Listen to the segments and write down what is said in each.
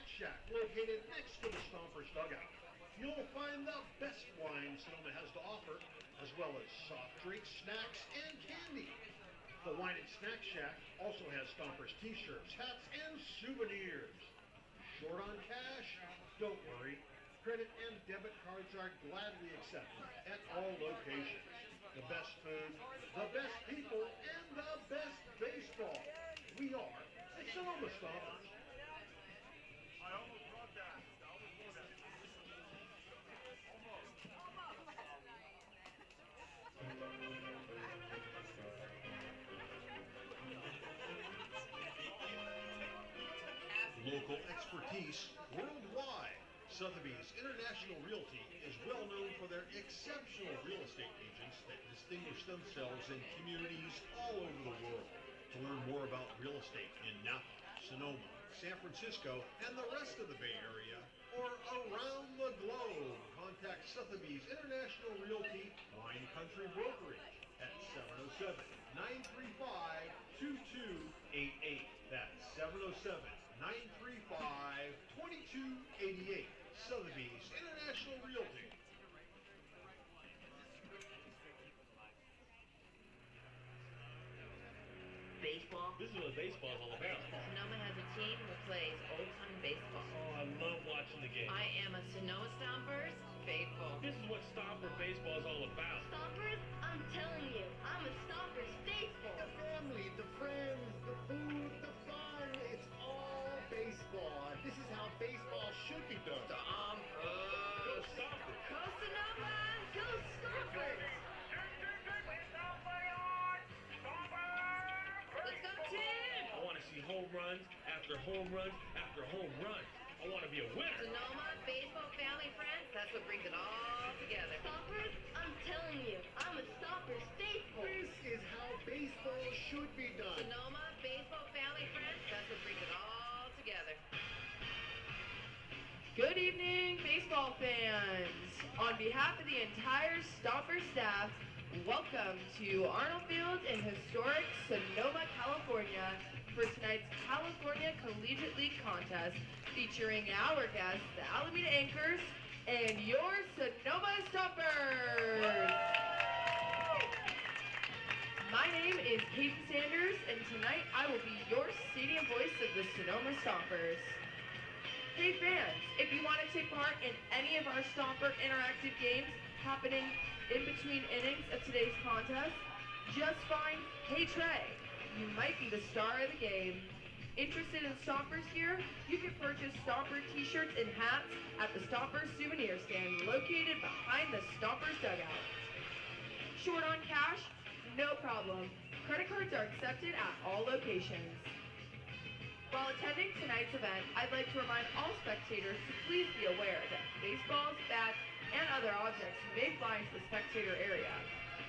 Snack Shack, located next to the Stompers dugout. You'll find the best wine Sonoma has to offer, as well as soft drinks, snacks, and candy. The Wine and Snack Shack also has Stompers t-shirts, hats, and souvenirs. Short on cash? Don't worry. Credit and debit cards are gladly accepted at all locations. The best food, the best people, and the best baseball. We are the Sonoma Stompers. Local expertise worldwide. Sotheby's International Realty is well known for their exceptional real estate agents that distinguish themselves in communities all over the world. To learn more about real estate in Napa, Sonoma, San Francisco, and the rest of the Bay Area, or around the globe, contact Sotheby's International Realty Wine Country Brokerage at 707-935-2288. That's 707-935-2288. Sotheby's International Realty. Baseball. This is what baseball is all about. Sonoma has a team who plays old-time baseball. Oh, I love watching the game. I am a Sonoma Stompers faithful. This is what Stomper baseball is all about. Stompers? I'm telling you, I'm a Stompers faithful. The family, the friends, the food, the fun, it's all baseball. This is how baseball should be done. Go Stompers. Go Sonoma! Go Stompers! Let's go team! I want to see home runs after home runs after home runs. I want to be a winner. Sonoma baseball family friends, that's what brings it all together. Stompers? I'm telling you, I'm a Stompers faithful. This is how baseball should be done. Sonoma baseball family friends, that's what brings it all together. Good evening, baseball fans. On behalf of the entire Stomper staff, welcome to Arnold Field in historic Sonoma, California for tonight's California Collegiate League contest featuring our guests, the Alameda Anchors, and your Sonoma Stompers. My name is Peyton Sanders, and tonight I will be your stadium voice of the Sonoma Stompers. Hey fans, if you want to take part in any of our Stomper interactive games happening in between innings of today's contest, just find Hey Trey. You might be the star of the game. Interested in Stompers gear? You can purchase Stomper t-shirts and hats at the Stompers souvenir stand located behind the Stompers dugout. Short on cash? No problem. Credit cards are accepted at all locations. While attending tonight's event, I'd like to remind all spectators to please be aware that baseballs, bats, and other objects may fly into the spectator area.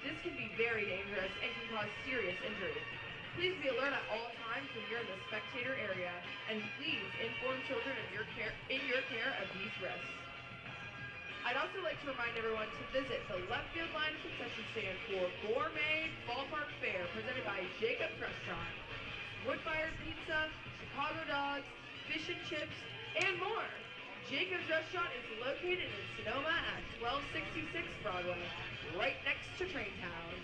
This can be very dangerous and can cause serious injury. Please be alert at all times when you're in the spectator area, and please inform children in your care of these risks. I'd also like to remind everyone to visit the left field line concession stand for Gourmet Ballpark Fare presented by Jacob's Restaurant. Wood-fired pizza, Chicago dogs, fish and chips, and more. Jacob's Restaurant is located in Sonoma at 1266 Broadway, right next to Traintown.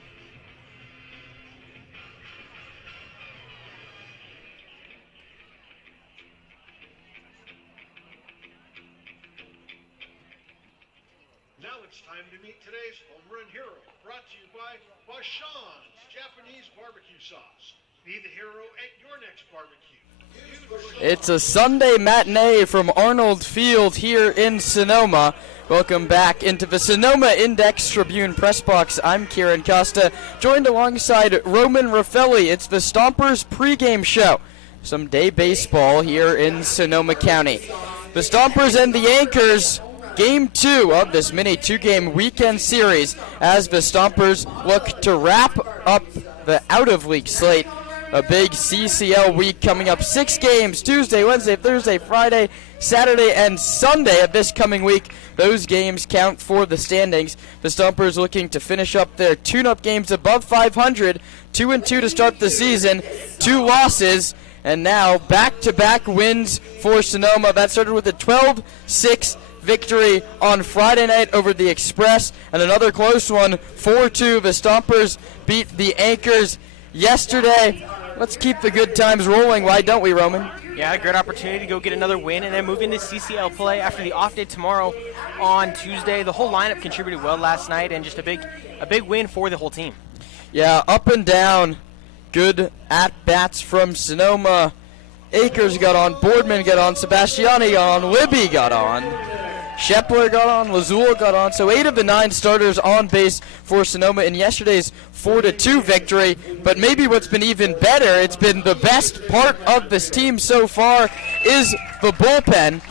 Now it's time to meet today's home run hero, brought to you by Bashan's Japanese Barbecue Sauce. Be the hero at your next barbecue. It's a Sunday matinee from Arnold Field here in Sonoma. Welcome back into the Sonoma Index Tribune Press Box. I'm Kieran Costa, joined alongside Roman Raffelli. It's the Stompers pregame show. Some day baseball here in Sonoma County. The Stompers and the Anchors, Game 2 of this mini two-game weekend series as the Stompers look to wrap up the out-of-league slate. A big CCL week coming up. 6 games, Tuesday, Wednesday, Thursday, Friday, Saturday, and Sunday of this coming week. Those games count for the standings. The Stompers looking to finish up their tune-up games above 500. 2-2 to start the season. 2 losses. And now back-to-back wins for Sonoma. That started with a 12-6 victory on Friday night over the Express, and another close one, 4-2. The Stompers beat the Anchors yesterday. Let's keep the good times rolling. Why don't we, Roman? Yeah, a great opportunity to go get another win and then move into CCL play after the off day tomorrow on Tuesday. The whole lineup contributed well last night, and just a big win for the whole team. Yeah, up and down. Good at-bats from Sonoma. Akers got on, Boardman got on, Sebastiani got on, Libby got on, Shepler got on, Lazul got on. So 8 of the 9 starters on base for Sonoma in yesterday's 4-2 victory. But maybe what's been even better, it's been the best part of this team so far, is the bullpen.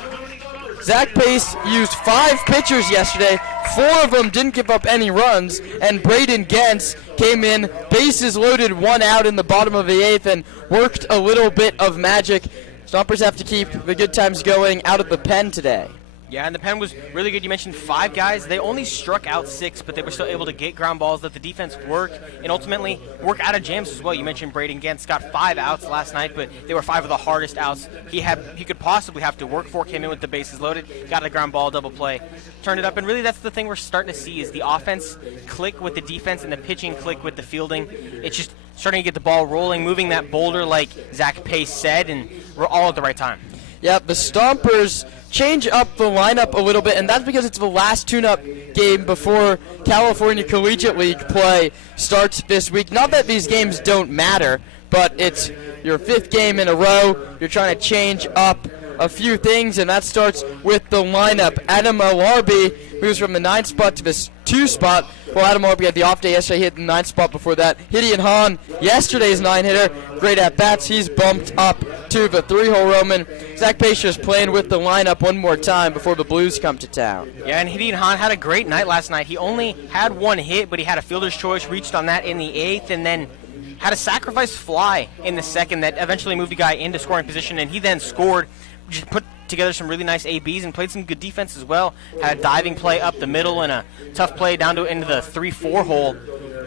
Zach Pace used 5 pitchers yesterday. 4 of them didn't give up any runs, and Braden Gentz came in, bases loaded, 1 out in the bottom of the 8th, and worked a little bit of magic. Stompers have to keep the good times going out of the pen today. Yeah, and the pen was really good. You mentioned 5 guys. They only struck out 6, but they were still able to get ground balls, let the defense work, and ultimately work out of jams as well. You mentioned Braden Gentz got 5 outs last night, but they were 5 of the hardest outs he could possibly have to work for. Came in with the bases loaded, got a ground ball, double play, turned it up, and really that's the thing we're starting to see is the offense click with the defense and the pitching click with the fielding. It's just starting to get the ball rolling, moving that boulder like Zach Pace said, and we're all at the right time. Yeah, the Stompers change up the lineup a little bit, and that's because it's the last tune-up game before California Collegiate League play starts this week. Not that these games don't matter, but it's your 5th game in a row. You're trying to change up a few things, and that starts with the lineup. Adam Alarbi moves from the 9th spot to the 2 spot. Well, Adam Alarbi had the off day yesterday. He hit the 9th spot before that. Hideon Hahn, yesterday's 9-hitter, great at-bats. He's bumped up to the 3-hole. Roman. Zach Pace just playing with the lineup one more time before the Blues come to town. Yeah, and Hideon Hahn had a great night last night. He only had 1 hit, but he had a fielder's choice, reached on that in the 8th, and then had a sacrifice fly in the 2nd that eventually moved the guy into scoring position, and he then scored. Just put together some really nice ABs and played some good defense as well. Had a diving play up the middle and a tough play down to into the 3-4 hole.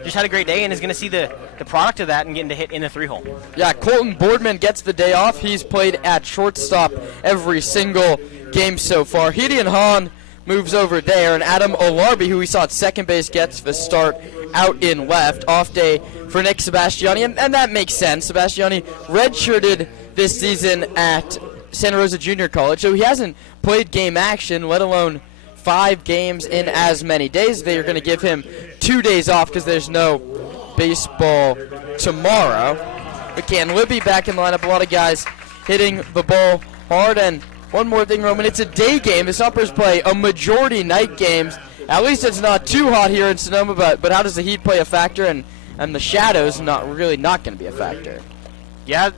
Just had a great day and is going to see the product of that and getting to hit in the 3-hole. Yeah, Colton Boardman gets the day off. He's played at shortstop every single game so far. Hideon Hahn moves over there, and Adam Alarbi, who we saw at second base, gets the start out in left. Off day for Nick Sebastiani, and that makes sense. Sebastiani redshirted this season at Santa Rosa Junior College, so he hasn't played game action, let alone 5 games in as many days. They are going to give him 2 days off because there's no baseball tomorrow. McCann Libby back in the lineup. A lot of guys hitting the ball hard. And one more thing, Roman, it's a day game. The Stompers play a majority night games. At least it's not too hot here in Sonoma, but how does the heat play a factor? And the shadows not going to be a factor. Yeah,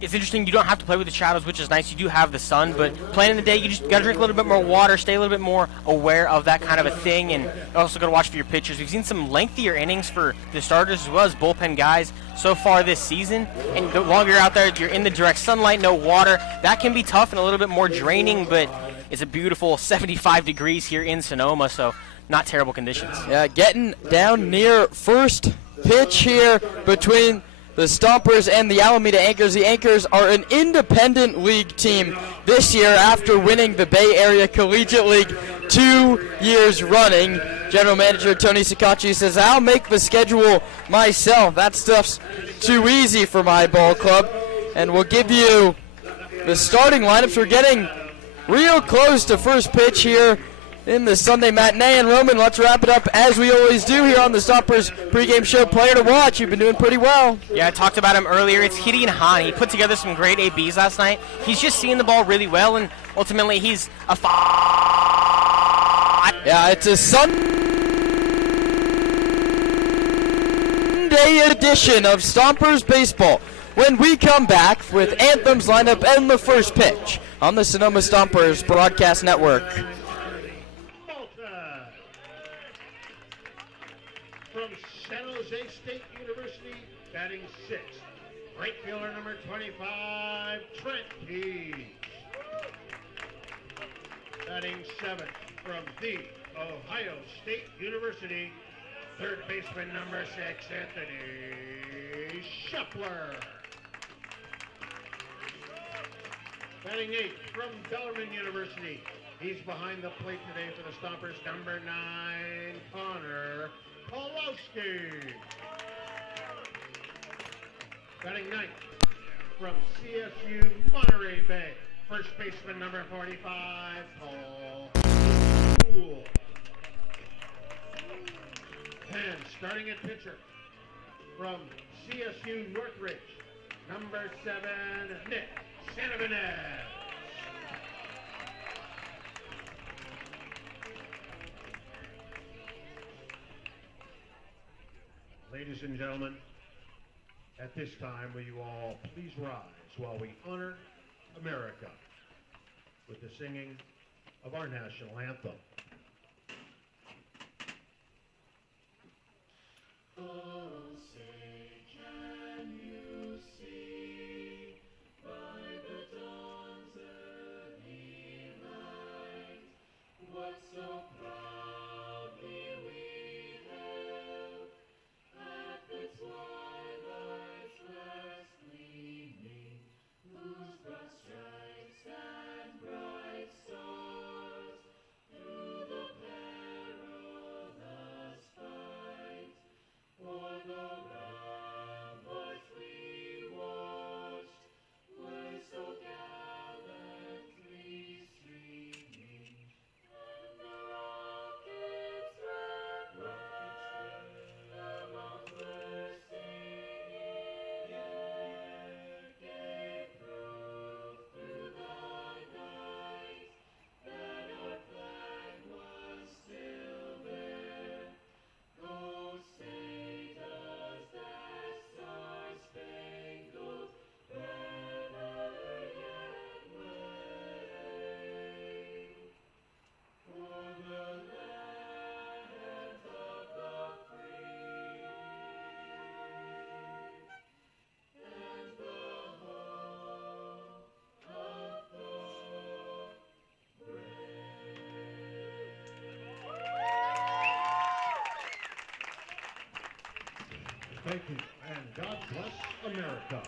it's interesting. You don't have to play with the shadows, which is nice. You do have the sun, but playing in the day, you just got to drink a little bit more water, stay a little bit more aware of that kind of a thing, and also got to watch for your pitchers. We've seen some lengthier innings for the starters as well as bullpen guys so far this season, and the longer you're out there, you're in the direct sunlight, no water. That can be tough and a little bit more draining, but it's a beautiful 75 degrees here in Sonoma, so not terrible conditions. Yeah, getting down near first pitch here between the Stompers and the Alameda Anchors. The Anchors are an independent league team this year after winning the Bay Area Collegiate League 2 years running. General Manager Tony Sakachi says, I'll make the schedule myself. That stuff's too easy for my ball club. And we'll give you the starting lineups. We're getting real close to first pitch here in the Sunday matinee. And Roman, let's wrap it up as we always do here on the Stompers pregame show. Player to watch, you've been doing pretty well. Yeah, I talked about him earlier. It's Hideon Hahn. He put together some great ABs last night. He's just seeing the ball really well, and ultimately he's a Yeah, it's a Sunday edition of Stompers Baseball when we come back with Anthem's lineup and the first pitch on the Sonoma Stompers Broadcast Network. From San Jose State University, batting 6th, right fielder number 25, Trent Pease. Batting 7th, from the Ohio State University, third baseman number 6, Anthony Shepler. Batting 8 from Bellarmine University. He's behind the plate today for the Stompers. Number 9, Connor Pawlowski. Batting 9 from CSU Monterey Bay. First baseman number 45, Paul Poole. And starting at pitcher from CSU Northridge, number 7, Nick Santabanez. Ladies and gentlemen, at this time, will you all please rise while we honor America with the singing of our national anthem. Oh, say, can you see by the dawn's early light what so proudly we hailed at the twilight's last gleaming, whose broad stripes and bright stars through the perilous fight o'er the ramparts we watched were so gallantly streaming, and the rockets red among bursting in air gave proof through the night that our flag was still there. Oh, say does that star-spangled banner yet wave for the land of the free and the home of the brave. Thank you, and God bless America.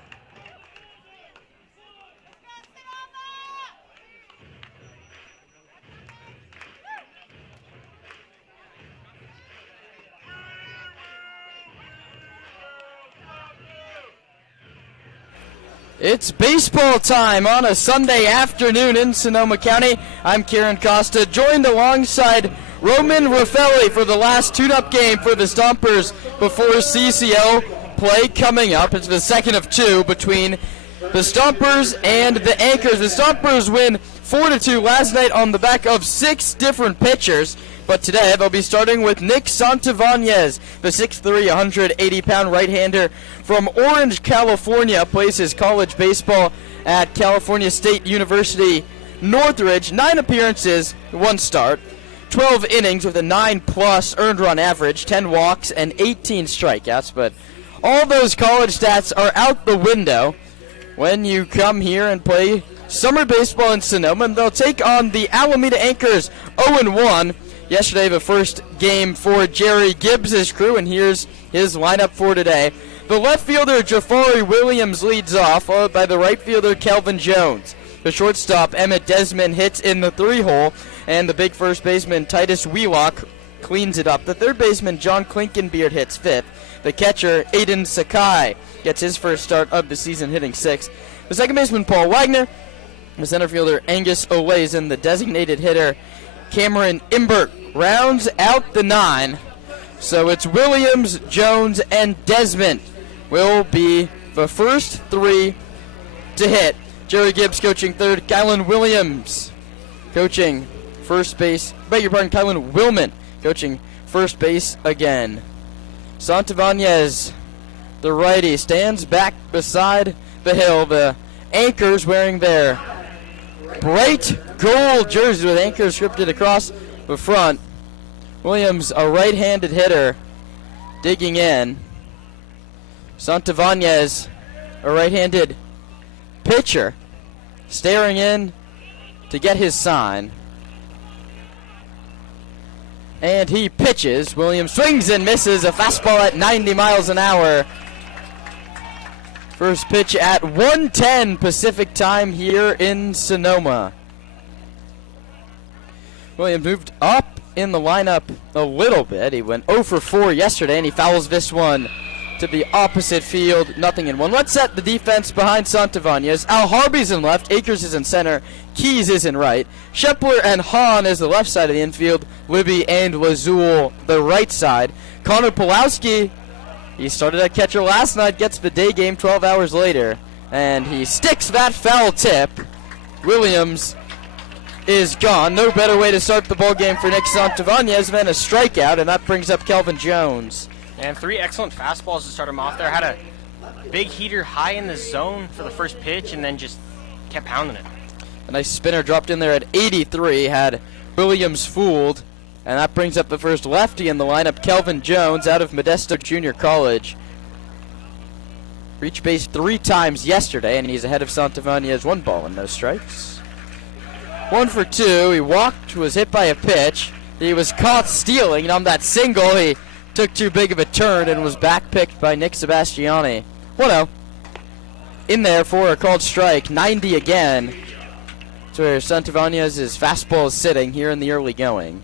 It's baseball time on a Sunday afternoon in Sonoma County. I'm Kieran Costa, joined alongside Roman Raffelli for the last tune-up game for the Stompers before CCL play coming up. It's the second of two between the Stompers and the Anchors. The Stompers win 4-2 last night on the back of 6 different pitchers. But today they'll be starting with Nick Santavanez, the 6'3", 180-pound right-hander from Orange, California, plays his college baseball at California State University, Northridge. 9 appearances, 1 start, 12 innings with a 9+ earned run average, 10 walks, and 18 strikeouts. But all those college stats are out the window when you come here and play summer baseball in Sonoma. And they'll take on the Alameda Anchors 0-1. Yesterday, the first game for Jerry Gibbs' crew, and here's his lineup for today. The left fielder, Jafari Williams, leads off, followed by the right fielder, Kelvin Jones. The shortstop, Emmett Desmond, hits in the 3-hole, and the big first baseman, Titus Wheelock, cleans it up. The third baseman, John Klinkenbeard, hits 5th. The catcher, Aiden Sakai, gets his first start of the season, hitting 6th. The second baseman, Paul Wagner. The center fielder, Angus Olays, and the designated hitter, Cameron Imbert, rounds out the 9. So it's Williams, Jones, and Desmond will be the first 3 to hit. Jerry Gibbs coaching third. Kylan Williams coaching first base. Kylan Willman coaching first base again. Santavanez, the righty, stands back beside the hill. The Anchors wearing their bright gold jerseys with Anchors scripted across the front. Williams, a right-handed hitter, digging in. Santavanez, a right-handed pitcher, staring in to get his sign. And he pitches. Williams swings and misses, a fastball at 90 miles an hour. First pitch at 1:10 Pacific time here in Sonoma. Williams moved up in the lineup a little bit. He went 0 for 4 yesterday, and he fouls this one to the opposite field, 0-1. Let's set the defense behind Santavanez. Al Harvey's in left, Akers is in center, Keys is in right. Shepler and Hahn is the left side of the infield, Libby and Lazul the right side. Connor Pulowski, he started at catcher last night, gets the day game 12 hours later, and he sticks that foul tip. Williams is gone. No better way to start the ball game for Nick Santavanez than a strikeout, and that brings up Kelvin Jones. And 3 excellent fastballs to start him off there. Had a big heater high in the zone for the first pitch and then just kept pounding it. A nice spinner dropped in there at 83, had Williams fooled, and that brings up the first lefty in the lineup, Kelvin Jones, out of Modesto Junior College. Reached base 3 times yesterday, and he's ahead of Santavanez, 1 ball and no strikes. 1 for 2, he walked, was hit by a pitch. He was caught stealing, and on that single, he took too big of a turn and was back-picked by Nick Sebastiani. 1-0. In there for a called strike, 90 again. That's where Santavanez's fastball is sitting here in the early going.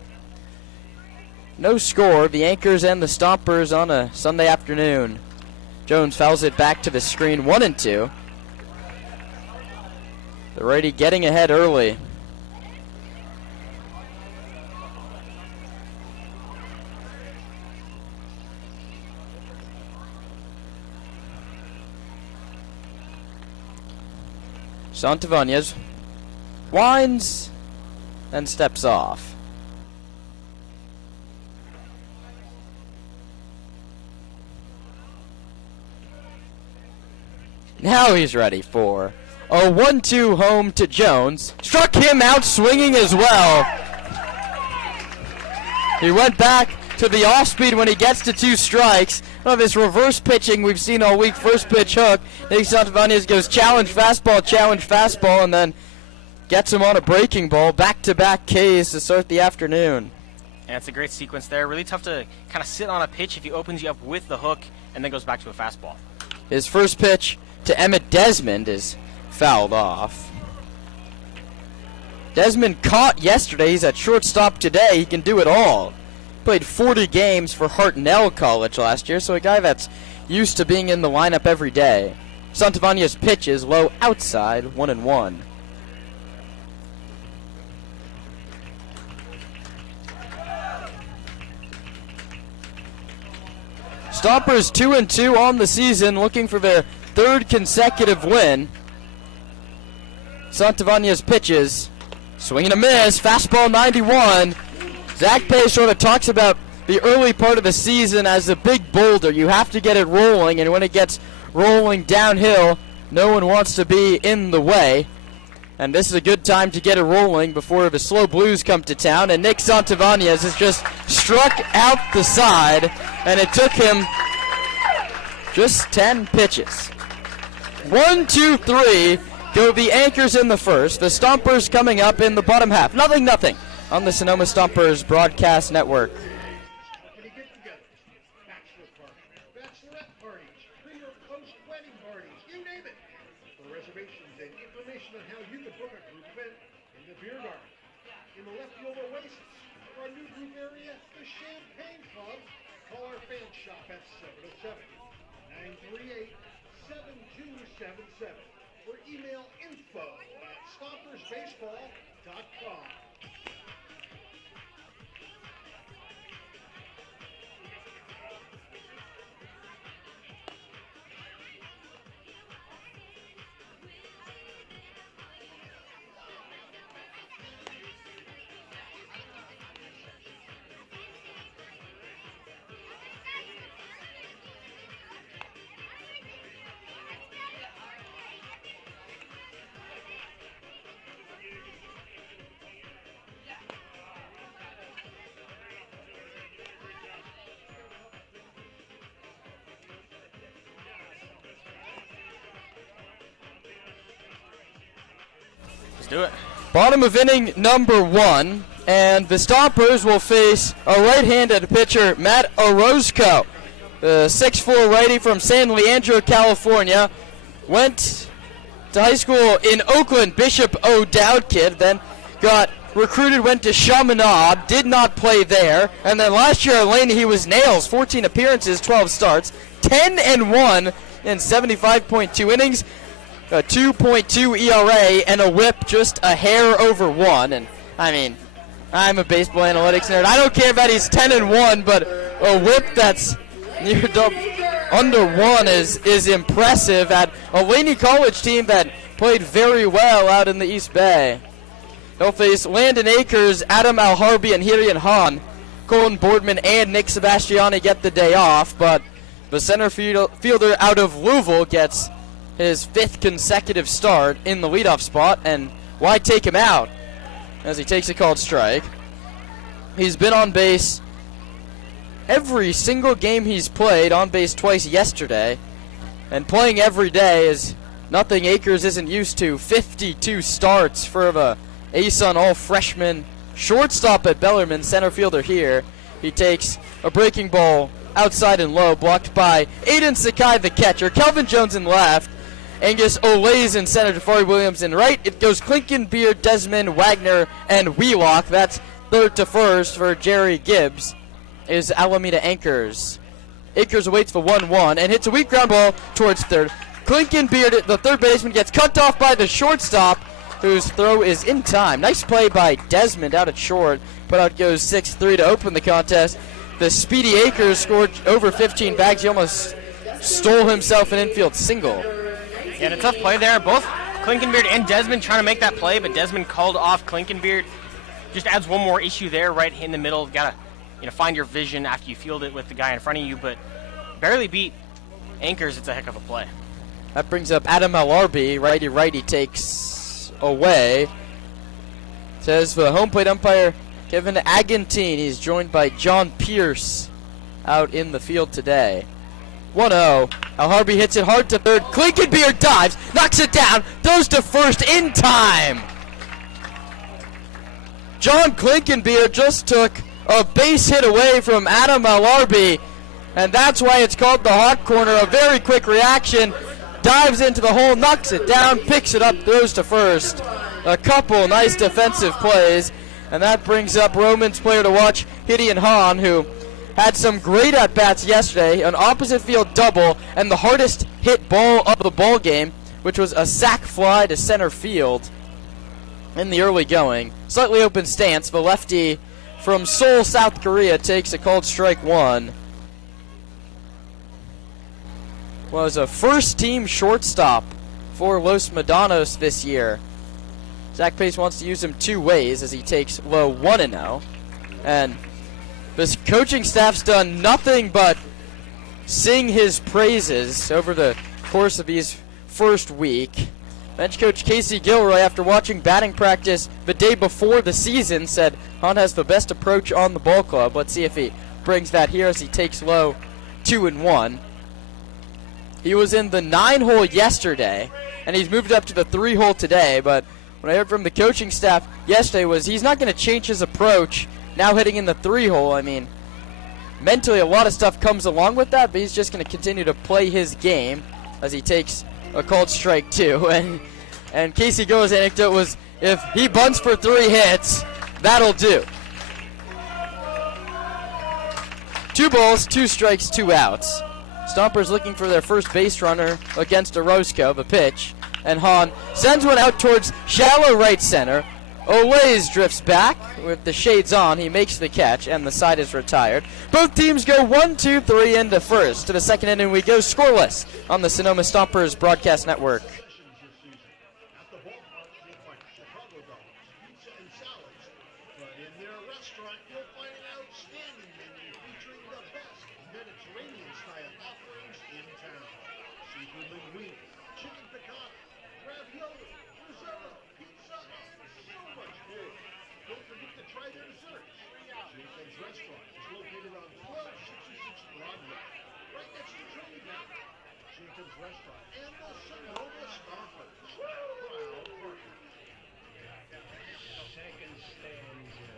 No score, the Anchors and the Stompers on a Sunday afternoon. Jones fouls it back to the screen, 1-2. The righty getting ahead early. Santavanez winds and steps off. Now he's ready for a 1-2 home to Jones. Struck him out swinging as well. He went back to the off-speed when he gets to 2 strikes. Oh, this reverse pitching we've seen all week. First pitch hook. Nick Santavanez goes challenge fastball, and then gets him on a breaking ball. Back-to-back Ks to start the afternoon. And it's a great sequence there. Really tough to kind of sit on a pitch if he opens you up with the hook and then goes back to a fastball. His first pitch to Emmett Desmond is fouled off. Desmond caught yesterday. He's at shortstop today. He can do it all. Played 40 games for Hartnell College last year, so a guy that's used to being in the lineup every day. Santavanez pitches low outside, 1-1. Stompers 2-2 on the season, looking for their 3rd consecutive win. Santavanez pitches, swing and a miss, fastball 91. Zach Pay sort of talks about the early part of the season as a big boulder. You have to get it rolling, and when it gets rolling downhill, no one wants to be in the way. And this is a good time to get it rolling before the slow blues come to town. And Nick Santavanez has just struck out the side, and it took him just 10 pitches. 1, 2, 3 go the Anchors in the first. The Stompers coming up in the bottom half. 0-0 on the Sonoma Stompers Broadcast Network. Company get-togethers, bachelor parties, bachelorette parties, pre or post-wedding parties, you name it. For reservations and information on how you can book a group event in the beer garden, in the Left Field Oasis, or our new group area, the Champagne Club, call our fan shop at 707-938-7277 or email info@stompersbaseball.com. Let's do it. Bottom of inning number 1, and the Stompers will face a right-handed pitcher, Matt Orozco, the 6'4" righty from San Leandro, California. went to high school in Oakland, Bishop O'Dowd kid, then got recruited, went to Chaminade, did not play there, and then last year at Laney he was nails, 14 appearances, 12 starts, 10-1 in 75.2 innings, a 2.2 ERA, and a whip just a hair over 1. And I mean, I'm a baseball analytics nerd. I don't care that he's 10-1, but a whip that's near under 1 is impressive at a Laney College team that played very well out in the East Bay. They'll face Landon Akers, Adam Alharbi, and Hirian Hahn. Colin Boardman and Nick Sebastiani get the day off, but the center fielder out of Louisville gets his 5th consecutive start in the leadoff spot, and why take him out as he takes a called strike? He's been on base every single game he's played, on base twice yesterday, and playing every day is nothing Akers isn't used to. 52 starts for the ASUN all-freshman shortstop at Bellarmine, center fielder here. He takes a breaking ball outside and low, blocked by Aiden Sakai, the catcher. Kelvin Jones in left. Angus Olays in center, Jafari Williams in right. It goes Klinkenbeard, Desmond, Wagner, and Wheelock. That's third to first for Jerry Gibbs. Is Alameda anchors. Akers awaits for 1-1 and hits a weak ground ball towards third. Klinkenbeard, the third baseman, gets cut off by the shortstop, whose throw is in time. Nice play by Desmond out at short, but out goes 6-3 to open the contest. The speedy Akers scored over 15 bags. He almost stole himself an infield single. Yeah, and a tough play there. Both Klinkenbeard and Desmond trying to make that play, but Desmond called off Klinkenbeard. Just adds one more issue there right in the middle. Got to find your vision after you field it with the guy in front of you, but barely beat Anchors. It's a heck of a play. That brings up Adam Alarbi. Righty takes away. Says the home plate umpire, Kevin Agantine. He's joined by John Pierce out in the field today. 1-0. Alharbi hits it hard to third. Klinkenbeard dives, knocks it down, throws to first in time. John Klinkenbeard just took a base hit away from Adam Alharbi, and that's why it's called the hot corner. A very quick reaction. Dives into the hole, knocks it down, picks it up, throws to first. A couple nice defensive plays, and that brings up Roman's player to watch, Hirian Hahn, who had some great at-bats yesterday, an opposite field double, and the hardest hit ball of the ball game, which was a sac fly to center field in the early going. Slightly open stance, the lefty from Seoul, South Korea, takes a called strike 1. Was a first-team shortstop for Los Medanos this year. Zach Pace wants to use him 2 ways as he takes low 1-0. And this coaching staff's done nothing but sing his praises over the course of his first week. Bench coach Casey Gilroy, after watching batting practice the day before the season, said Hunt has the best approach on the ball club. Let's see if he brings that here as he takes low 2-1. He was in the 9-hole yesterday, and he's moved up to the 3-hole today, but what I heard from the coaching staff yesterday was he's not going to change his approach now hitting in the 3-hole. I mean, mentally a lot of stuff comes along with that, but he's just going to continue to play his game as he takes a called strike 2. And Casey Gilroy's anecdote was, if he bunts for 3 hits, that'll do. 2 balls, 2 strikes, 2 outs. Stompers looking for their first base runner against Orozco, the pitch. And Hahn sends one out towards shallow right center. Olays drifts back with the shades on. He makes the catch, and the side is retired. Both teams go 1-2-3 into first. To the second inning we go, scoreless on the Sonoma Stompers broadcast network. Restaurant and the Sonoma Stompers. Proud partner. Second stanza.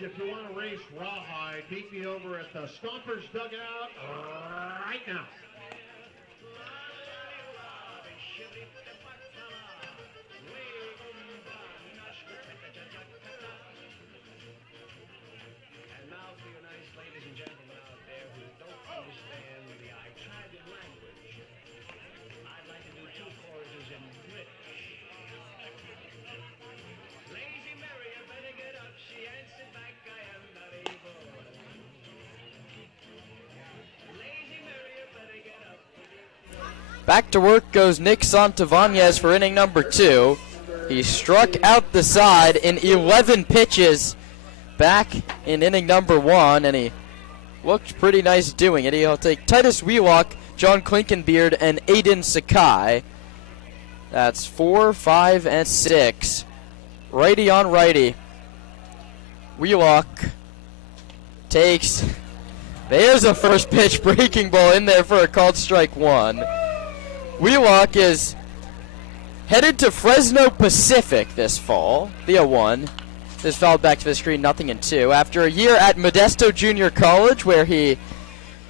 if you want to race rawhide, beat me over at the Stompers dugout right now. And now for you nice ladies and gentlemen out there who don't understand the Italian language, I'd like to do 2 choruses in British. Lazy Mary, you better get up. She answered back, I am not able. Lazy Mary, you better get up. Back to work goes Nick Santavanez for inning number 2. He struck out the side in 11 pitches back in inning number 1, and he looked pretty nice doing it. He'll take Titus Wheelock, John Klinkenbeard, and Aiden Sakai. That's 4, 5, and 6. Righty on righty. Wheelock takes. There's a first pitch breaking ball in there for a called strike 1. Wheelock is headed to Fresno Pacific this fall. The 0-1. This fouled back to the screen, 0-2. After a year at Modesto Junior College where he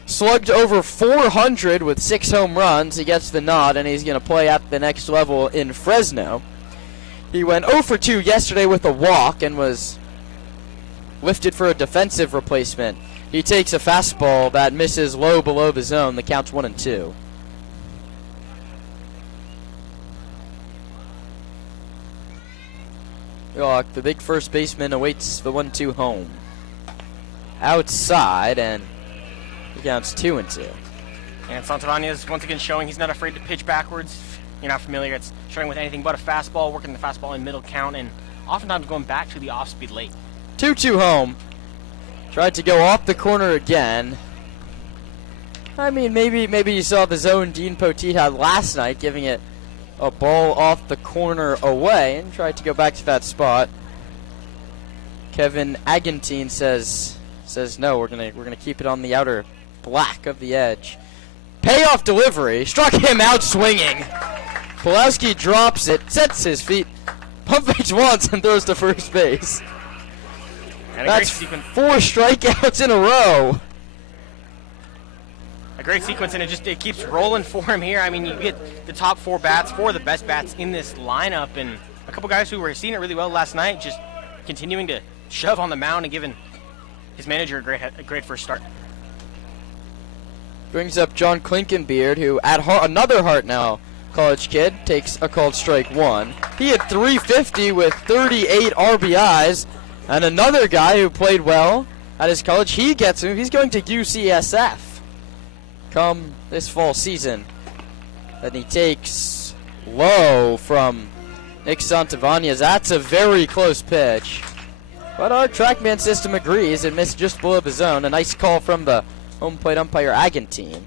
slugged over 400 with 6 home runs, he gets the nod and he's going to play at the next level in Fresno. He went 0 for 2 yesterday with a walk and was lifted for a defensive replacement. He takes a fastball that misses low below the zone. The count's 1-2. The big first baseman awaits the 1-2 home. Outside, and the count's 2-2. And Santavanez once again showing he's not afraid to pitch backwards. If you're not familiar, it's starting with anything but a fastball, working the fastball in middle count, and oftentimes going back to the off-speed late. 2-2 home. Tried to go off the corner again. I mean, maybe you saw the zone Dean Poteet had last night, giving it a ball off the corner away, and tried to go back to that spot. Kevin Agantine says no. We're gonna keep it on the outer black of the edge. Payoff delivery struck him out swinging. Pulowski drops it, sets his feet, pump fakes once, and throws to first base. And that's 4 strikeouts in a row. A great sequence, and it keeps rolling for him here. I mean, you get the top 4 bats, 4 of the best bats in this lineup, and a couple guys who were seeing it really well last night, just continuing to shove on the mound and giving his manager a great first start. Brings up John Klinkenbeard, who at another Hartnell College kid takes a called strike 1. He had 350 with 38 RBIs, and another guy who played well at his college, he gets him. He's going to UCSF come this fall season. Then he takes low from Nick Santavanez. That's a very close pitch. But our TrackMan system agrees. It missed just below the zone. A nice call from the home plate umpire Agantine.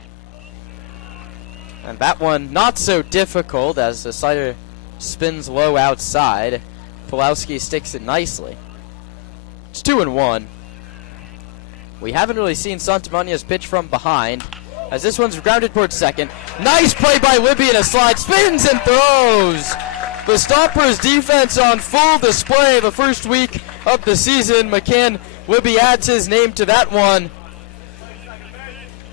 And that one not so difficult as the slider spins low outside. Pulowski sticks it nicely. It's 2-1. We haven't really seen Santavanez pitch from behind, as this one's grounded towards second. Nice play by Libby in a slide. Spins and throws. The Stompers defense on full display the first week of the season. McCann Libby adds his name to that one.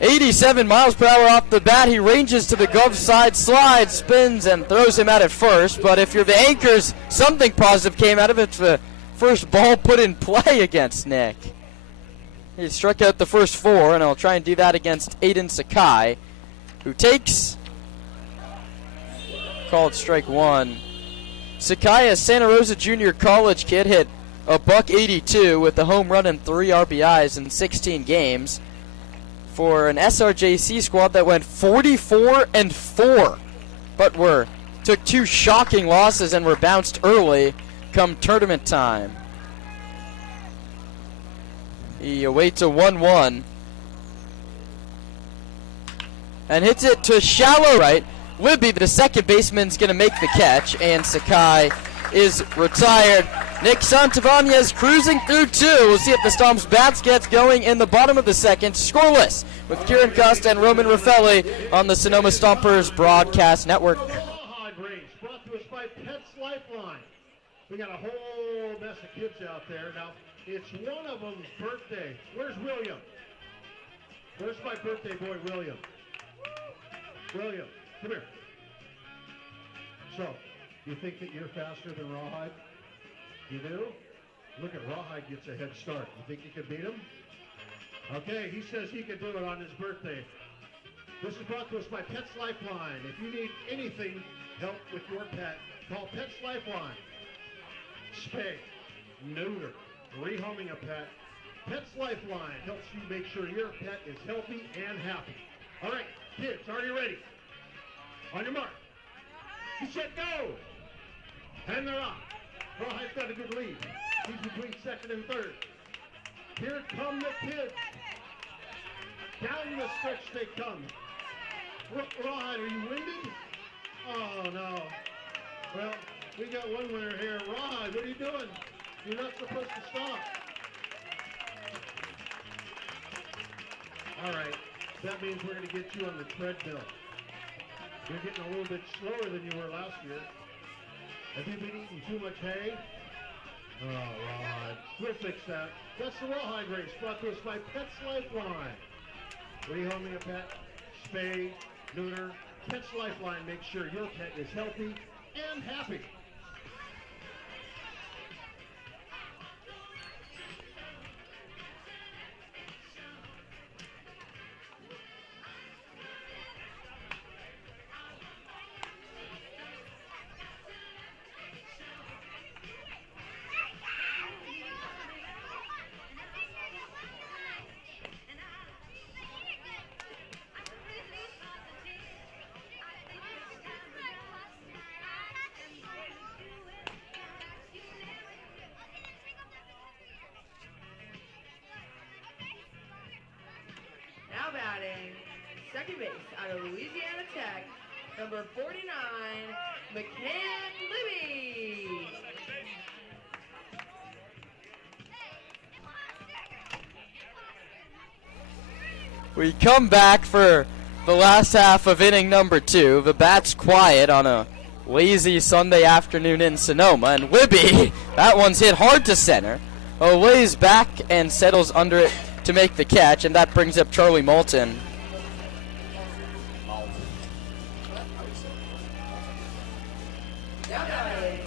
87 miles per hour off the bat. He ranges to the glove side, slides, spins, and throws him out at first. But if you're the Anchors, something positive came out of it. The first ball put in play against Nick. He struck out the first 4, and I'll try and do that against Aiden Sakai, who takes called strike 1. Sakai, a Santa Rosa Junior College kid, hit a .182 with a home run and 3 RBIs in 16 games for an SRJC squad that went 44-4, but took 2 shocking losses and were bounced early come tournament time. He awaits a 1-1 and hits it to shallow right. Libby, the second baseman's going to make the catch, and Sakai is retired. Nick Santavanez cruising through 2. We'll see if the Stomps bats gets going in the bottom of the second. Scoreless with Kieran Costa and Roman Raffelli on the Sonoma Stompers Broadcast Network. Rawhide Range brought to us by Pets Lifeline. We got a whole mess of kids out there. Now, It's one of them's birthday. Where's William? Where's my birthday boy, William? William, come here. So, you think that you're faster than Rawhide? You do? Look at Rawhide gets a head start. You think you could beat him? Okay, he says he could do it on his birthday. This is brought to us by Pets Lifeline. If you need anything help with your pet, call Pets Lifeline. Spay, neuter, rehoming a pet. Pets Lifeline helps you make sure your pet is healthy and happy. All right, kids, are you ready? On your mark. You said go. And they're off. Rawhide's got a good lead. He's between second and third. Here come the kids. Down the stretch they come. Rawhide, are you winded? Oh, no. Well, we got one winner here. Rawhide, what are you doing? You're not supposed to stop. All right. That means we're going to get you on the treadmill. You're getting a little bit slower than you were last year. Have you been eating too much hay? Oh, Rawhide. We'll fix that. That's the Rawhide race brought to us by Pets Lifeline. Rehoming a pet, spay, neuter. Pets Lifeline makes sure your pet is healthy and happy. Now batting, second base out of Louisiana Tech, number 49, McCann Libby. We come back for the last half of inning number 2. The bat's quiet on a lazy Sunday afternoon in Sonoma, and Libby, that one's hit hard to center, lays back and settles under it to make the catch, and that brings up Charlie Moulton.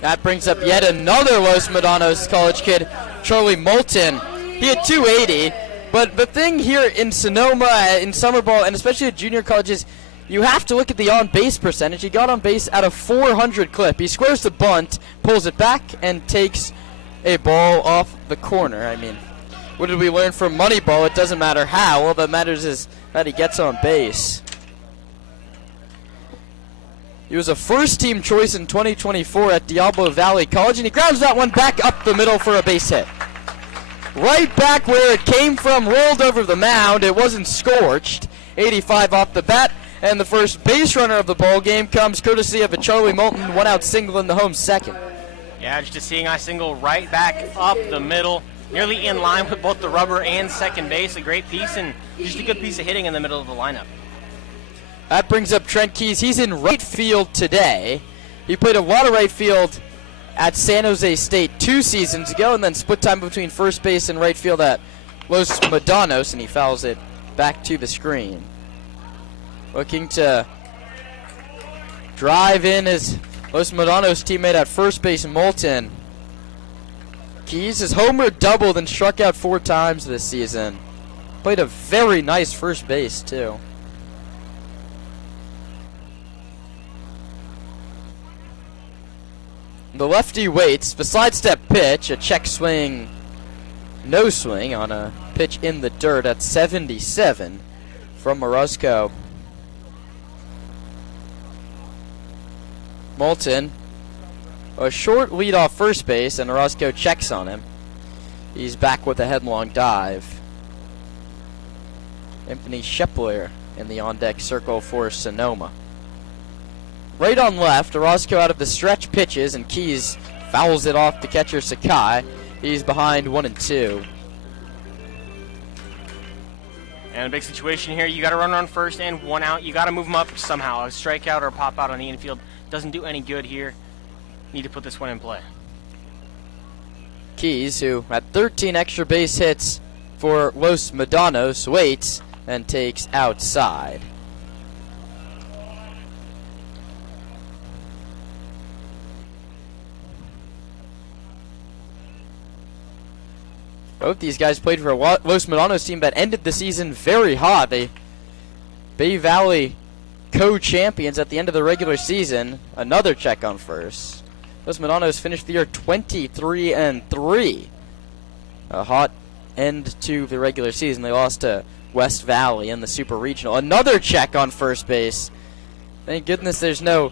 That brings up yet another Los Medanos College kid, Charlie Moulton. He had 280, but the thing here in Sonoma, in summer ball, and especially at junior colleges, you have to look at the on-base percentage. He got on base at a 400 clip. He squares the bunt, pulls it back, and takes a ball off the corner. I mean, what did we learn from Moneyball? It doesn't matter how. All that matters is that he gets on base. He was a first-team choice in 2024 at Diablo Valley College, and he grounds that one back up the middle for a base hit. Right back where it came from, rolled over the mound. It wasn't scorched. 85 off the bat, and the first base runner of the ball game comes courtesy of a Charlie Moulton one-out single in the home second. Yeah, just a seeing eye single right back up the middle, nearly in line with both the rubber and second base. A great piece and just a good piece of hitting in the middle of the lineup. That brings up Trent Keys. He's in right field today. He played a lot of right field at San Jose State 2 seasons ago, and then split time between first base and right field at Los Medanos, and he fouls it back to the screen. Looking to drive in his Los Medanos teammate at first base, Moulton. Keys has homered, doubled, and struck out 4 times this season. Played a very nice first base, too. The lefty waits, the sidestep pitch, a check swing, no swing on a pitch in the dirt at 77 from Orozco. Moulton, a short lead off first base, and Orozco checks on him. He's back with a headlong dive. Anthony Shepler in the on-deck circle for Sonoma. Right on left, Orozco out of the stretch pitches, and Keys fouls it off to catcher Sakai. He's behind 1-2. And a big situation here. You got to run on first and 1 out. You got to move them up somehow. A strikeout or a pop out on the infield doesn't do any good here. Need to put this one in play. Keys, who had 13 extra base hits for Los Medanos, waits and takes outside. Both these guys played for a Los Medanos team that ended the season very hot. They Bay Valley co-champions at the end of the regular season. Another check on first. Los Medanos finished the year 23-3. A hot end to the regular season. They lost to West Valley in the Super Regional. Another check on first base. Thank goodness there's no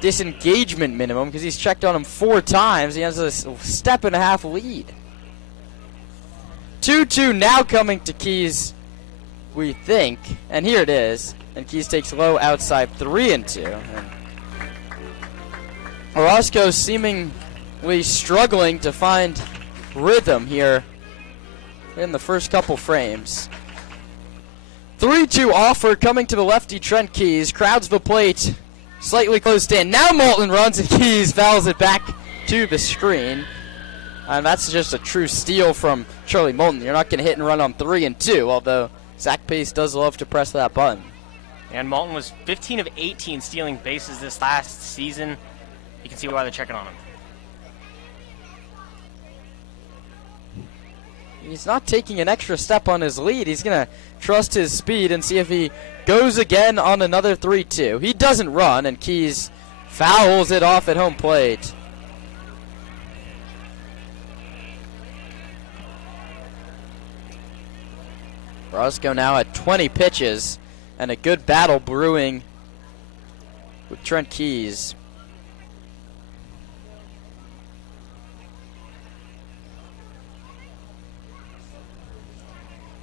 disengagement minimum because he's checked on him 4 times. He has a step-and-a-half lead. 2-2 now coming to Keys, we think. And here it is. And Keys takes low outside 3-2. And Orozco seemingly struggling to find rhythm here in the first couple frames. 3-2 offer coming to the lefty Trent Keys. Crowds the plate. Slightly closed in. Now Moulton runs and Keys fouls it back to the screen. And that's just a true steal from Charlie Moulton. You're not going to hit and run on 3-2, although Zach Pace does love to press that button. And Moulton was 15 of 18 stealing bases this last season. You can see why they're checking on him. He's not taking an extra step on his lead. He's going to trust his speed and see if he goes again on another 3-2. He doesn't run, and Keys fouls it off at home plate. Orozco now at 20 pitches, and a good battle brewing with Trent Keys.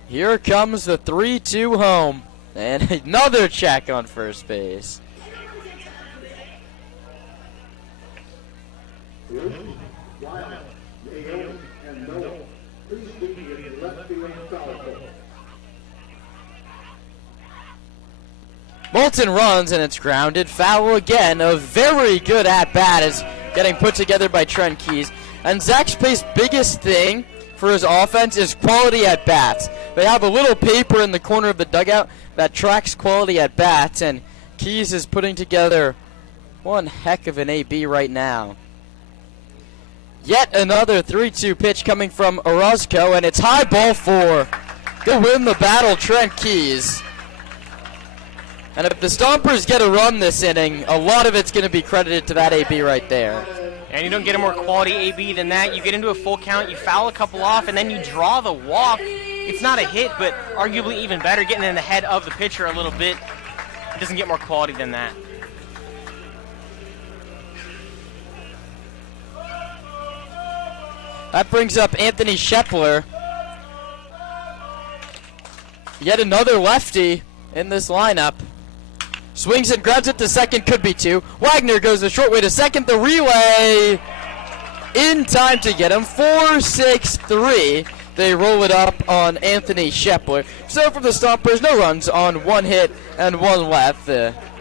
Here comes the 3-2 home, and another check on first base. Moulton runs, and it's grounded. Foul again. A very good at-bat is getting put together by Trent Keys. And Zach Pace's biggest thing for his offense is quality at-bats. They have a little paper in the corner of the dugout that tracks quality at-bats, and Keys is putting together one heck of an AB right now. Yet another 3-2 pitch coming from Orozco, and it's high ball 4 to win the battle, Trent Keys. And if the Stompers get a run this inning, a lot of it's going to be credited to that AB right there. And you don't get a more quality AB than that. You get into a full count, you foul a couple off, and then you draw the walk. It's not a hit, but arguably even better, getting in the head of the pitcher a little bit. It doesn't get more quality than that. That brings up Anthony Shepler. Yet another lefty in this lineup. Swings and grabs it to second, could be 2. Wagner goes the short way to second. The relay in time to get him. 4-6-3. They roll it up on Anthony Shepler. So for the Stompers, no runs on 1 hit and 1 left.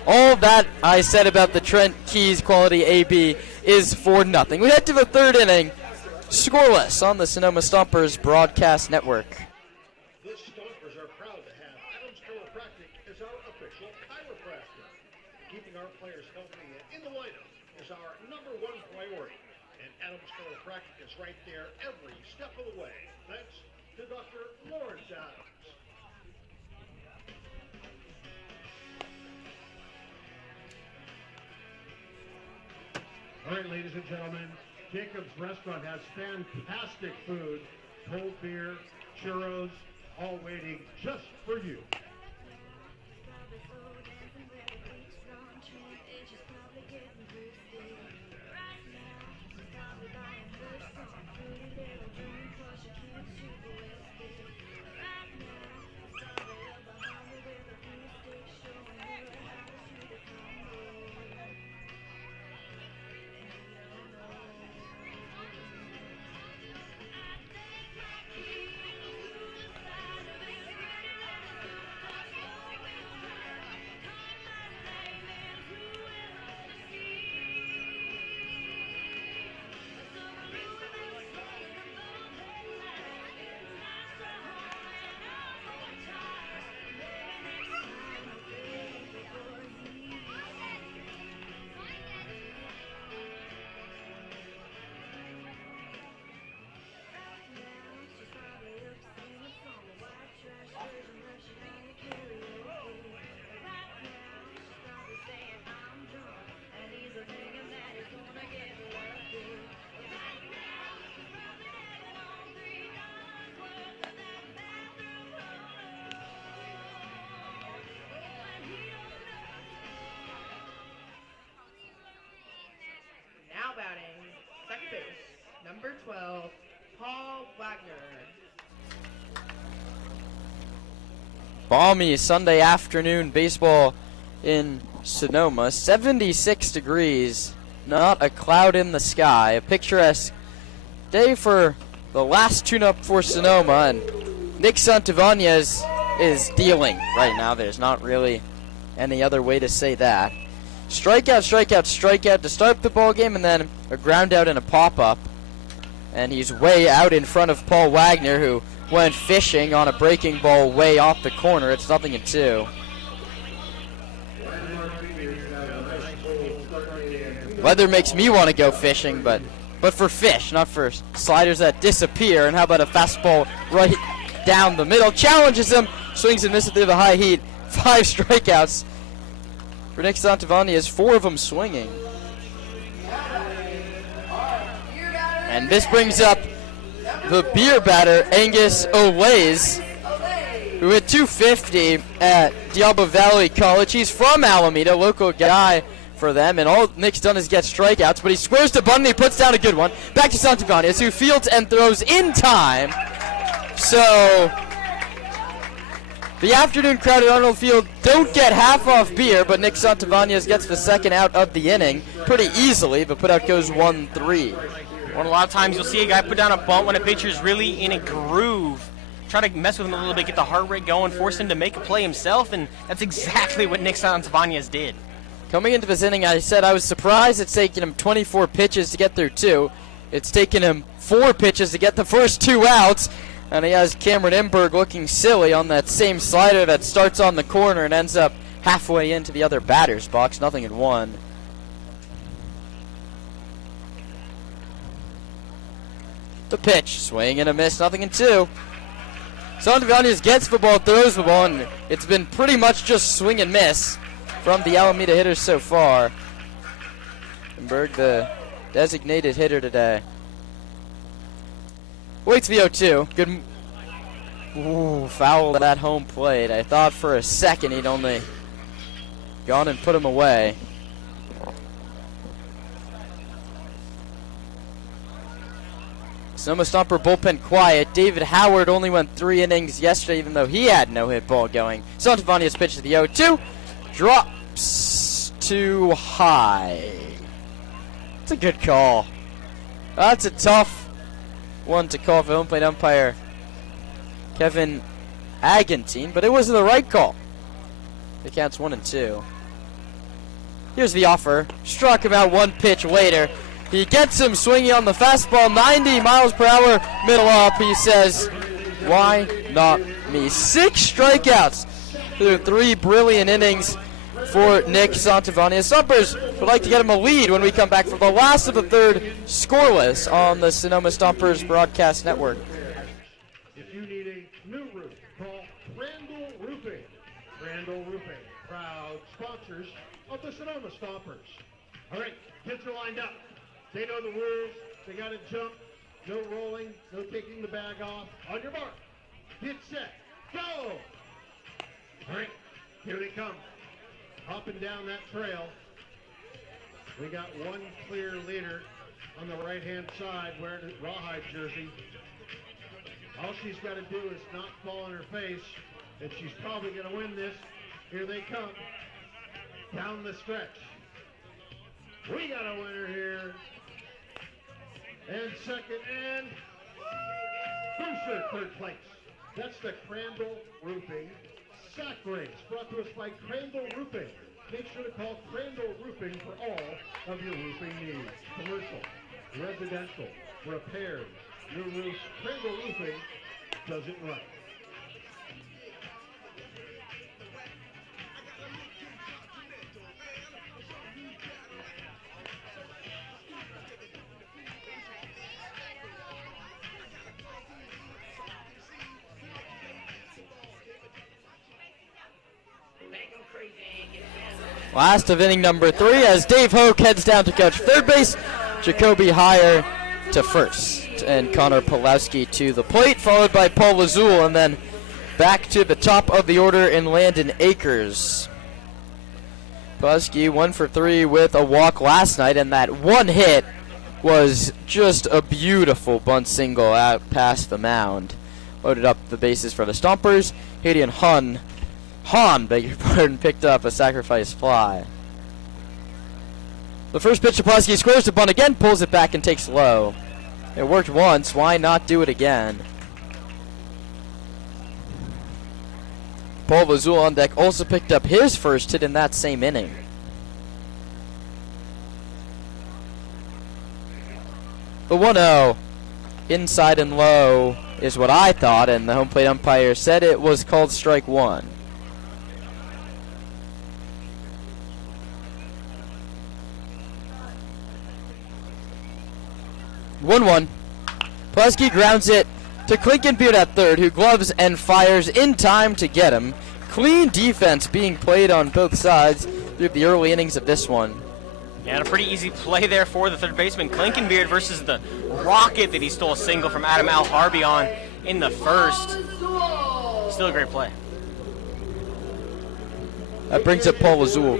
All that I said about the Trent Keys quality AB is for nothing. We head to the 3rd inning. Scoreless on the Sonoma Stompers broadcast network. The Stompers are proud to have Adams Chiropractic as our official chiropractor. Keeping our players healthy and in the lineup is our #1 priority. And Adams Chiropractic is right there every step of the way. Thanks to Dr. Lawrence Adams. All right, ladies and gentlemen, Jacob's Restaurant has fantastic food, cold beer, churros, all waiting just for you. number 12, Paul Wagner. Balmy Sunday afternoon baseball in Sonoma. 76 degrees. Not a cloud in the sky. A picturesque day for the last tune-up for Sonoma. And Nick Santavanez is dealing right now. There's not really any other way to say that. Strikeout, strikeout, strikeout to start the ball game, and then a ground out and a pop-up. And he's way out in front of Paul Wagner, who went fishing on a breaking ball way off the corner. It's 0-2. Weather makes me want to go fishing, but for fish, not for sliders that disappear. And how about a fastball right down the middle? Challenges him, swings and misses through the high heat. 5 strikeouts for Nick Santavanez, 4 of them swinging. And this brings up the beer batter, Angus Olays, who hit .250 at Diablo Valley College. He's from Alameda, local guy for them, and all Nick's done is get strikeouts, but he squares to Bundy, he puts down a good one. Back to Santavanez, who fields and throws in time. So the afternoon crowd at Arnold Field don't get half off beer, but Nick Santavanez gets the second out of the inning pretty easily, but putout goes 1-3. Well, a lot of times you'll see a guy put down a bunt when a pitcher's really in a groove. Try to mess with him a little bit, get the heart rate going, force him to make a play himself, and that's exactly what Nick Santavanez did. Coming into this inning, I said I was surprised it's taken him 24 pitches to get through 2. It's taken him 4 pitches to get the first 2 outs, and he has Cameron Imberg looking silly on that same slider that starts on the corner and ends up halfway into the other batter's box, 0-1. The pitch, swing and a miss, 0-2. Santavanez gets the ball, throws the ball, and it's been pretty much just swing and miss from the Alameda hitters so far. Imberg, the designated hitter today. Waits the 0-2. Good. Ooh, foul at home plate. I thought for a second he'd only gone and put him away. Sonoma Stomper bullpen quiet. David Howard only went 3 innings yesterday, even though he had no hit ball going. Santavanez pitches the 0-2. Drops too high. It's a good call. That's a tough one to call for home plate umpire Kevin Agantine, but it was the right call. The count's 1-2. Here's the offer. Struck him out 1 pitch later. He gets him swinging on the fastball, 90 miles per hour, middle up. He says, why not me? 6 strikeouts through 3 brilliant innings for Nick Santavanez. Stompers would like to get him a lead when we come back for the last of the third, scoreless on the Sonoma Stompers broadcast network. If you need a new roof, call Crandall Roofing. Crandall Roofing, proud sponsors of the Sonoma Stompers. All right, kids are lined up. They know the rules. They got to jump. No rolling. No taking the bag off. On your mark. Get set. Go! All right, here they come. Hopping down that trail. We got one clear leader on the right-hand side wearing a rawhide jersey. All she's got to do is not fall on her face, and she's probably going to win this. Here they come. Down the stretch. We got a winner here. And second, and Booster, third place. That's the Crandall Roofing sack race, brought to us by Crandall Roofing. Make sure to call Crandall Roofing for all of your roofing needs. Commercial, residential, repairs, new roofs. Crandall Roofing does it right. Last of inning number 3 as Dave Hoke heads down to coach third base. Jacoby Heyer to first. And Connor Pulowski to the plate, followed by Paul Lazul, and then back to the top of the order in Landon Akers. Pulowski 1 for 3 with a walk last night, and that one hit was just a beautiful bunt single out past the mound. Loaded up the bases for the Stompers. Hayden Hahn, beg your pardon, picked up a sacrifice fly. The first pitch to Pulaski squares the bunt again, pulls it back and takes low. It worked once, why not do it again? Paul Lazul on deck also picked up his first hit in that same inning. The 1-0, inside and low, is what I thought, and the home plate umpire said it was called strike one. One. Pulaski grounds it to Klinkenbeard at third, who gloves and fires in time to get him. Clean defense being played on both sides through the early innings of this one. Yeah, and a pretty easy play there for the third baseman. Klinkenbeard versus the rocket that he stole a single from Adam Al-Harbi on in the first. Still a great play. That brings up Paul Lazul.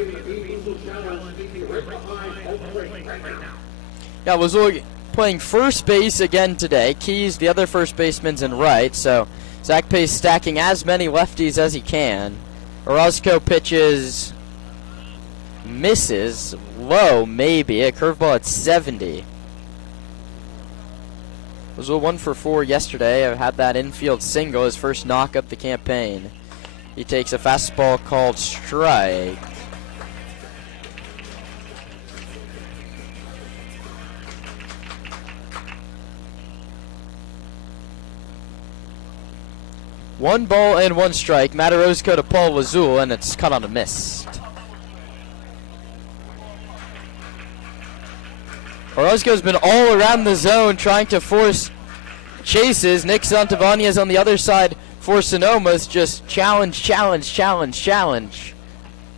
Yeah, Lazul playing first base again today. Keys, the other first baseman's in right, so Zach Pace stacking as many lefties as he can. Orozco pitches, misses, low maybe, a curveball at 70. Lazul 1 for 4 yesterday. I had that infield single, his first knock of the campaign. He takes a fastball called strike. One ball and one strike. Matt Orozco to Paul Lazul, and it's cut on a miss. Orozco's been all around the zone trying to force chases. Nick Santavanez on the other side for Sonoma's just challenge.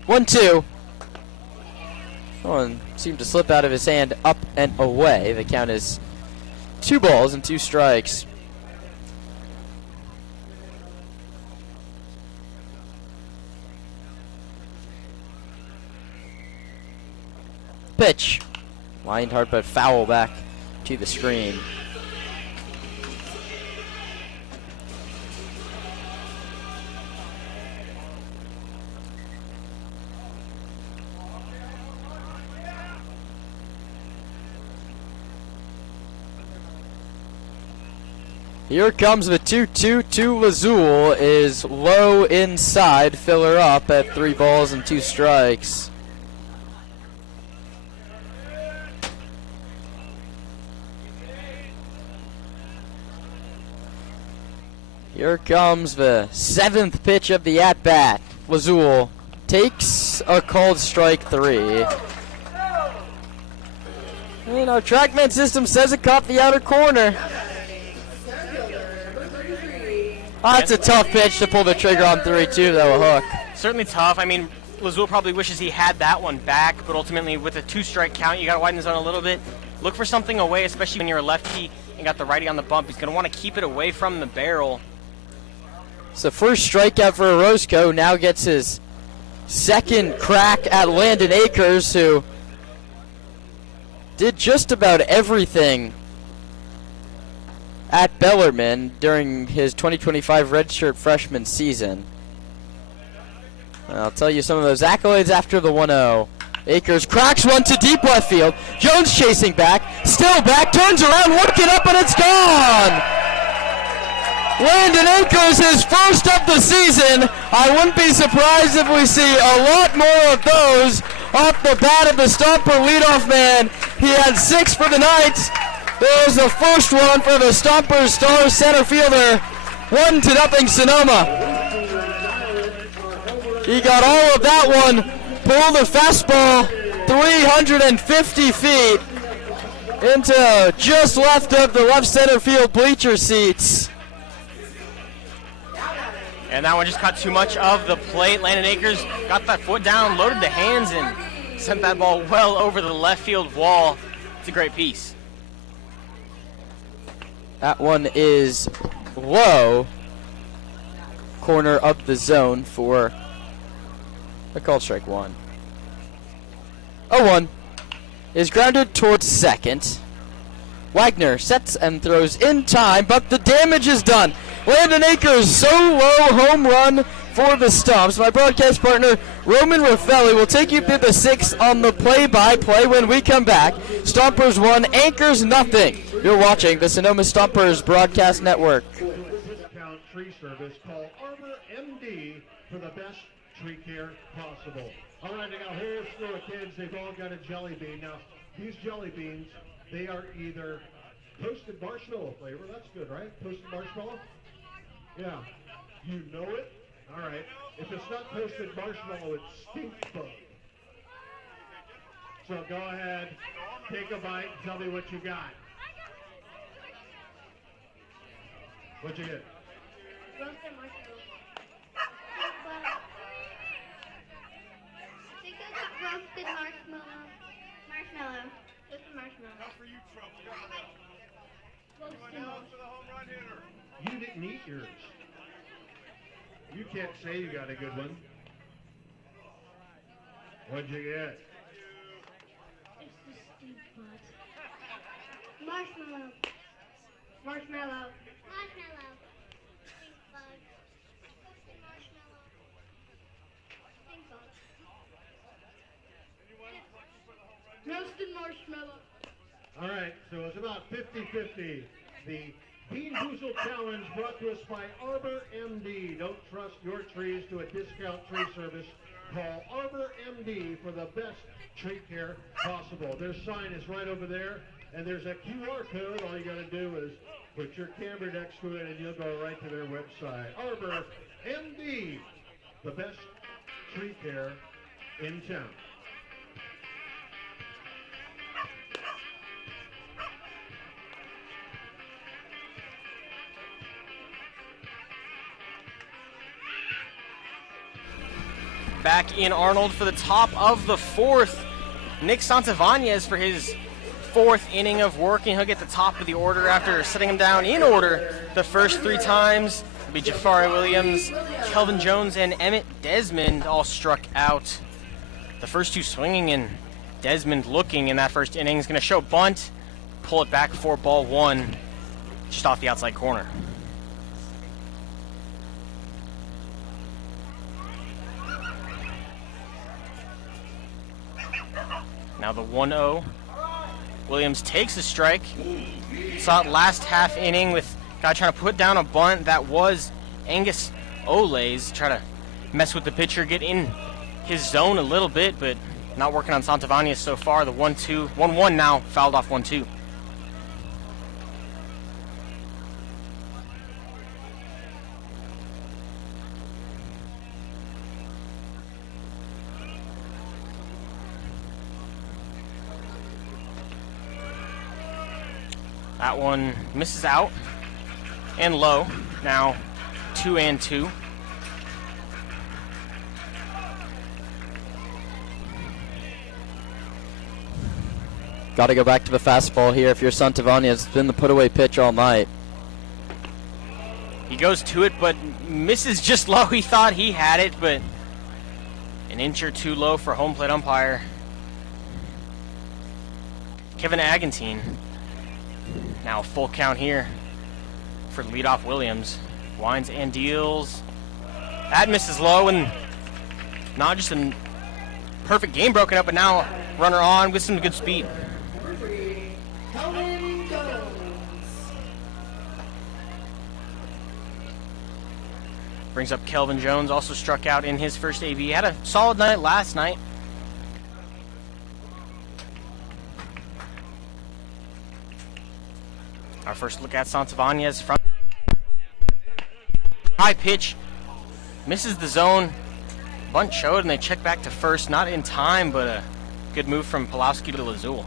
1-2. One seemed to slip out of his hand, up and away. The count is 2 balls and 2 strikes. Pitch. Lined hard but foul back to the screen. Here comes the 2-2 to Lazul, is low inside, filler up at 3 balls and 2 strikes. Here comes the 7th pitch of the at-bat. Lazul takes a called strike 3. You know, TrackMan system says it caught the outer corner. That's a tough pitch to pull the trigger on 3-2, though, a hook. Certainly tough. I mean, Lazul probably wishes he had that one back, but ultimately with a 2-strike count, you got to widen the zone a little bit. Look for something away, especially when you're a lefty and got the righty on the bump. He's going to want to keep it away from the barrel. It's the first strikeout for Orozco. Now gets his second crack at Landon Akers, who did just about everything at Bellarmine during his 2025 redshirt freshman season. I'll tell you some of those accolades after the 1-0. Akers cracks one to deep left field. Jones chasing back, still back, turns around, looking up, and it's gone! Landon Akers, his first of the season. I wouldn't be surprised if we see a lot more of those off the bat of the Stomper leadoff man. He had 6 for the night. There's the first one for the Stompers star center fielder. 1-0 Sonoma. He got all of that one. Pulled the fastball 350 feet into just left of the left center field bleacher seats. And that one just caught too much of the plate. Landon Akers got that foot down, loaded the hands, and sent that ball well over the left field wall. It's a great piece. That one is low. Corner of the zone for a called strike 1. 0-1 is grounded towards second. Wagner sets and throws in time, but the damage is done. Landon Akers, solo home run for the Stomps. My broadcast partner, Roman Raffelli, will take you through the 6th on the play-by-play when we come back. Stompers 1, Anchors nothing. You're watching the Sonoma Stompers Broadcast Network. Discount tree service. Call Arbor MD for the best tree care possible. All right, I got a whole slew of kids. They've all got a jelly bean. Now, these jelly beans, they are either toasted marshmallow flavor. That's good, right? Toasted marshmallow? Yeah. You know it? All right. If it's not toasted marshmallow, it's stink bug. So go ahead, take a bite, and tell me what you got. What'd you get? Roasted marshmallow. I think I got roasted marshmallow. Marshmallow. Roasted marshmallow. Roasted marshmallow. You didn't eat yours. You can't say you got a good one. What'd you get? It's the stink bug. Marshmallow. Marshmallow. Marshmallow. Stink bug. Roasted marshmallow. Stink bug. Roasted marshmallow. All right, so it's about 50-50. The Bean Boozle Challenge brought to us by Arbor MD. Don't trust your trees to a discount tree service. Call Arbor MD for the best tree care possible. Their sign is right over there, and there's a QR code. All you got to do is put your camera next to it, and you'll go right to their website. Arbor MD, the best tree care in town. Back in Arnold for the top of the 4th. Nick Santavanez for his 4th inning of working. He'll get the top of the order after setting him down in order the first 3 times. It'll be Jafari Williams, Kelvin Jones, and Emmett Desmond all struck out. The first 2 swinging, and Desmond looking in that first inning. Is going to show bunt, pull it back for ball 1, just off the outside corner. Now the 1-0. Williams takes a strike. Saw it last half inning with a guy trying to put down a bunt. That was Angus Olays. Try to mess with the pitcher, get in his zone a little bit, but not working on Santavanez so far. The 1-2, 1-1 now, fouled off 1-2. That one misses out and low. Now 2-2. Got to go back to the fastball here if you're Santavanez. It's been the put-away pitch all night. He goes to it, but misses just low. He thought he had it, but an inch or 2 low for home plate umpire Kevin Agantine. Now full count here for leadoff Williams. Winds and deals. That misses low, and not just a perfect game broken up, but now runner on with some good speed. Brings up Kelvin Jones, also struck out in his first AB. Had a solid night last night. Our first look at Santavanez from high pitch, misses the zone. Bunt showed, and they check back to first. Not in time, but a good move from Pulowski to Lazul.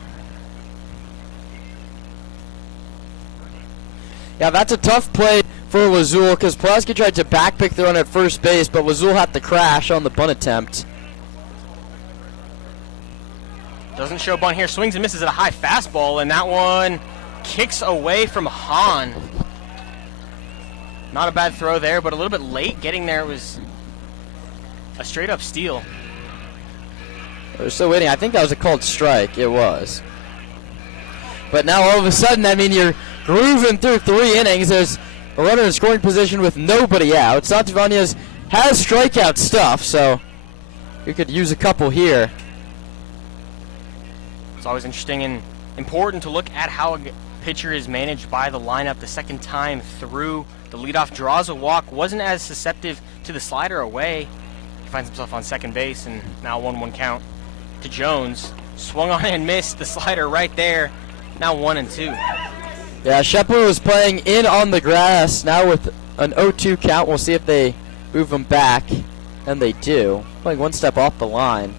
Yeah, that's a tough play for Lazul because Pulaski tried to backpick the run at first base, but Lazul had to crash on the bunt attempt. Doesn't show bunt here. Swings and misses at a high fastball, and that one kicks away from Hahn. Not a bad throw there, but a little bit late getting there. It was a straight-up steal. We're still waiting. I think that was a called strike. It was. But now all of a sudden, I mean, you're grooving through 3 innings. There's a runner in scoring position with nobody out. Santivanez has strikeout stuff, so you could use a couple here. It's always interesting and important to look at how a pitcher is managed by the lineup the second time through. The leadoff draws a walk, wasn't as susceptible to the slider away. He finds himself on second base, and now 1-1 count to Jones. Swung on and missed the slider right there. Now 1-2. Yeah, Shepler was playing in on the grass. Now with an 0-2 count, we'll see if they move him back. And they do. Playing one step off the line.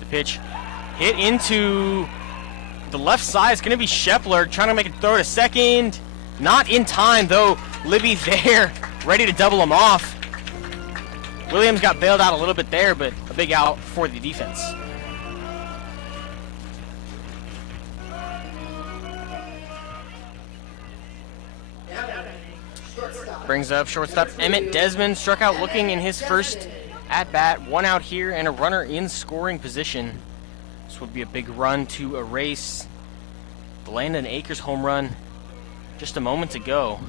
The pitch hit into the left side. It's going to be Shepler trying to make a throw to second. Not in time, though. Libby there, ready to double him off. Williams got bailed out a little bit there, but a big out for the defense. Brings up shortstop Emmett Desmond. Struck out looking in his first at-bat. 1 out here and a runner in scoring position. This would be a big run to erase the Landon Akers home run just a moment ago.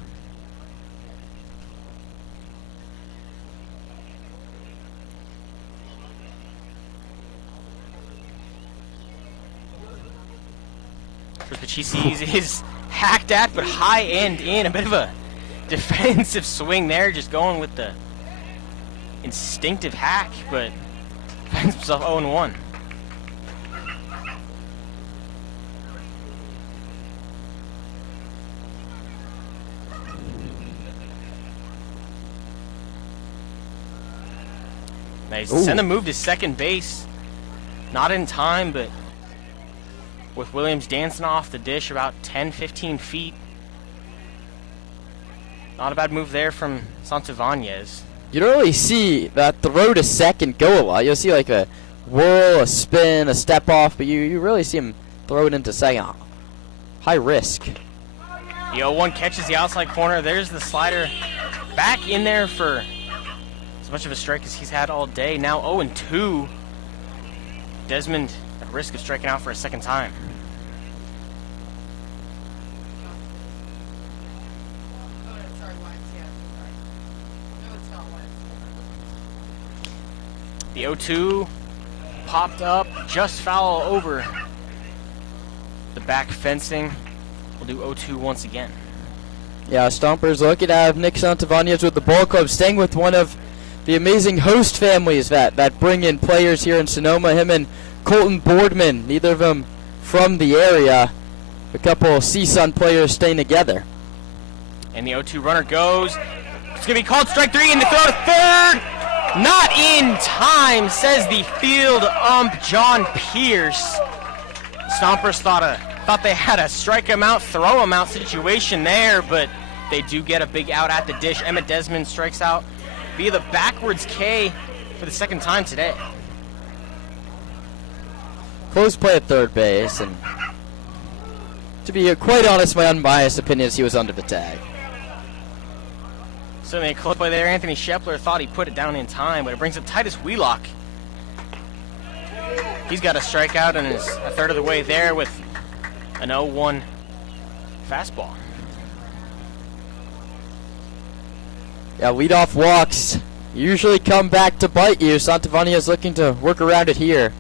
First pitch he sees is hacked at, but high and in. A bit of a defensive swing there, just going with the instinctive hack, but finds himself 0-1. Nice. Send a move to second base. Not in time, but with Williams dancing off the dish about 10-15 feet. Not a bad move there from Santivanez. You don't really see that throw to second go a lot. You'll see like a whirl, a spin, a step off, but you really see him throw it into second. High risk. The 0-1 catches the outside corner. There's the slider back in there for as much of a strike as he's had all day. Now 0-2. Desmond at risk of striking out for a second time. The 0-2 popped up, just foul over the back fencing. We'll do 0-2 once again. Yeah, Stompers looking to have Nick Santivanez with the ball club, staying with one of the amazing host families that bring in players here in Sonoma. Him and Colton Boardman, neither of them from the area. A couple of CSUN players staying together. And the 0-2 runner goes. It's going to be called strike 3, and the throw to third. Not in time, says the field ump, John Pierce. Stompers thought they had a strike him out, throw him out situation there, but they do get a big out at the dish. Emmett Desmond strikes out via the backwards K for the second time today. Close play at third base, and to be quite honest, my unbiased opinion is he was under the tag. Certainly a close play there. Anthony Shepler thought he put it down in time, but it brings up Titus Wheelock. He's got a strikeout and is a third of the way there with an 0-1 fastball. Yeah, leadoff walks usually come back to bite you. Santivanez looking to work around it here.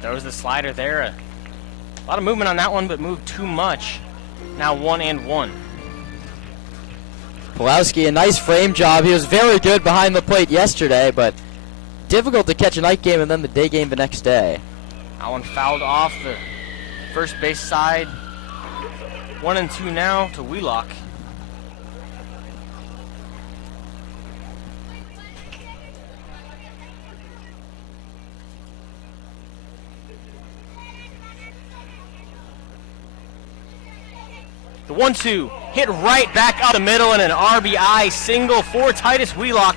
Throws the slider there. A lot of movement on that one, but moved too much. Now 1-1. Pulowski, a nice frame job. He was very good behind the plate yesterday, but difficult to catch a night game and then the day game the next day. That one fouled off the first base side. 1-2 now to Wheelock. The 1-2 hit right back up the middle and an RBI single for Titus Wheelock.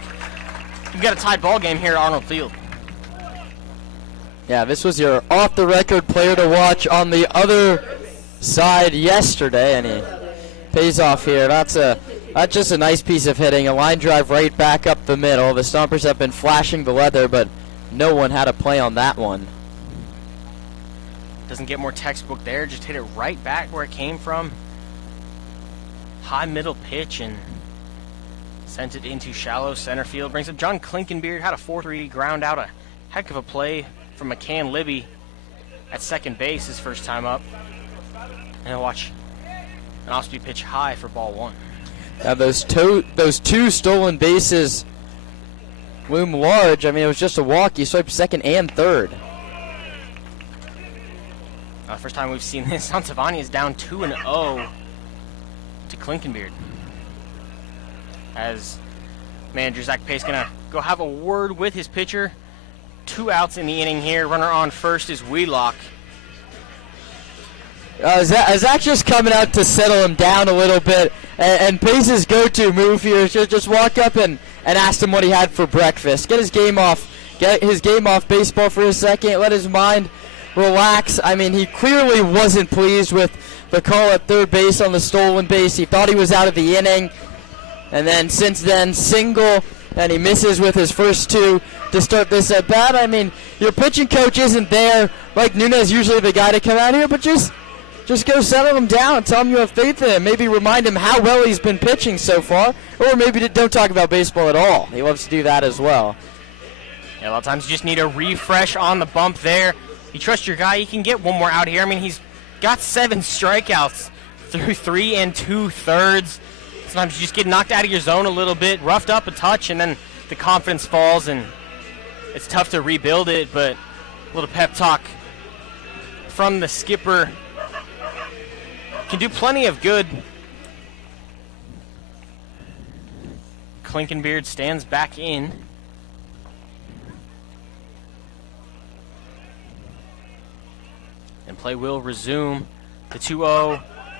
We've got a tied ball game here at Arnold Field. Yeah, this was your off-the-record player to watch on the other side yesterday, and he pays off here. That's a That's just a nice piece of hitting. A line drive right back up the middle. The Stompers have been flashing the leather, but no one had a play on that one. Doesn't get more textbook there. Just hit it right back where it came from. High middle pitch and sent it into shallow center field. Brings up John Klinkenbeard. Had a 4-3 ground out. A heck of a play from McCann Libby at second base his first time up. And watch an off-speed pitch high for ball one. Now those two stolen bases loom large. I mean, it was just a walk. He swiped second and third. First time we've seen this. Santavani is down 2-0 to Klinkenbeard. As manager Zach Pace gonna go have a word with his pitcher. 2 outs in the inning here. Runner on first is Wheelock. Zach just coming out to settle him down a little bit, and Pace's go-to move here is just walk up and ask him what he had for breakfast. Get his game off baseball for a second. Let his mind relax. I mean, he clearly wasn't pleased with the call at third base on the stolen base. He thought he was out of the inning, and then since then, single, and he misses with his first 2 to start this at bat. I mean, your pitching coach isn't there. Mike Nunez usually the guy to come out here, but just go settle him down and tell him you have faith in him. Maybe remind him how well he's been pitching so far, or maybe don't talk about baseball at all. He loves to do that as well. Yeah, a lot of times you just need a refresh on the bump there. You trust your guy, he can get one more out here. I mean, he's got 7 strikeouts through 3 2/3. Sometimes you just get knocked out of your zone a little bit, roughed up a touch, and then the confidence falls, and it's tough to rebuild it, but a little pep talk from the skipper can do plenty of good. Klinkenbeard stands back in. And play will resume. The 2-0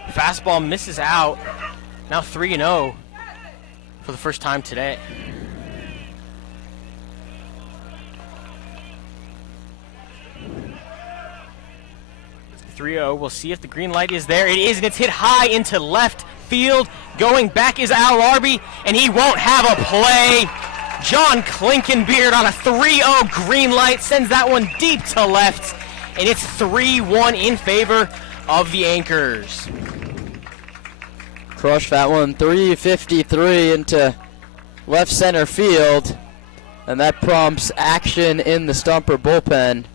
fastball misses out. Now 3-0 for the first time today. 3-0. We'll see if the green light is there. It is, and it's hit high into left field. Going back is Al Arby, and he won't have a play. John Klinkenbeard on a 3-0 green light sends that one deep to left, and it's 3-1 in favor of the Anchors. Crushed that one 353 into left center field, and that prompts action in the Stomper bullpen.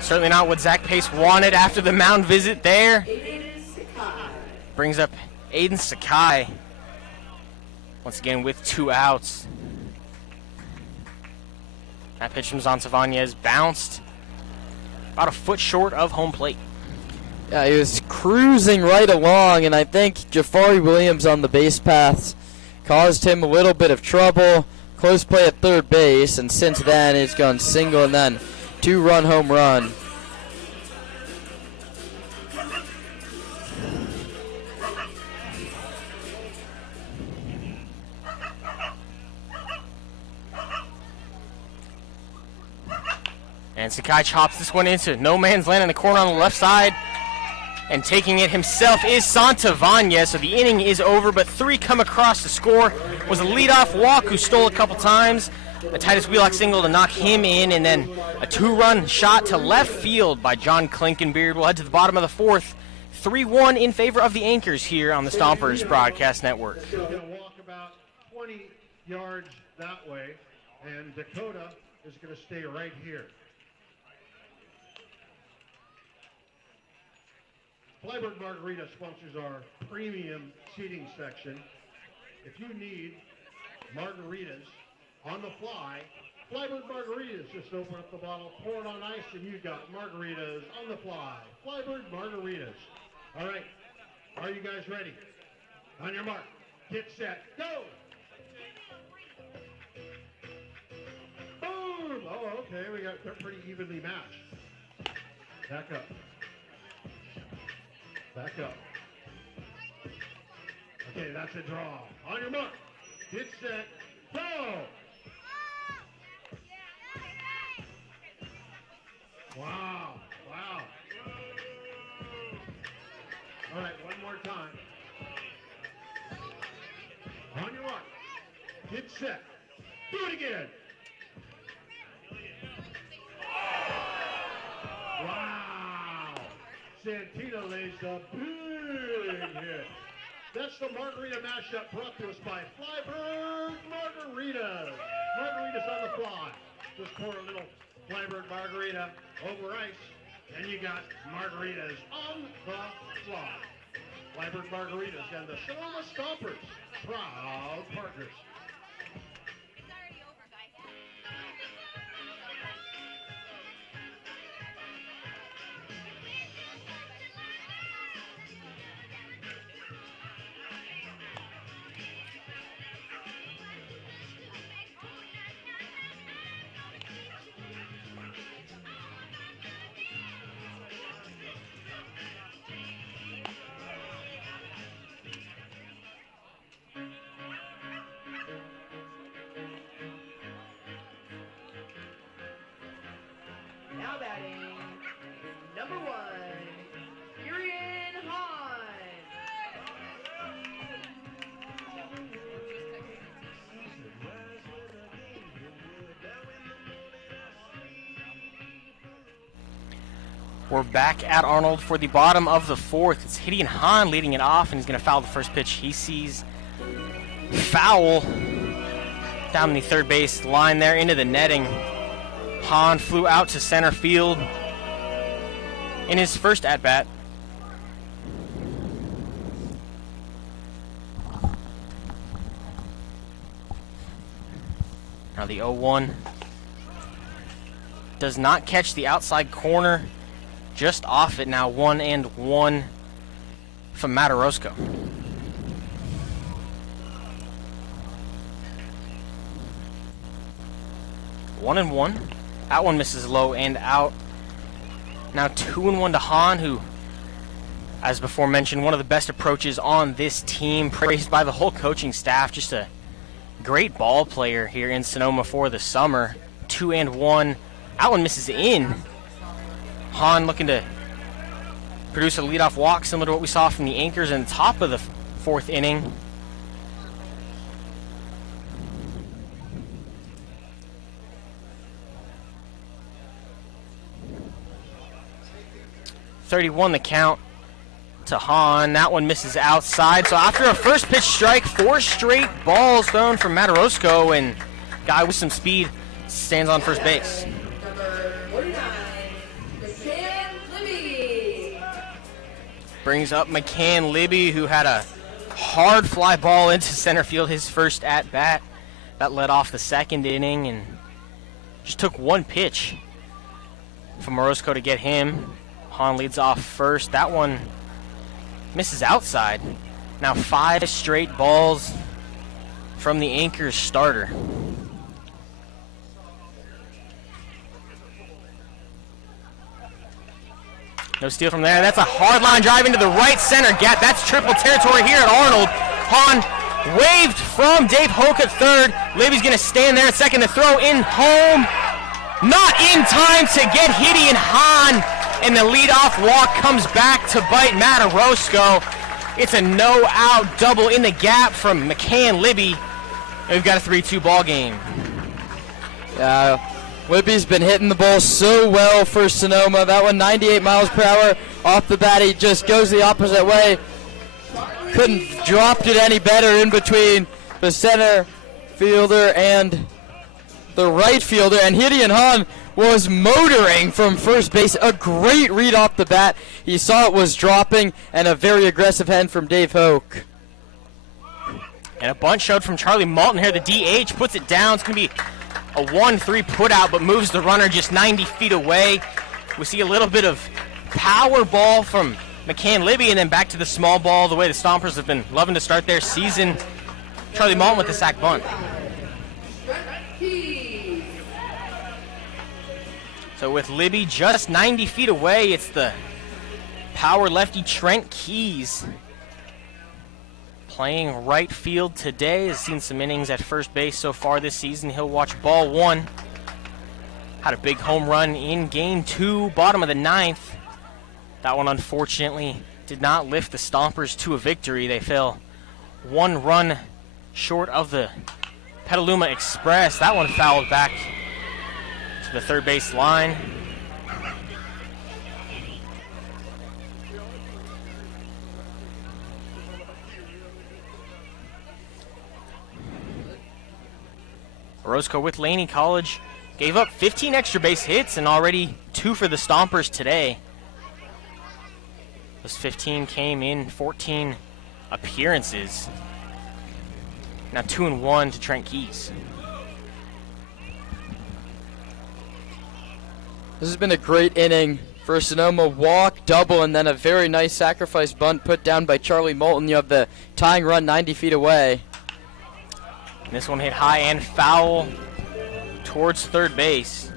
Certainly not what Zach Pace wanted after the mound visit there. Brings up Aiden Sakai once again with 2 outs. That pitch from Santavani bounced about a foot short of home plate. Yeah, he was cruising right along, and I think Jafari Williams on the base paths caused him a little bit of trouble. Close play at third base, and since then he's gone single and then 2-run home run. And Sakai chops this one into no man's land in the corner on the left side. And taking it himself is Santavani. So the inning is over, but 3 come across to score. Was a leadoff walk who stole a couple times. A Titus Wheelock single to knock him in, and then a 2-run shot to left field by John Klinkenbeard. We'll head to the bottom of the 4th. 3-1 in favor of the Anchors here on the Stompers Broadcast Network. He's going to walk about 20 yards that way, and Dakota is going to stay right here. Flyberg Margarita sponsors our premium seating section. If you need margaritas on the fly, Flyberg Margaritas, just open up the bottle, pour it on ice, and you got margaritas on the fly. Flyberg Margaritas. All right, are you guys ready? On your mark, get set, go! Boom! Oh, okay, they're pretty evenly matched. Back up. Back up. Okay, that's a draw. On your mark, get set, go! Wow, wow. All right, one more time. On your mark. Get set. Do it again. Wow. Santino lays a big hit. That's the Margarita Mashup brought to us by Flyberg Margaritas. Margaritas on the fly. Just pour a little Flyberg Margarita over ice, and you got margaritas on the fly. Flyberg Margaritas and the Sonoma Stompers, proud partners. Now batting, number 1, Urian Hahn. We're back at Arnold for the bottom of the 4th. It's Gideon Hahn leading it off, and he's going to foul the first pitch. He sees foul down the third base line there into the netting. Hahn flew out to center field in his first at-bat. Now the 0-1 does not catch the outside corner, just off it. Now 1-1 from Matarosco. One and one. That one misses low and out. Now 2-1 to Hahn, who, as before mentioned, one of the best approaches on this team, praised by the whole coaching staff. Just a great ball player here in Sonoma for the summer. 2-1. That one misses in. Hahn looking to produce a leadoff walk similar to what we saw from the Anchors in the top of the 4th inning. .31 the count to Hahn. That one misses outside. So after a first pitch strike, 4 straight balls thrown from Matarosco, and guy with some speed stands on first base. Number 49, McCann Libby. Brings up McCann Libby, who had a hard fly ball into center field his first at bat. That led off the 2nd inning, and just took one pitch for Morosco to get him. Hahn leads off first. That one misses outside. Now 5 straight balls from the Anchors starter. No steal from there. That's a hard line drive into the right center gap. That's triple territory here at Arnold. Hahn waved from Dave Hoke at third. Libby's going to stand there at second to throw in home. Not in time to get Gideon Hahn. And the leadoff walk comes back to bite Matarosco. It's a no-out double in the gap from McCann Libby. And we've got a 3-2 ball game. Libby's been hitting the ball so well for Sonoma. That one 98 miles per hour off the bat. He just goes the opposite way. Couldn't dropped it any better in between the center fielder and the right fielder. And Gideon Hahn was motoring from first base. A great read off the bat. He saw it was dropping, and a very aggressive hand from Dave Hoke. And a bunt showed from Charlie Malton here. The DH puts it down. It's going to be a 1-3 putout, but moves the runner just 90 feet away. We see a little bit of power ball from McCann Libby, and then back to the small ball, the way the Stompers have been loving to start their season. Charlie Malton with the sack bunt. So with Libby just 90 feet away, it's the power lefty Trent Keys playing right field today. Has seen some innings at first base so far this season. He'll watch ball 1. Had a big home run in game 2, bottom of the 9th. That one unfortunately did not lift the Stompers to a victory. They fell 1 run short of the Petaluma Express. That one fouled back to the third base line. Orozco with Laney College gave up 15 extra base hits and already 2 for the Stompers today. Those 15 came in 14 appearances. Now 2-1 to Trent Keys. This has been a great inning for Sonoma. Walk, double, and then a very nice sacrifice bunt put down by Charlie Moulton. You have the tying run 90 feet away. And this one hit high and foul towards third base.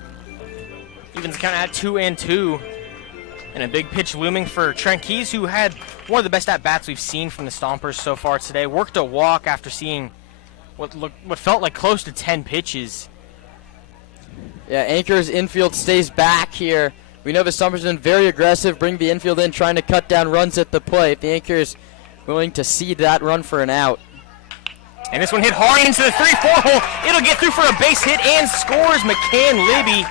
Evens the count at 2-2. And a big pitch looming for Trent Keys, who had one of the best at-bats we've seen from the Stompers so far today. Worked a walk after seeing what felt like close to 10 pitches. Yeah, Anchor's infield stays back here. We know the Stompers have been very aggressive, bring the infield in, trying to cut down runs at the plate. The Anchor's willing to cede that run for an out. And this one hit hard into the 3-4 hole. It'll get through for a base hit and scores. McCann Libby.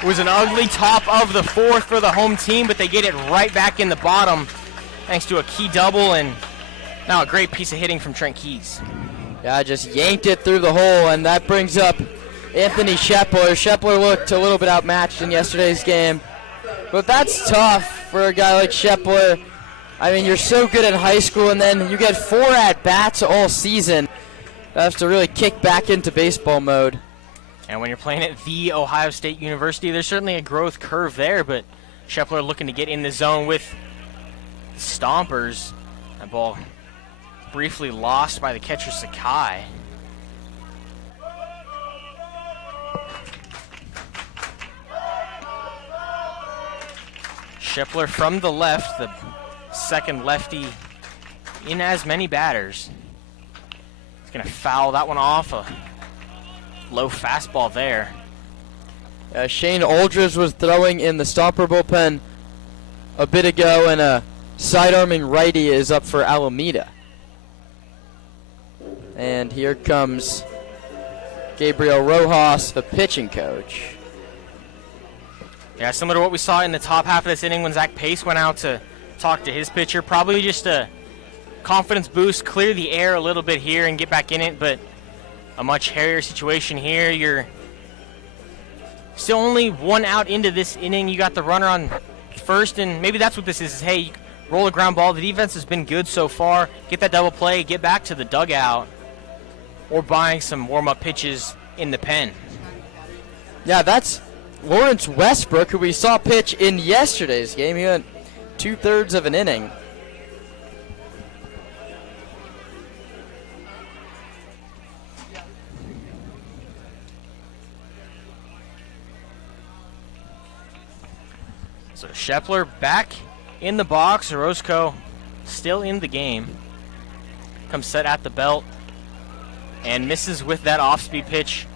It was an ugly top of the 4th for the home team, but they get it right back in the bottom thanks to a key double and now a great piece of hitting from Trent Keys. Yeah, just yanked it through the hole, and that brings up Anthony Shepler. Shepler looked a little bit outmatched in yesterday's game, but that's tough for a guy like Shepler. I mean, you're so good in high school, and then you get 4 at-bats all season. You have to really kick back into baseball mode. And when you're playing at The Ohio State University, there's certainly a growth curve there, but Shepler looking to get in the zone with Stompers. That ball briefly lost by the catcher Sakai. Shepler from the left, the second lefty in as many batters. He's going to foul that one off. A low fastball there. Shane Aldridge was throwing in the Stomper bullpen a bit ago, and a side-arming righty is up for Alameda. And here comes Gabriel Rojas, the pitching coach. Yeah, similar to what we saw in the top half of this inning when Zach Pace went out to talk to his pitcher. Probably just a confidence boost, clear the air a little bit here and get back in it, but a much hairier situation here. You're still only 1 out into this inning. You got the runner on first, and maybe that's what this is. Hey, you roll a ground ball. The defense has been good so far. Get that double play, get back to the dugout, or buying some warm-up pitches in the pen. Yeah, that's Lawrence Westbrook, who we saw pitch in yesterday's game. He went 2/3 of an inning. So Shepler back in the box. Orozco still in the game. Comes set at the belt and misses with that off-speed pitch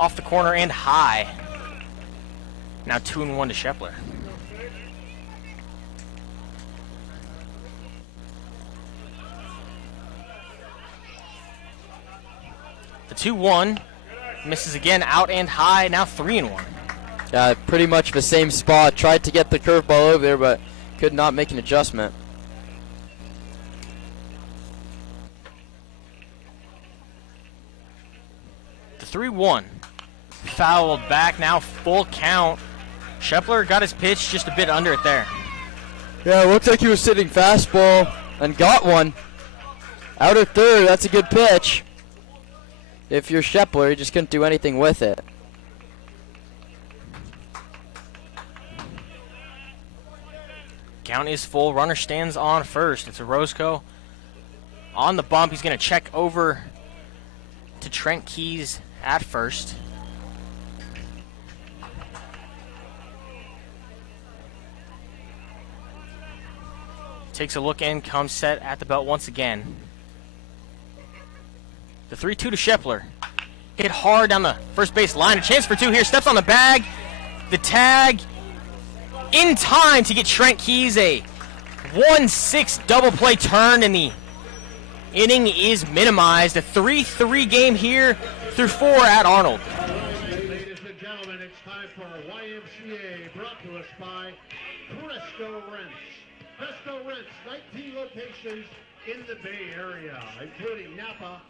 off the corner and high. Now 2-1 to Shepler. The 2-1 misses again, out and high. Now 3-1. Pretty much the same spot. Tried to get the curveball over there, but could not make an adjustment. The 3-1 fouled back. Now full count. Shepler got his pitch just a bit under it there. Yeah, it looks like he was sitting fastball and got one. Outer third, that's a good pitch. If you're Shepler, you just couldn't do anything with it. Count is full. Runner stands on first. It's Orozco on the bump. He's going to check over to Trent Keys at first. Takes a look in, comes set at the belt once again. The 3-2 to Shepler. Hit hard down the first base line. A chance for 2 here. Steps on the bag. The tag in time to get Trent Keys a 1-6 double play turn, and the inning is minimized. A 3-3 game here through 4 at Arnold. Ladies and gentlemen, it's time for YMCA, brought to us by Presto Rents. Presto Rents, 19 locations in the Bay Area, including Napa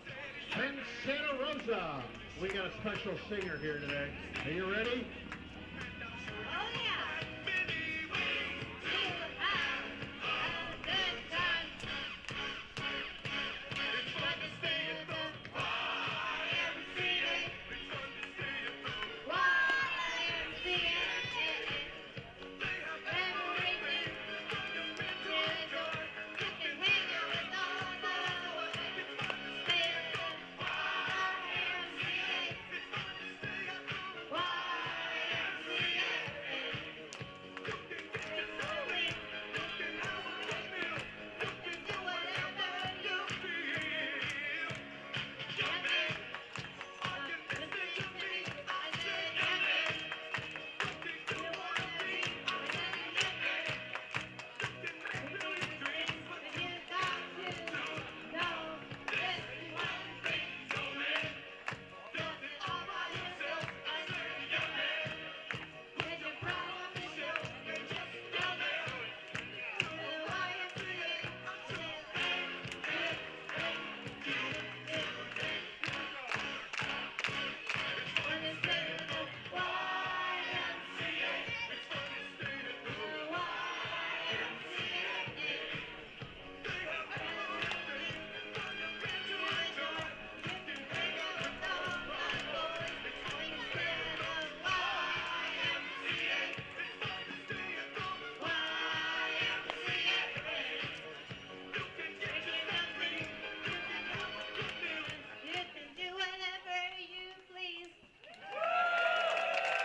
and Santa Rosa. We got a special singer here today. Are you ready?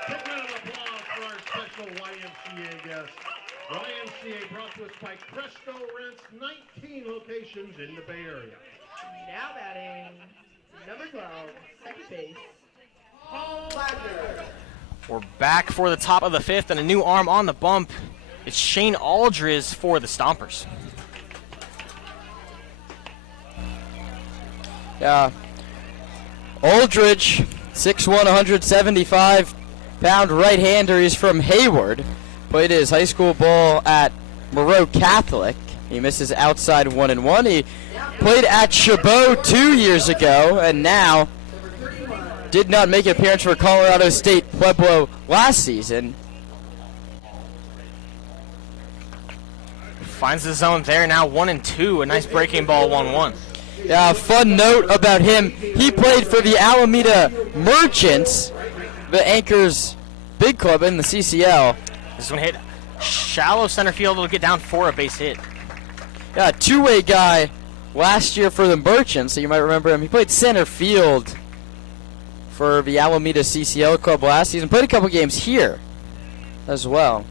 Big round of applause for our special YMCA guest. YMCA brought to us by Presto Rents, 19 locations in the Bay Area. Now batting, number 12, second base, Paul Wagner. We're back for the top of the 5th, and a new arm on the bump. It's Shane Aldridge for the Stompers. Yeah. Aldridge, 6'1", 175-pound right-hander. He's from Hayward. Played his high school ball at Moreau Catholic. He misses outside 1-1. He played at Chabot 2 years ago, and now did not make an appearance for Colorado State Pueblo last season. Finds the zone there, now 1-2. A nice breaking ball, 1-1. Yeah, fun note about him, he played for the Alameda Merchants, the Anchors big club in the CCL. This one hit shallow center field. It'll get down for a base hit. Yeah, two-way guy last year for the Merchants, so you might remember him. He played center field for the Alameda CCL club last season. Played a couple games here as well.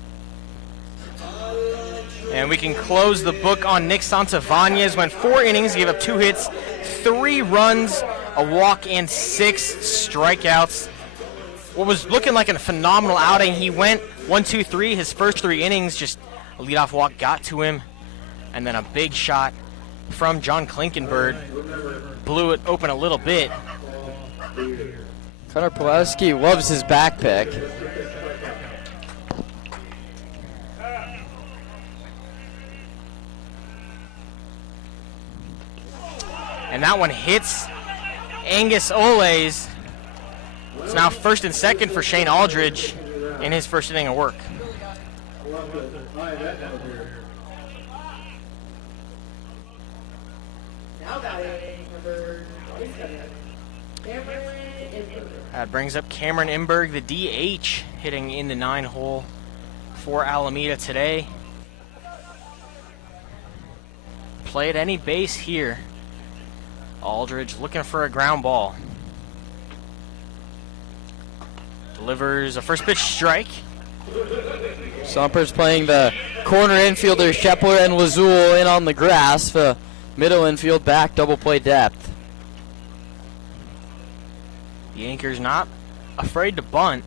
And we can close the book on Nick Santavanez. Went 4 innings, gave up 2 hits, 3 runs, a walk, and 6 strikeouts. What was looking like a phenomenal outing. He went 1-2-3. His first 3 innings, just a leadoff walk got to him. And then a big shot from John Klinkenberg. Blew it open a little bit. Connor Pulaski loves his back pick. And that one hits Angus Olays. It's now first and second for Shane Aldridge in his first inning of work. Now batting, number 27, Cameron Imberg. That brings up Cameron Imberg, the DH, hitting in the 9-hole for Alameda today. Play at any base here. Aldridge looking for a ground ball. Delivers a first pitch strike. Stompers playing the corner infielders Shepler and Lazul in on the grass. The middle infield back, double play depth. The Anchors not afraid to bunt.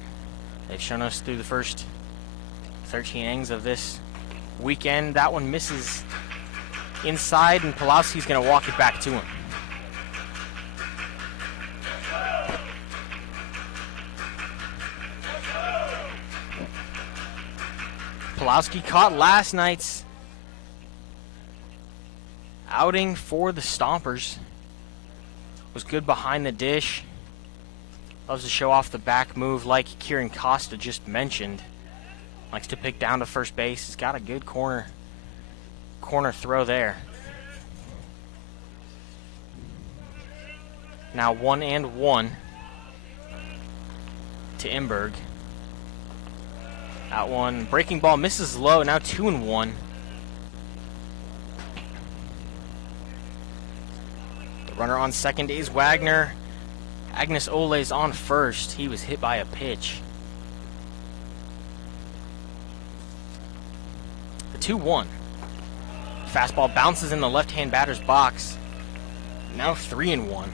They've shown us through the first 13 innings of this weekend. That one misses inside, and Pulowski's going to walk it back to him. Pulowski caught last night's outing for the Stompers. Was good behind the dish. Loves to show off the back move like Kieran Costa just mentioned. Likes to pick down to first base. He's got a good corner throw there. Now 1-1 to Imberg. That one, breaking ball misses low, now 2-1. The runner on second is Wagner. Agnes Ole's on first. He was hit by a pitch. The 2-1. Fastball bounces in the left-hand batter's box. Now 3-1.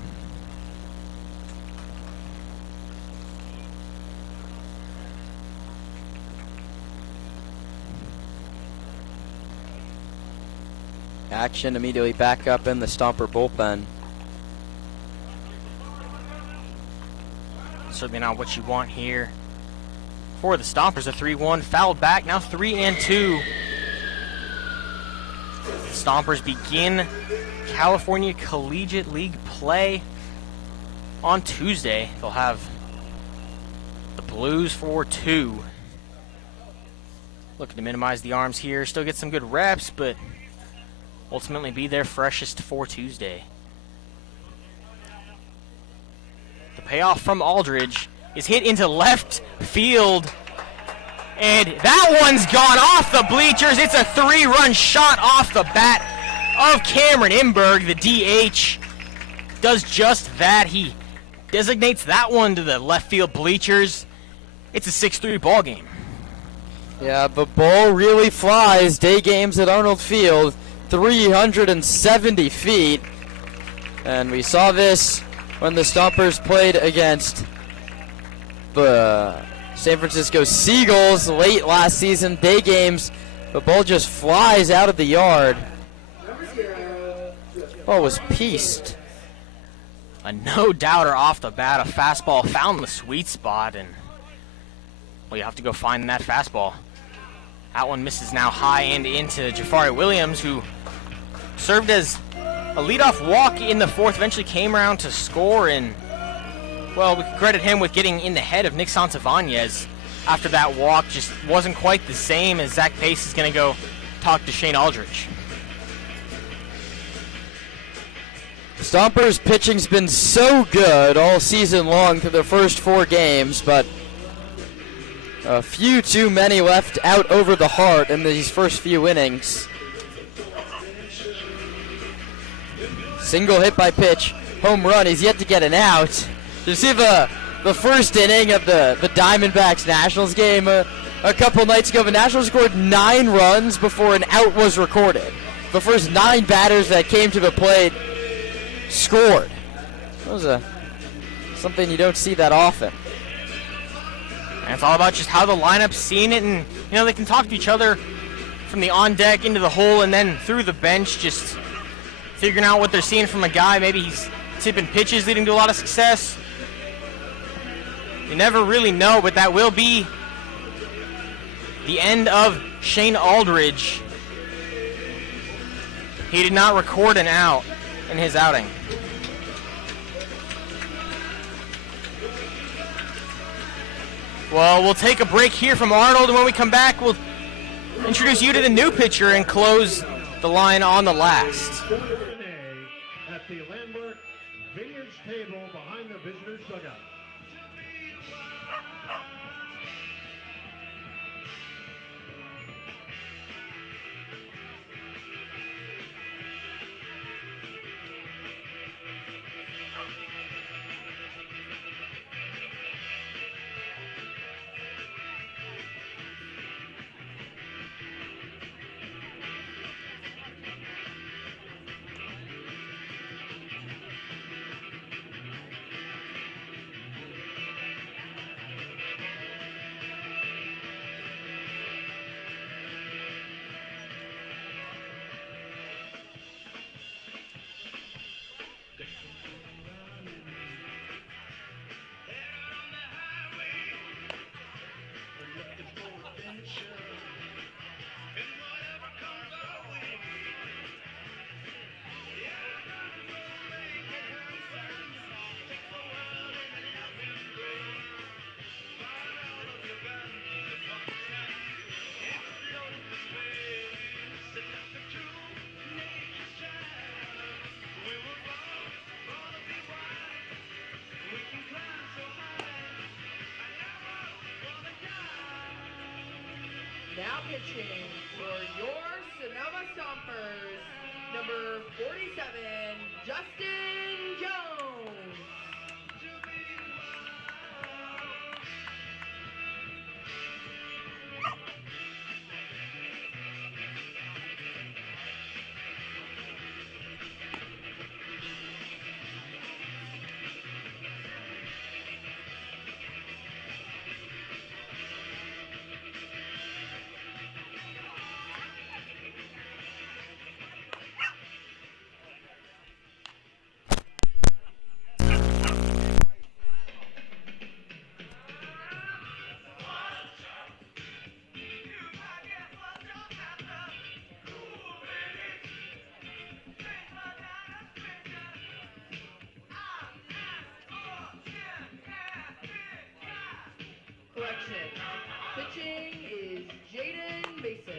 Action immediately back up in the Stomper bullpen. Certainly not what you want here for the Stompers. A 3-1 fouled back, now 3-2. The Stompers begin California Collegiate League play on Tuesday. They'll have the Blues for 2. Looking to minimize the arms here, still get some good reps, but ultimately be their freshest for Tuesday. The payoff from Aldridge is hit into left field, and that one's gone off the bleachers. It's a 3-run shot off the bat of Cameron Imberg. The DH does just that. He designates that one to the left field bleachers. It's a 6-3 ball game. Yeah, the ball really flies. Day games at Arnold Field. 370 feet, and we saw this when the Stompers played against the San Francisco Seagulls late last season. Day games, the ball just flies out of the yard. Ball was pieced. A no-doubter off the bat. A fastball found the sweet spot, and well, you have to go find that fastball. That one misses now high and into Jafari Williams, who served as a leadoff walk in the fourth, eventually came around to score, and, well, we can credit him with getting in the head of Nick Santavanez after that walk. Just wasn't quite the same, as Zach Pace is going to go talk to Shane Aldridge. Stompers' pitching's been so good all season long through the first 4 games, but a few too many left out over the heart in these first few innings. Single hit by pitch, home run. He's yet to get an out. Did you see the first inning of the Diamondbacks Nationals game a couple nights ago? The Nationals scored 9 runs before an out was recorded. The first 9 batters that came to the plate scored. That was something you don't see that often. And it's all about just how the lineup's seen it, and they can talk to each other from the on deck into the hole and then through the bench, just figuring out what they're seeing from a guy. Maybe he's tipping pitches, leading to a lot of success. You never really know, but that will be the end of Shane Aldridge. He did not record an out in his outing. Well, we'll take a break here from Arnold, and when we come back, we'll introduce you to the new pitcher and close the line on the last. At the Landmark Vineyards table behind the visitors' dugout. Now pitching for your Sonoma Stompers, number 47, Justin Jones. Correction. Pitching is Jaden Mason.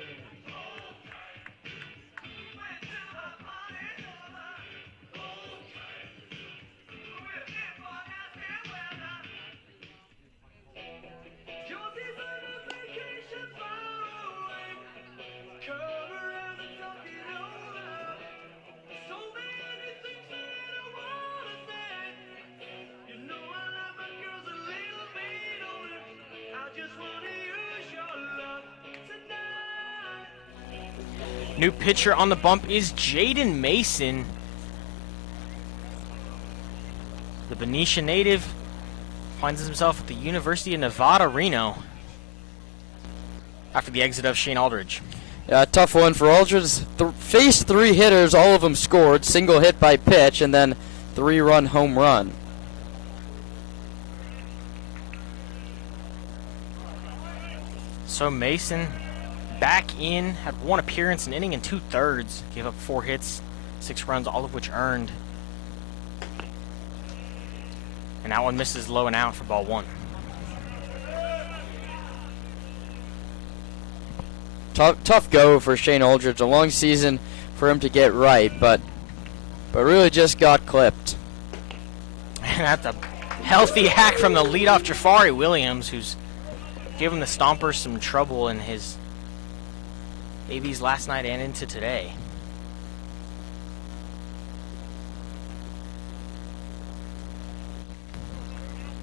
New pitcher on the bump is Jaden Mason. The Benicia native finds himself at the University of Nevada, Reno after the exit of Shane Aldridge. Yeah, tough one for Aldridge. Faced 3 hitters, all of them scored. Single hit by pitch, and then 3-run home run. So Mason back in, had 1 appearance, an inning and 2/3. Gave up 4 hits, 6 runs, all of which earned. And that one misses low and out for ball 1. Tough go for Shane Aldridge. A long season for him to get right, but really just got clipped. And that's a healthy hack from the leadoff Jafari Williams, who's given the Stompers some trouble in his AVs last night and into today.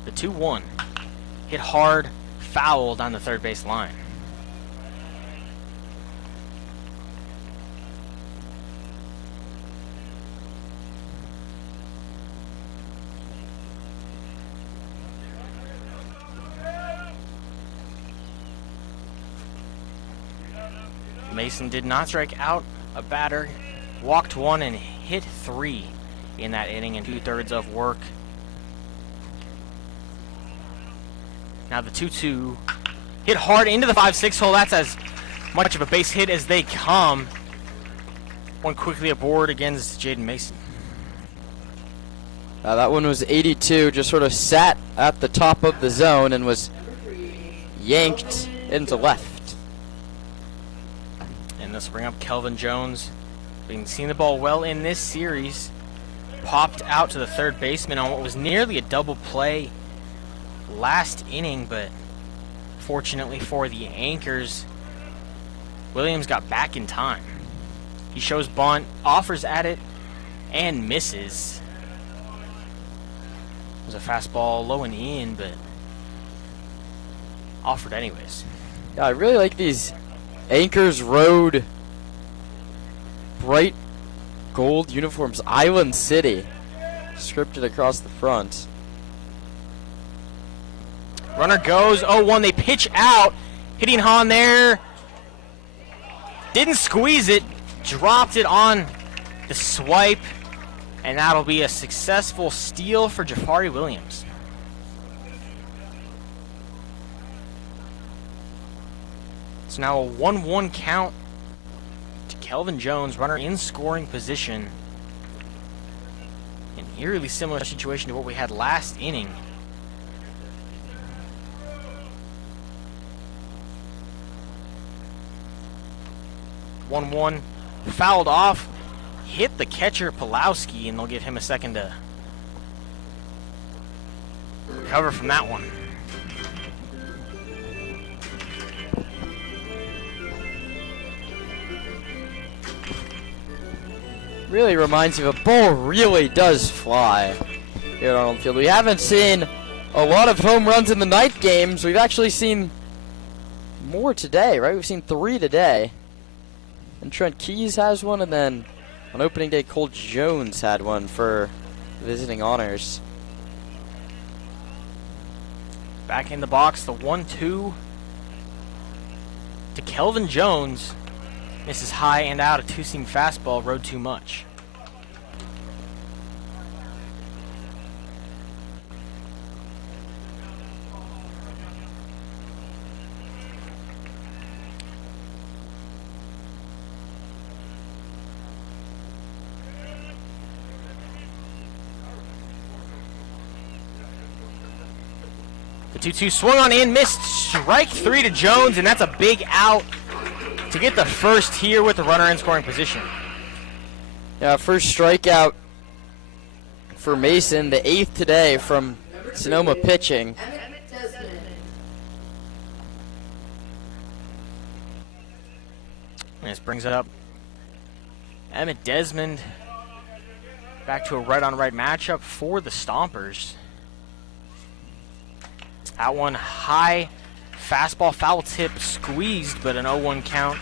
The 2-1 hit hard, fouled on the third base line. Mason did not strike out a batter, walked 1 and hit 3 in that inning and 2/3 of work. Now the 2-2 hit hard into the 5-6 hole. That's as much of a base hit as they come. One quickly aboard against Jaden Mason. That one was 82, just sort of sat at the top of the zone and was yanked into left. And this will bring up Kelvin Jones. Been seeing the ball well in this series. Popped out to the third baseman on what was nearly a double play last inning, but fortunately for the Anchors, Williams got back in time. He shows bunt, offers at it, and misses. It was a fastball low and in, but offered anyways. Yeah, I really like these Anchors Road bright gold uniforms. Island City scripted across the front. Runner goes 0-1. They pitch out. Hitting Hahn there. Didn't squeeze it. Dropped it on the swipe. And that'll be a successful steal for Jafari Williams. It's now a 1-1 count to Kelvin Jones, runner in scoring position. An eerily similar situation to what we had last inning. One fouled off, hit the catcher Pulowski, and they'll give him a second to recover from that one. Really reminds me of a ball really does fly here at Arnold Field. We haven't seen a lot of home runs in the night games. We've actually seen more today, right? We've seen 3 today. And Trent Keys has one, and then on opening day, Cole Jones had one for visiting honors. Back in the box, the 1-2 to Kelvin Jones. Misses high and out. A two-seam fastball rode too much. The 2-2 swung on in, missed. Strike 3 to Jones, and that's a big out to get the first here with the runner in scoring position. Yeah, first strikeout for Mason, the 8th today from Sonoma pitching. And this brings it up. Emmett Desmond back to a right-on-right matchup for the Stompers. That one high, fastball, foul tip, squeezed, but an 0-1 count.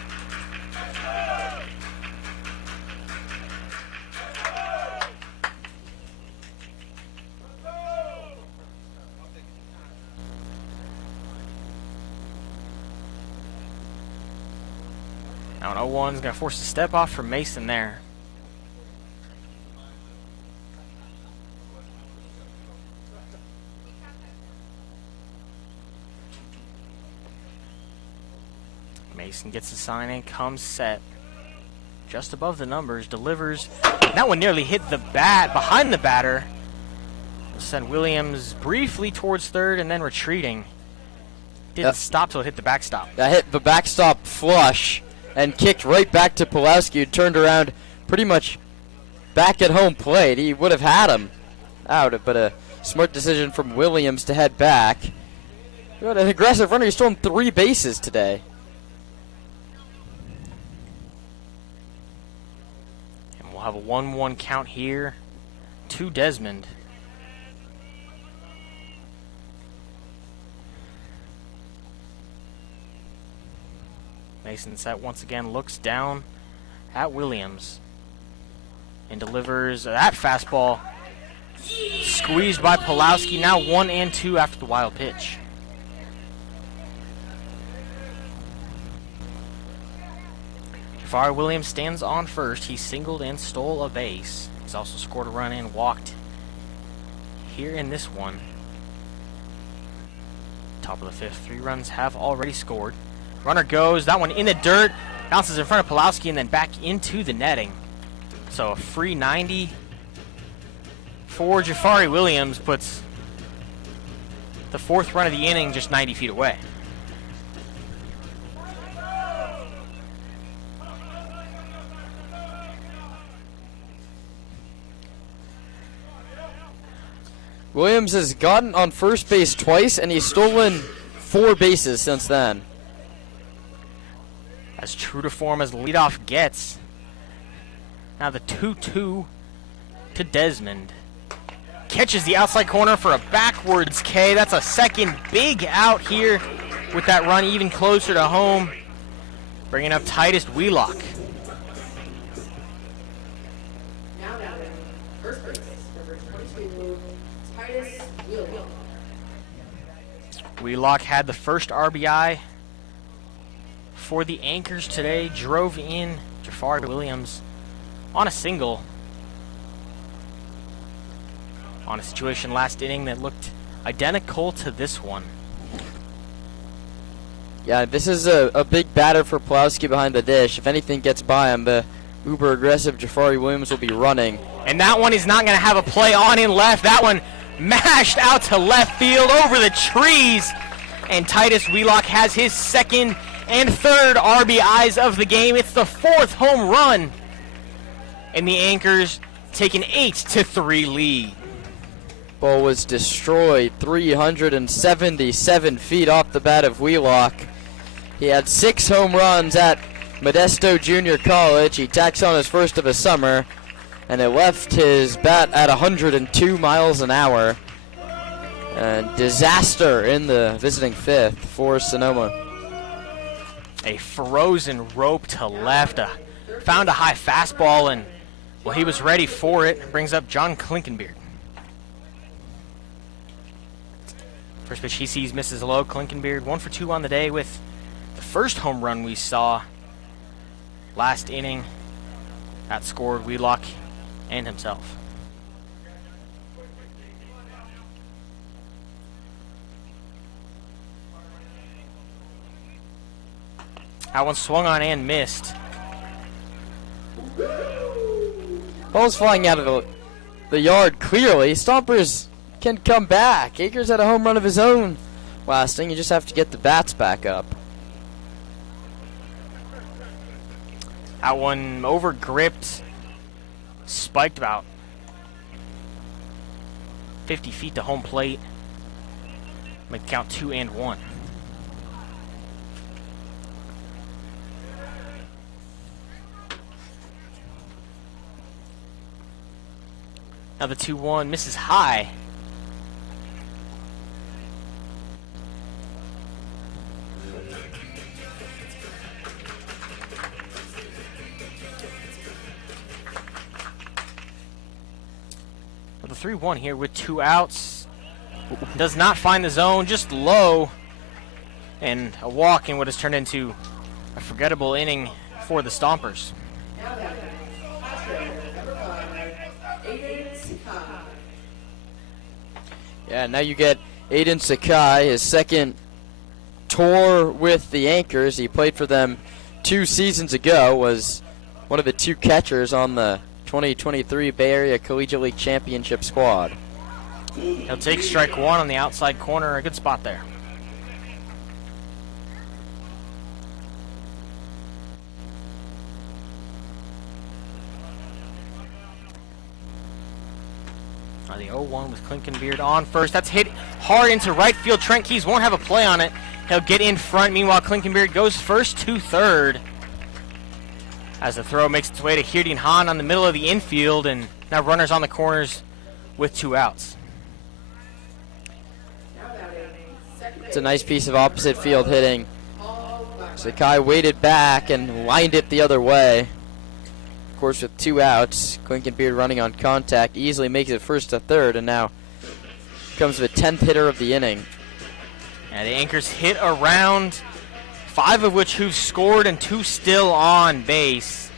Now an 0-1 is going to force a step off from Mason there. Mason gets the sign in, comes set. Just above the numbers, delivers. That one nearly hit the bat behind the batter. Send Williams briefly towards third and then retreating. Didn't stop till it hit the backstop. That hit the backstop flush and kicked right back to Pulowski, who turned around pretty much back at home plate. He would have had him out, but a smart decision from Williams to head back. What an aggressive runner. He's stolen 3 bases today. We'll have a 1-1 count here to Desmond. Mason set once again, looks down at Williams and delivers that fastball. Squeezed by Pulowski, now 1-2 after the wild pitch. Jafari Williams stands on first. He singled and stole a base. He's also scored a run and walked here in this one. Top of the 5th, 3 runs have already scored. Runner goes, that one in the dirt, bounces in front of Pulowski and then back into the netting. So a free 90 for Jafari Williams puts the 4th run of the inning just 90 feet away. Williams has gotten on first base twice, and he's stolen 4 bases since then. As true to form as leadoff gets. Now the 2-2 to Desmond. Catches the outside corner for a backwards K. That's a second big out here with that run even closer to home. Bringing up Titus Wheelock. Wheelock had the first RBI for the Anchors today. Drove in Jafari Williams on a single. On a situation last inning that looked identical to this one. Yeah, this is a big batter for Pulowski behind the dish. If anything gets by him, the uber aggressive Jafari Williams will be running. And that one is not going to have a play on in left. That one mashed out to left field over the trees. And Titus Wheelock has his 2nd and 3rd RBIs of the game. It's the 4th home run. And the Anchors take an 8-3 lead. Ball was destroyed 377 feet off the bat of Wheelock. He had 6 home runs at Modesto Junior College. He tacks on his first of the summer. and it left his bat at 102 miles an hour. And disaster in the visiting fifth for Sonoma. A frozen rope to left, found a high fastball, and well, he was ready for it. Brings up John Klinkenbeard. First pitch he sees misses low. Klinkenbeard 1 for 2 on the day with the first home run we saw last inning. That scored Wheelock and himself. That one swung on and missed. Ball's flying out of the yard clearly. Stompers can come back. Akers had a home run of his own last inning. You just have to get the bats back up. That one over gripped, spiked about 50 feet to home plate. Make the count 2-1. Now the 2-1 misses high. The 3-1 here with 2 outs. Does not find the zone, just low. And a walk in what has turned into a forgettable inning for the Stompers. Yeah, now you get Aiden Sakai, his second tour with the Anchors. He played for them 2 seasons ago, was one of the 2 catchers on the 2023 Bay Area Collegiate League Championship squad. He'll take strike 1 on the outside corner. A good spot there. The 0-1 with Klinkenbeard on first. That's hit hard into right field. Trent Keys won't have a play on it. He'll get in front. Meanwhile, Klinkenbeard goes first to third. As the throw makes its way to Hyrdin Hahn on the middle of the infield, and now runners on the corners with 2 outs. It's a nice piece of opposite field hitting. Sakai waited back and lined it the other way. Of course, with 2 outs, Klinkenbeard running on contact easily makes it first to third, and now comes the 10th hitter of the inning. And the Anchors hit around, 5 of which who've scored and 2 still on base.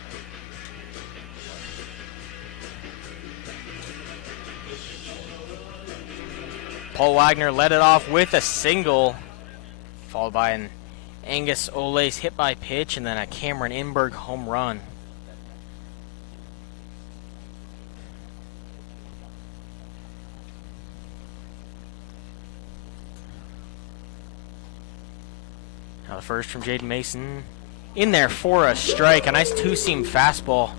Paul Wagner led it off with a single, followed by an Angus Ole's hit by pitch, and then a Cameron Inberg home run. Now the first from Jaden Mason. In there for a strike. A nice 2-seam fastball.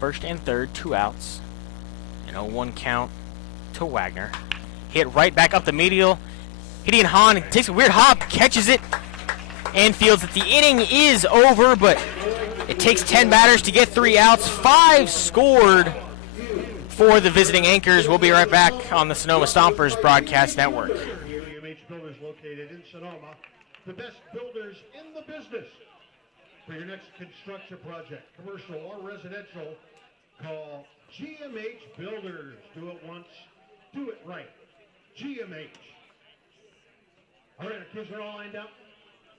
First and third, 2 outs. An 0-1 count to Wagner. Hit right back up the medial. Hyrdin Hahn takes a weird hop, catches it, and feels that the inning is over, but it takes 10 batters to get 3 outs. 5 scored for the visiting Anchors. We'll be right back on the Sonoma Stompers Broadcast Network. UMH Builders located in Sonoma, the best builders in the business. For your next construction project, commercial or residential, call GMH Builders. Do it once, do it right. GMH. All right, our kids are all lined up.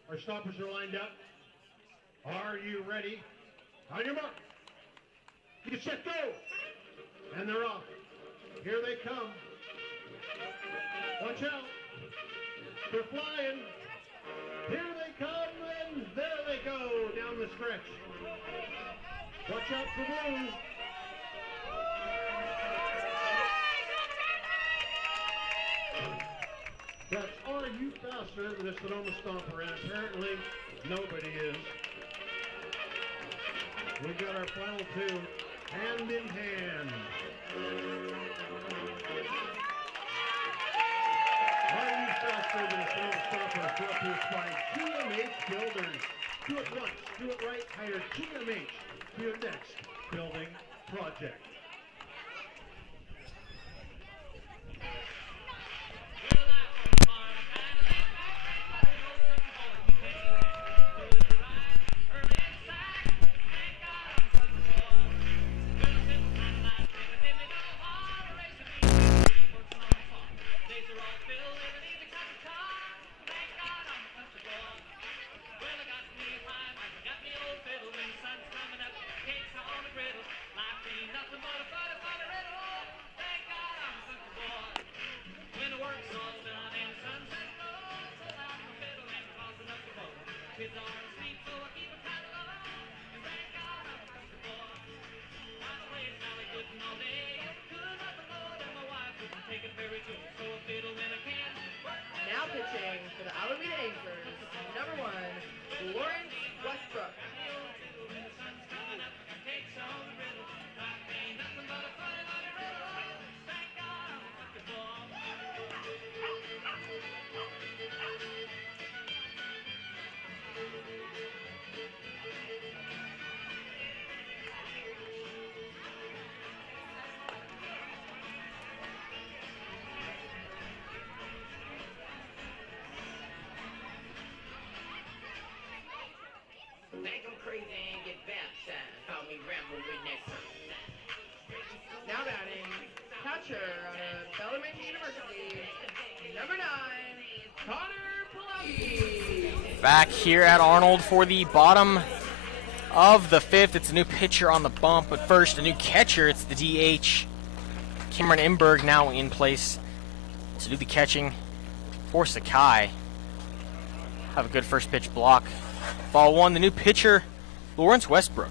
Our Stompers are lined up. Are you ready? On your mark. Get set, go. And they're off. Here they come. Watch out. They're flying. Here they come, and there they go down the stretch. Watch out for Blue. That's Are You Faster than the Sonoma Stomper, and apparently nobody is. We got our final 2. Hand in hand. Are you faster than a Sonoma Stompers? Brought to us by builders. Do it once, do it right, hire GMH for your next building project. Now pitching for the Alameda Acres, number 1, Lawrence Westbrook. Make 'em crazy and get baptized. Call me Rambo with next time. Now batting, catcher out of Bellarmine University, number 9, Connor Pulaski. Back here at Arnold for the bottom of the 5th. It's a new pitcher on the bump, but first a new catcher. It's the DH, Cameron Imberg, now in place to do the catching for Sakai. Have a good first pitch block. Ball 1, the new pitcher, Lawrence Westbrook.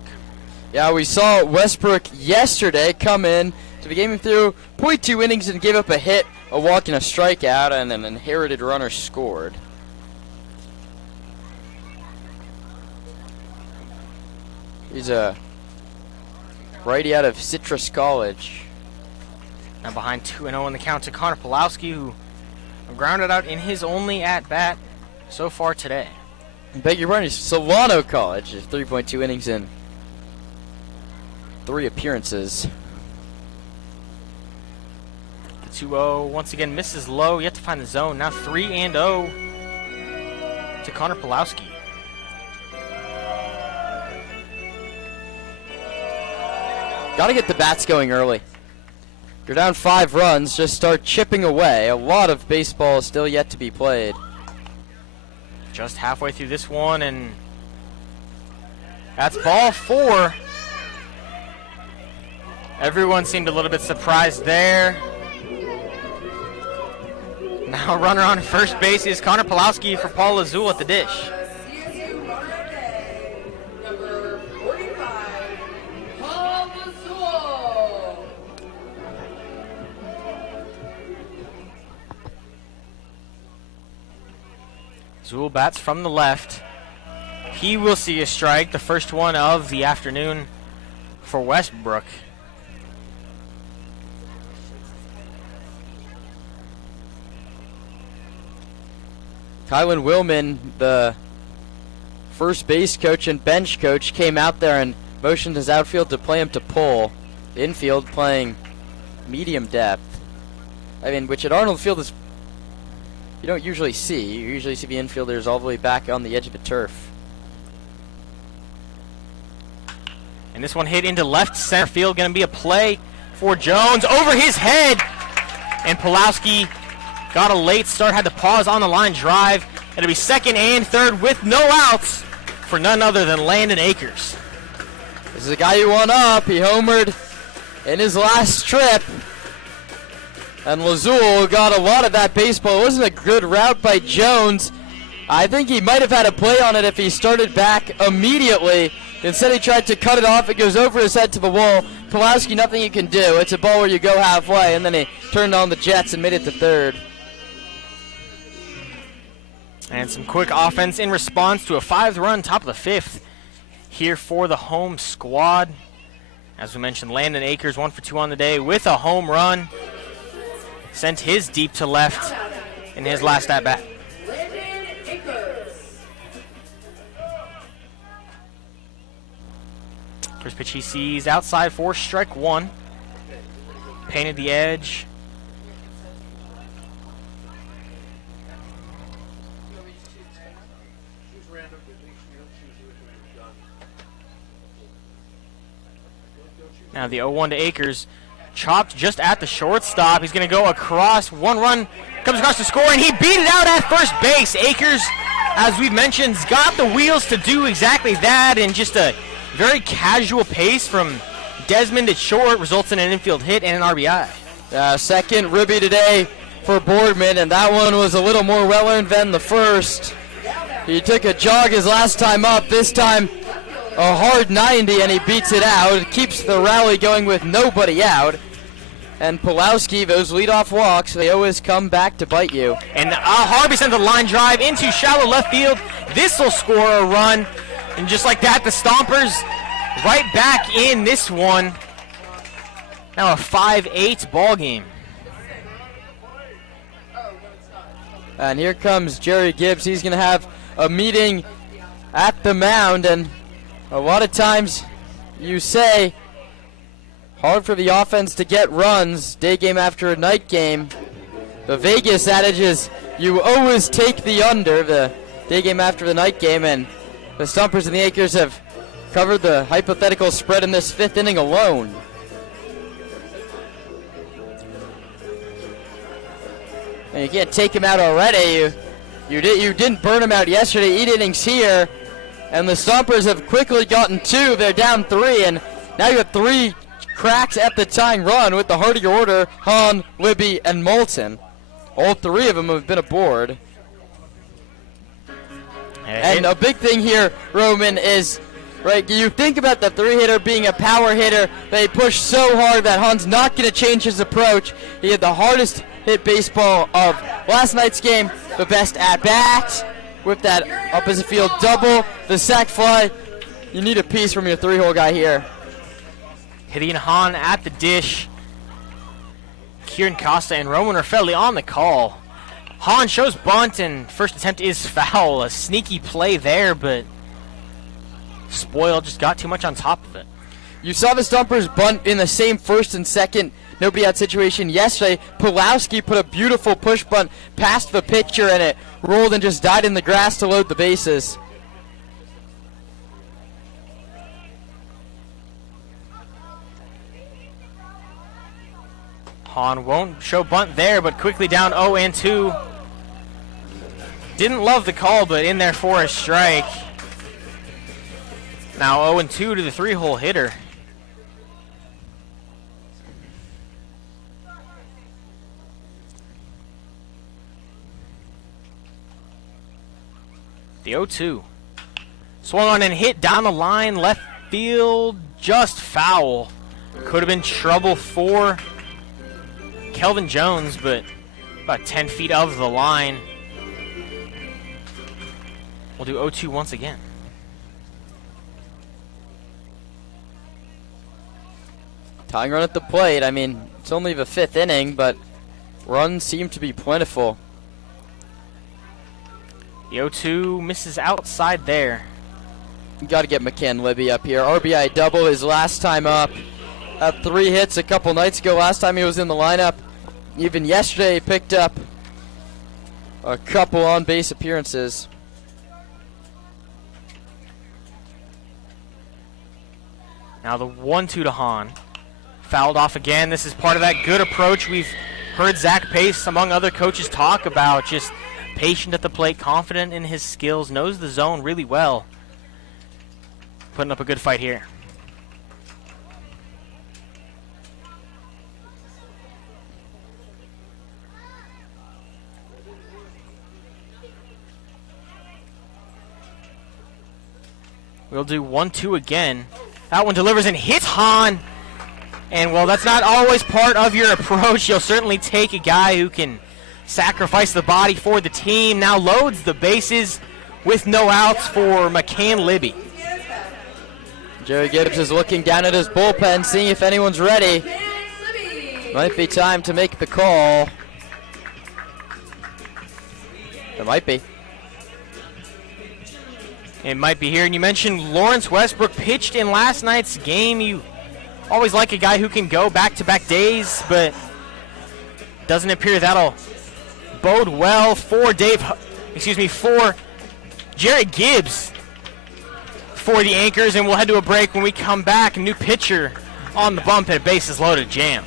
Yeah, we saw Westbrook yesterday come in to the game through 0.2 innings and gave up a hit, a walk, and a strikeout, and an inherited runner scored. He's a righty out of Citrus College. Now behind 2-0 in the count to Connor Pulowski, who grounded out in his only at-bat so far today. Beg your pardon, Solano College, 3.2 innings in 3 appearances. The 2-0 once again misses low, yet to find the zone. Now 3-0 to Connor Pulowski. Got to get the bats going early. You're down 5 runs, just start chipping away. A lot of baseball is still yet to be played. Just halfway through this one, and that's ball 4. Everyone seemed a little bit surprised there. Now runner on first base is Connor Pulowski for Paul Azul at the dish. Number 45, Paul Azul. Azul bats from the left. He will see a strike, the first one of the afternoon for Westbrook. Kylan Willman, the first base coach and bench coach, came out there and motioned his outfield to play him to pull. The infield playing medium depth. I mean, which at Arnold Field is you don't usually see. You usually see the infielders all the way back on the edge of the turf. And this one hit into left center field. Going to be a play for Jones over his head. And Pulowski got a late start, had to pause on the line drive. It'll be second and third with no outs for none other than Landon Akers. This is a guy who won up. He homered in his last trip. And Lazul got a lot of that baseball. It wasn't a good route by Jones. I think he might have had a play on it if he started back immediately. Instead, he tried to cut it off. It goes over his head to the wall. Pulowski, nothing you can do. It's a ball where you go halfway, and then he turned on the jets and made it to third. And some quick offense in response to a 5-run top of the 5th here for the home squad. As we mentioned, Landon Akers 1 for 2 on the day with a home run. Sent his deep to left in his last at-bat. Landon Akers. First pitch he sees outside for strike one. Painted the edge. Now the 0-1 to Akers. Chopped just at the shortstop. He's going to go across. One run comes across to score, and he beat it out at first base. Akers, as we've mentioned, has got the wheels to do exactly that, and just a very casual pace from Desmond at short results in an infield hit and an RBI. Second ribby today for Boardman, and that one was a little more well-earned than the first. He took a jog his last time up. This time a hard 90, and he beats it out. It keeps the rally going with nobody out. And Pulowski, those leadoff walks, they always come back to bite you. And Harvey sends a line drive into shallow left field. This will score a run. And just like that, the Stompers right back in this one. Now a 5-8 ball game. And here comes Jerry Gibbs. He's going to have a meeting at the mound, and a lot of times you say hard for the offense to get runs day game after a night game. The Vegas adage is you always take the under the day game after the night game, and the Stompers and the Akers have covered the hypothetical spread in this fifth inning alone. And you can't take him out already. You didn't burn him out yesterday. 8 innings here. And the Stompers have quickly gotten 2. They're down 3. And now you have 3 cracks at the tying run with the heart of your order, Hahn, Libby, and Moulton. All 3 of them have been aboard. And a big thing here, Roman, is, right, you think about the 3-hitter being a power hitter. They push so hard that Hahn's not going to change his approach. He had the hardest hit baseball of last night's game, the best at-bat with that opposite field double, the sac fly. You need a piece from your 3-hole guy here. Hitting Hahn at the dish. Kieran Costa and Roman Raffelli on the call. Hahn shows bunt, and first attempt is foul. A sneaky play there, but Spoil just got too much on top of it. You saw the Stompers bunt in the same first and second nobody out situation yesterday. Pulowski put a beautiful push bunt past the pitcher, and it rolled and just died in the grass to load the bases. Hahn won't show bunt there, but quickly down 0-2. Didn't love the call, but in there for a strike. Now 0-2 to the 3-hole hitter. The 0-2. Swung on and hit down the line, left field, just foul. Could have been trouble for Kelvin Jones, but about 10 feet of the line. We'll do 0-2 once again. Tying run at the plate. I mean, it's only the 5th inning, but runs seem to be plentiful. The 0-2 misses outside there. You got to get McCann Libby up here. RBI double his last time up. Had 3 hits a couple nights ago. Last time he was in the lineup. Even yesterday he picked up a couple on-base appearances. Now the 1-2 to Hahn. Fouled off again. This is part of that good approach we've heard Zach Pace, among other coaches, talk about. Just patient at the plate, confident in his skills, knows the zone really well. Putting up a good fight here. We'll do 1-2 again. That one delivers and hits Hahn. And, well, that's not always part of your approach. You'll certainly take a guy who can sacrifice the body for the team. Now loads the bases with no outs for McCann Libby. Jerry Gibbs is looking down at his bullpen, seeing if anyone's ready. Might be time to make the call. There might be. It might be here. And you mentioned Lawrence Westbrook pitched in last night's game. You always like a guy who can go back-to-back days, but doesn't appear that'll bode well for for Jared Gibbs for the Anchors. And we'll head to a break. When we come back, a new pitcher on the bump at a bases loaded jam.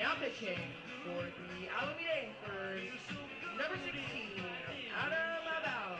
Now pitching for the Alameda Anchors, number 16, Alameda.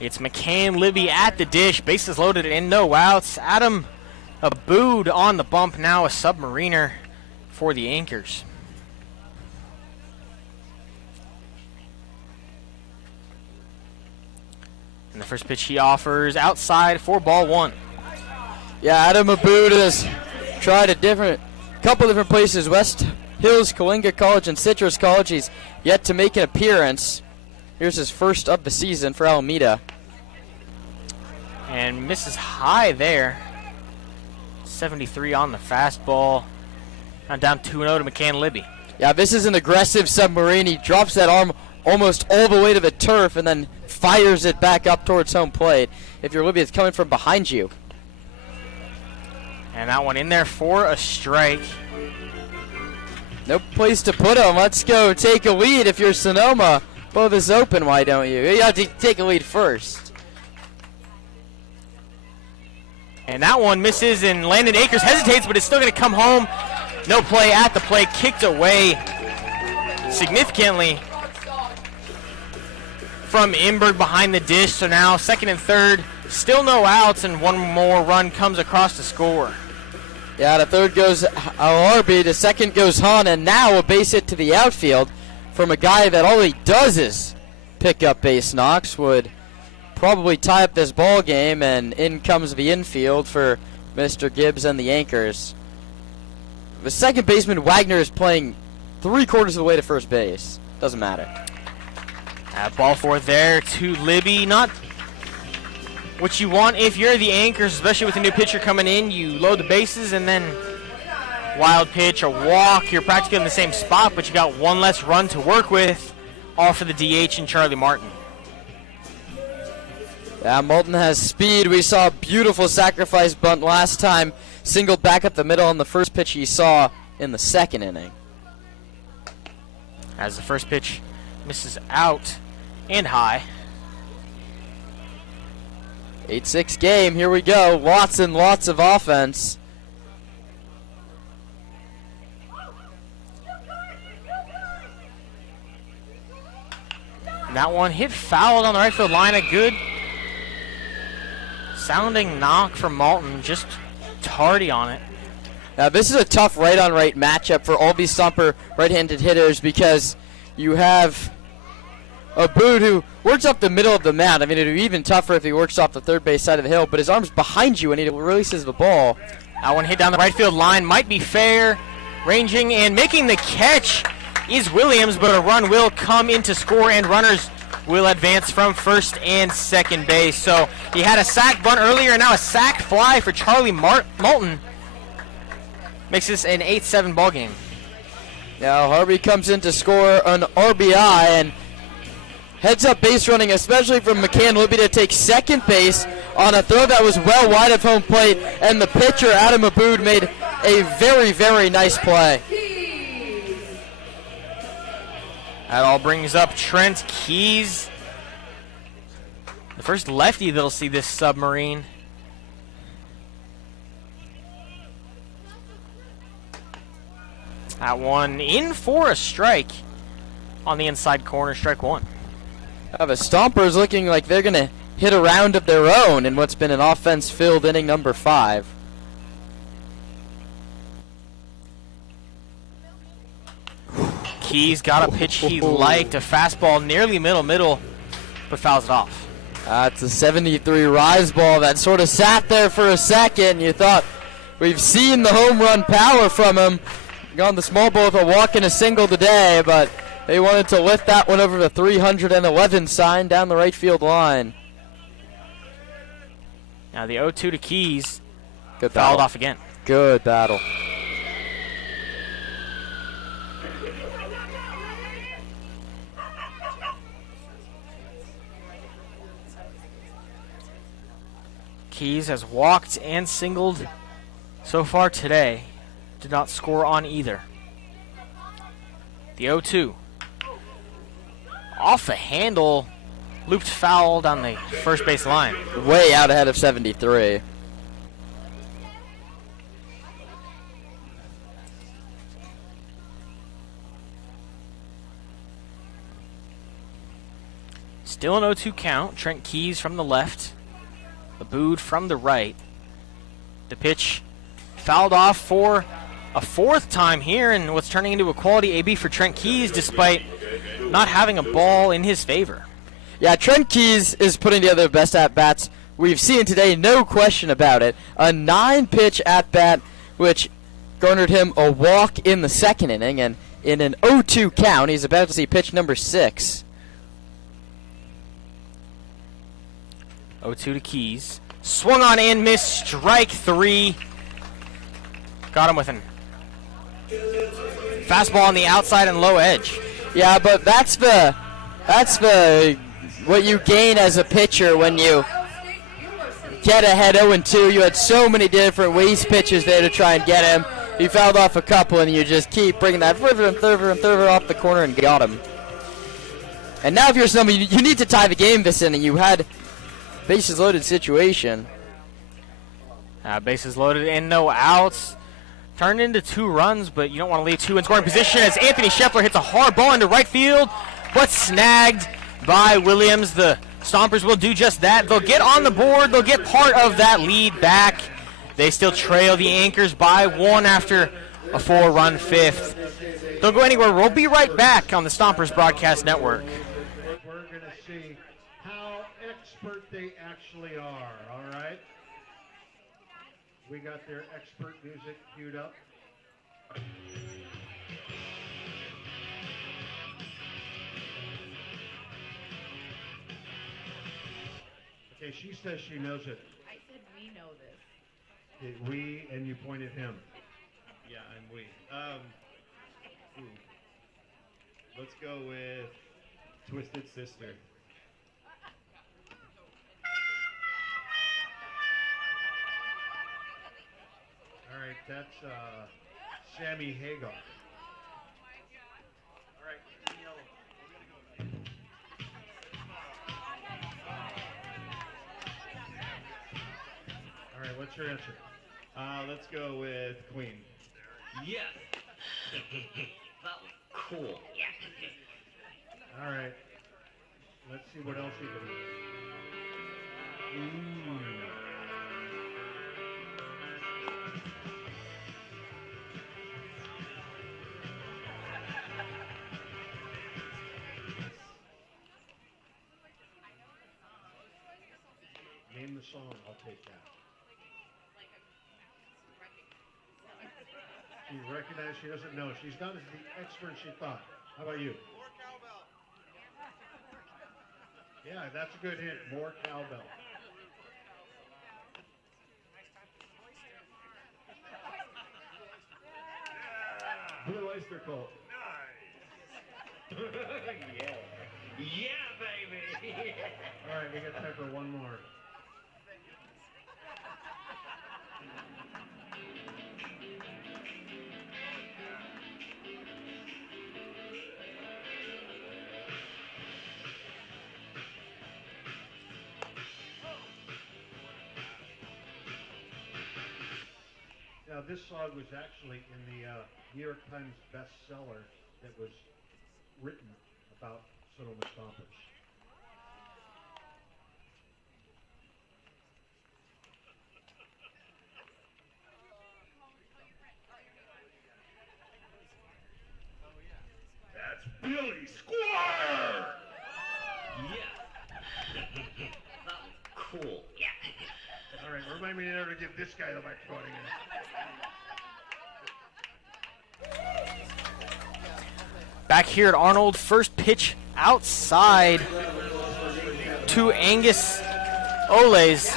It's McCann Libby at the dish, bases loaded and no outs. Adam Abood on the bump, now a submariner for the Anchors. And the first pitch he offers outside for ball one. Yeah, Adam Abood has tried a couple different places, West Hills, Coalinga College, and Citrus College. He's yet to make an appearance. Here's his first of the season for Alameda. And misses high there. 73 on the fastball. Now down 2-0 to McCann Libby. Yeah, this is an aggressive submarine. He drops that arm almost all the way to the turf and then fires it back up towards home plate. If you're Libby, it's coming from behind you. And that one in there for a strike. No place to put him. Let's go take a lead. If you're Sonoma, both is open, why don't you? You have to take a lead first. And that one misses, and Landon Akers hesitates, but it's still going to come home. No play at the plate, kicked away significantly from Imberg behind the dish. So now second and third, still no outs, and one more run comes across the score. Yeah, the third goes Alarbi, the second goes Hahn, and now a base hit to the outfield from a guy that all he does is pick up base knocks. Would probably tie up this ball game, and in comes the infield for Mr. Gibbs and the Anchors. The second baseman, Wagner, is playing 3/4 of the way to first base. Doesn't matter. Ball 4 there to Libby. Not what you want if you're the Anchors, especially with a new pitcher coming in. You load the bases and then wild pitch, a walk. You're practically in the same spot, but you got one less run to work with. All for the DH and Charlie Martin. Yeah, Moulton has speed. We saw a beautiful sacrifice bunt last time. Singled back up the middle on the first pitch he saw in the second inning. As the first pitch misses out and high. 8-6 game. Here we go. Lots and lots of offense. And that one hit foul on the right field line. A good sounding knock from Moulton. Just tardy on it. Now this is a tough right-on-right matchup for all these Stomper right-handed hitters because you have a Boot who works up the middle of the mound. I mean, it would be even tougher if he works off the third base side of the hill, but his arm's behind you when he releases the ball. That one hit down the right field line. Might be fair. Ranging and making the catch is Williams, but a run will come in to score, and runners will advance from first and second base. So he had a sac bunt earlier, and now a sac fly for Charlie Moulton. Makes this an 8-7 ball game. Now Harvey comes in to score an RBI, and heads up base running, especially from McCann Libby to take second base on a throw that was well wide of home plate, and the pitcher Adam Aboud made a very, very nice play. That all brings up Trent Keys, the first lefty that'll see this submarine. That one in for a strike on the inside corner, strike one. The Stompers looking like they're going to hit a round of their own in what's been an offense-filled inning number 5. Keys got a pitch he liked, a fastball nearly middle, but fouls it off. It's a 73 rise ball that sort of sat there for a second. You thought, we've seen the home run power from him. Gone the small ball with a walk and a single today, but they wanted to lift that one over the 311 sign down the right field line. Now the 0-2 to Keys. Good fouled battle. Off again. Good battle. Keys has walked and singled so far today. Did not score on either. The 0-2. Off the handle. Looped foul down the first base line. Way out ahead of 73. Still an 0-2 count. Trent Keys from the left. Aboud from the right. The pitch fouled off for a fourth time here, and what's turning into a quality AB for Trent Keys despite not having a ball in his favor. Yeah, Trent Keys is putting together the best at-bats we've seen today, no question about it. A 9-pitch at-bat, which garnered him a walk in the second inning, and in an 0-2 count, he's about to see pitch number 6. 0-2 to Keys. Swung on and missed, strike 3. Got him with an fastball on the outside and low edge. Yeah, but that's the what you gain as a pitcher when you get ahead 0-2. You had so many different waste pitches there to try and get him. He fouled off a couple, and you just keep bringing that further and further and further off the corner and got him. And now if you're somebody, you need to tie the game this inning. You had bases loaded situation. Bases loaded and no outs. Turned into 2 runs, but you don't want to leave 2 in scoring position as Anthony Scheffler hits a hard ball into right field, but snagged by Williams. The Stompers will do just that. They'll get on the board. They'll get part of that lead back. They still trail the Anchors by 1 after a 4-run 5th. Don't go anywhere. We'll be right back on the Stompers Broadcast Network. We're going to see how expert they actually are, all right? We got their expert music queued up. Okay, she says she knows it. I said we know this. We, and you pointed him. Yeah, I'm we. Let's go with Twisted Sister. All right, that's Sammy Hagar. All right, all right, what's your answer? Let's go with Queen. Yes. That was cool. All right, let's see what else you can do. Name the song, I'll take that. She recognized she doesn't know. She's not as the expert as she thought. How about you? More cowbell. Yeah, that's a good hint. More cowbell. Blue Oyster Cult. Nice. Yeah. Yeah, baby. All right, we got time for one more. Now, this song was actually in the New York Times bestseller that was written about Sonoma Stompers. That's Billy Squire! Yeah. That was cool. All right, remind me never to give this guy the microphone again. Back here at Arnold, first pitch outside to Angus Olays.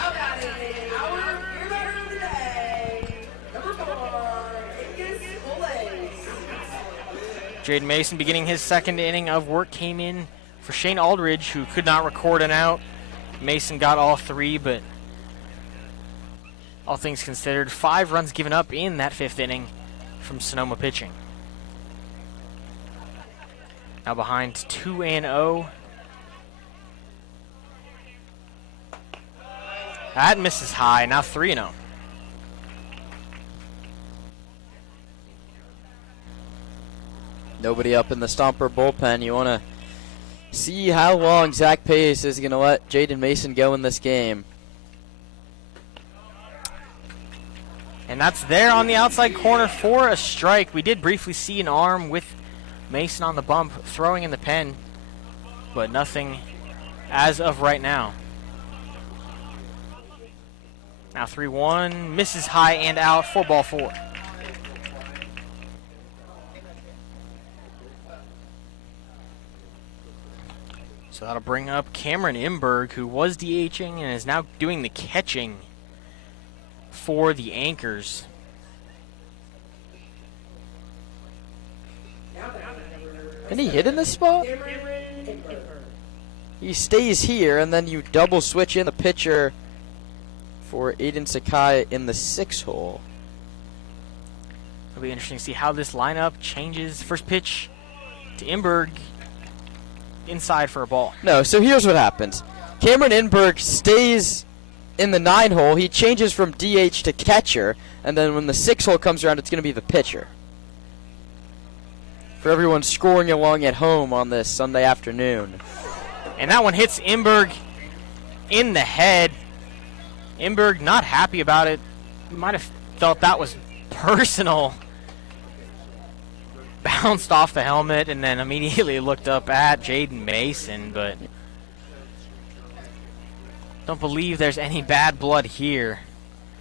Jaden Mason beginning his second inning of work came in for Shane Aldridge, who could not record an out. Mason got all three, but all things considered, 5 runs given up in that 5th inning from Sonoma pitching. Now behind 2-0. That misses high. Now 3-0. Nobody up in the Stomper bullpen. You want to see how long Zach Pace is going to let Jaden Mason go in this game. And that's there on the outside corner for a strike. We did briefly see an arm with Mason on the bump, throwing in the pen, but nothing as of right now. Now 3-1, misses high and out for ball 4. So that'll bring up Cameron Imberg, who was DHing and is now doing the catching for the Anchors. Can he hit in this spot? He stays here, and then you double switch in the pitcher for Aiden Sakai in the 6 hole. It'll be interesting to see how this lineup changes. First pitch to Imberg, inside for a ball. No, so here's what happens. Cameron Imberg stays in the 9 hole. He changes from DH to catcher, and then when the 6 hole comes around, it's going to be the pitcher. For everyone scoring along at home on this Sunday afternoon. And that one hits Imberg in the head. Imberg not happy about it. You might have felt that was personal. Bounced off the helmet and then immediately looked up at Jaden Mason, but don't believe there's any bad blood here.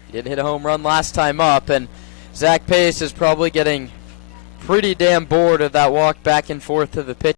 He did hit a home run last time up, and Zach Pace is probably getting pretty damn bored of that walk back and forth to the pitch.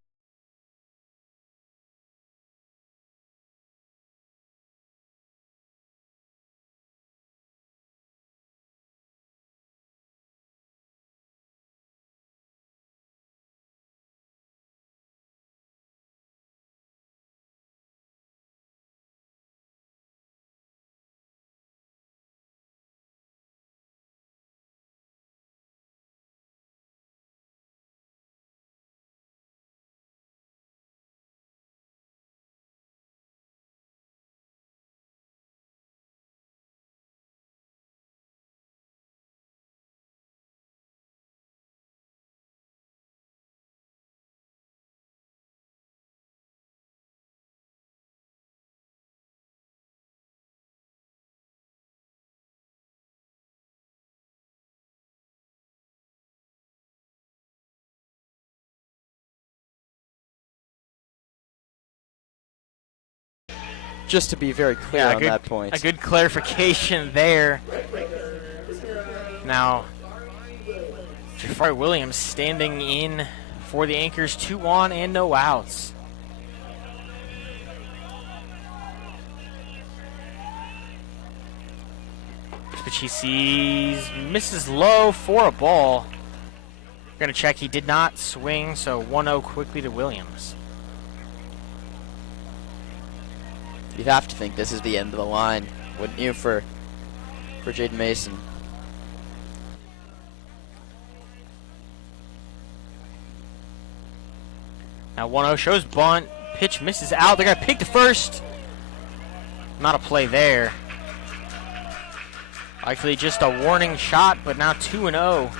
just to be very clear on that point. A good clarification there. Now, Jafari Williams standing in for the Anchors, 2 on and no outs. Which he sees, misses low for a ball. We're going to check, he did not swing, so 1-0 quickly to Williams. You'd have to think this is the end of the line, wouldn't you, for Jaden Mason? Now 1-0 shows bunt, pitch misses out. They're going to pick to first. Not a play there. Likely just a warning shot, but now 2-0.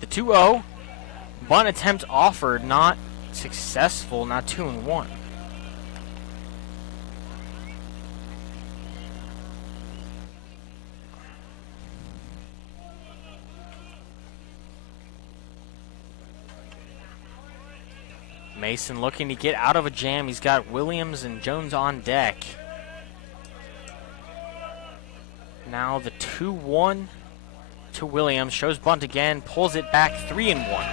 The 2-0 bunt attempt offered, not successful, now 2-1. Mason looking to get out of a jam. He's got Williams and Jones on deck. Now the 2-1 to Williams. Shows bunt again. Pulls it back 3-1.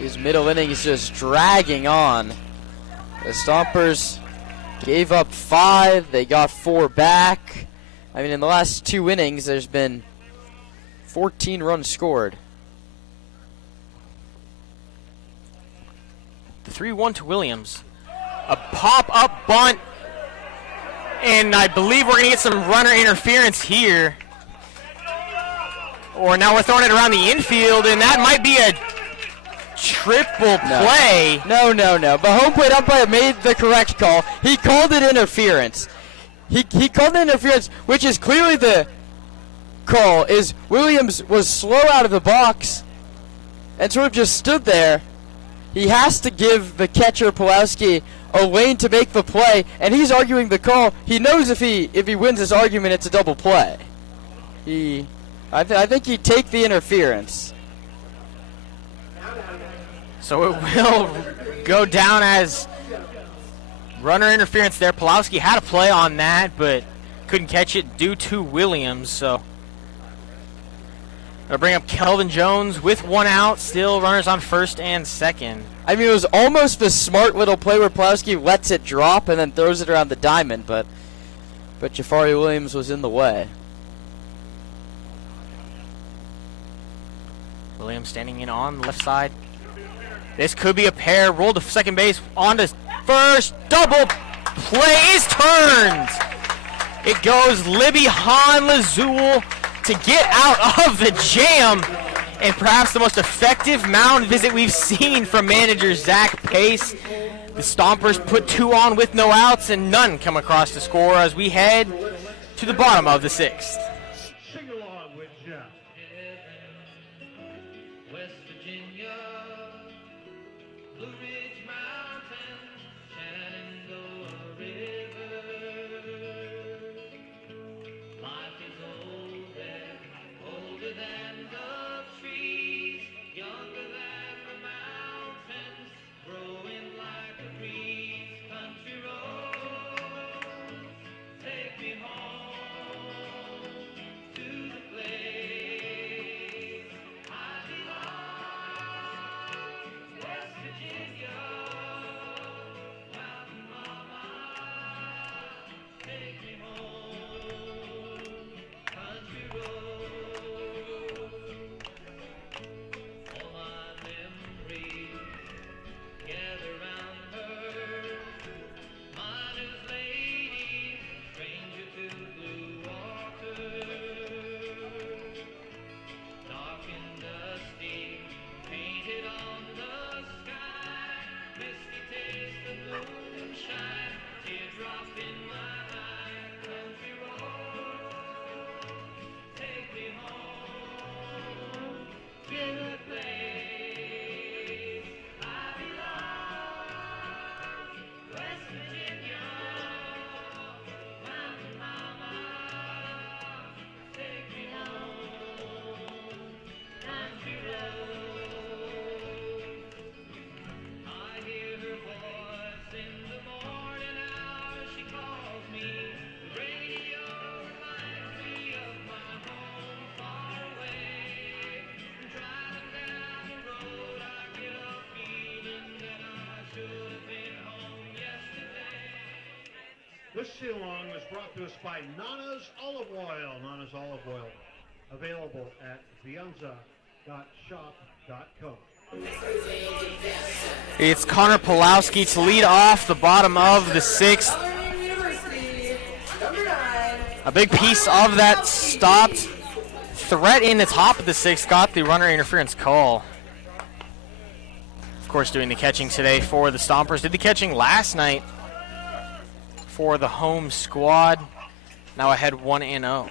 These middle innings just dragging on. The Stompers gave up 5. They got 4 back. I mean, in the last 2 innings, there's been 14 runs scored. The 3-1 to Williams. A pop-up bunt. And I believe we're going to get some runner interference here. Or now we're throwing it around the infield, and that might be a triple play. No. The home plate umpire made the correct call. He called it interference. He called it interference, which is clearly the call. Is Williams was slow out of the box and sort of just stood there. He has to give the catcher Pulowski a lane to make the play, and he's arguing the call. He knows if he wins his argument, it's a double play. I think he'd take the interference. So it will go down as runner interference there. Pulowski had a play on that, but couldn't catch it due to Williams. So they'll bring up Kelvin Jones with 1 out. Still runners on first and second. I mean, it was almost the smart little play where Pulowski lets it drop and then throws it around the diamond, but Jafari Williams was in the way. Williams standing in on the left side. This could be a pair. Roll to second base. On to first. Double play is turned. It goes Libby Han-Lazul to get out of the jam. And perhaps the most effective mound visit we've seen from manager Zach Pace. The Stompers put 2 on with no outs, and none come across to score as we head to the bottom of the 6th. Sing along with Jeff. West Virginia, Blue Ridge Mountains, Shenandoah River. Life is older than the trees, younger than the mountains, growing like a breeze. Country roads, take me home. This sing-along was brought to us by Nana's Olive Oil. Nana's Olive Oil, available at vianza.shop.co. It's Connor Pulowski to lead off the bottom of the sixth. A big piece of that stopped threat in the top of the sixth got the runner interference call. Of course, doing the catching today for the Stompers. Did the catching last night for the home squad. Now ahead 1-0.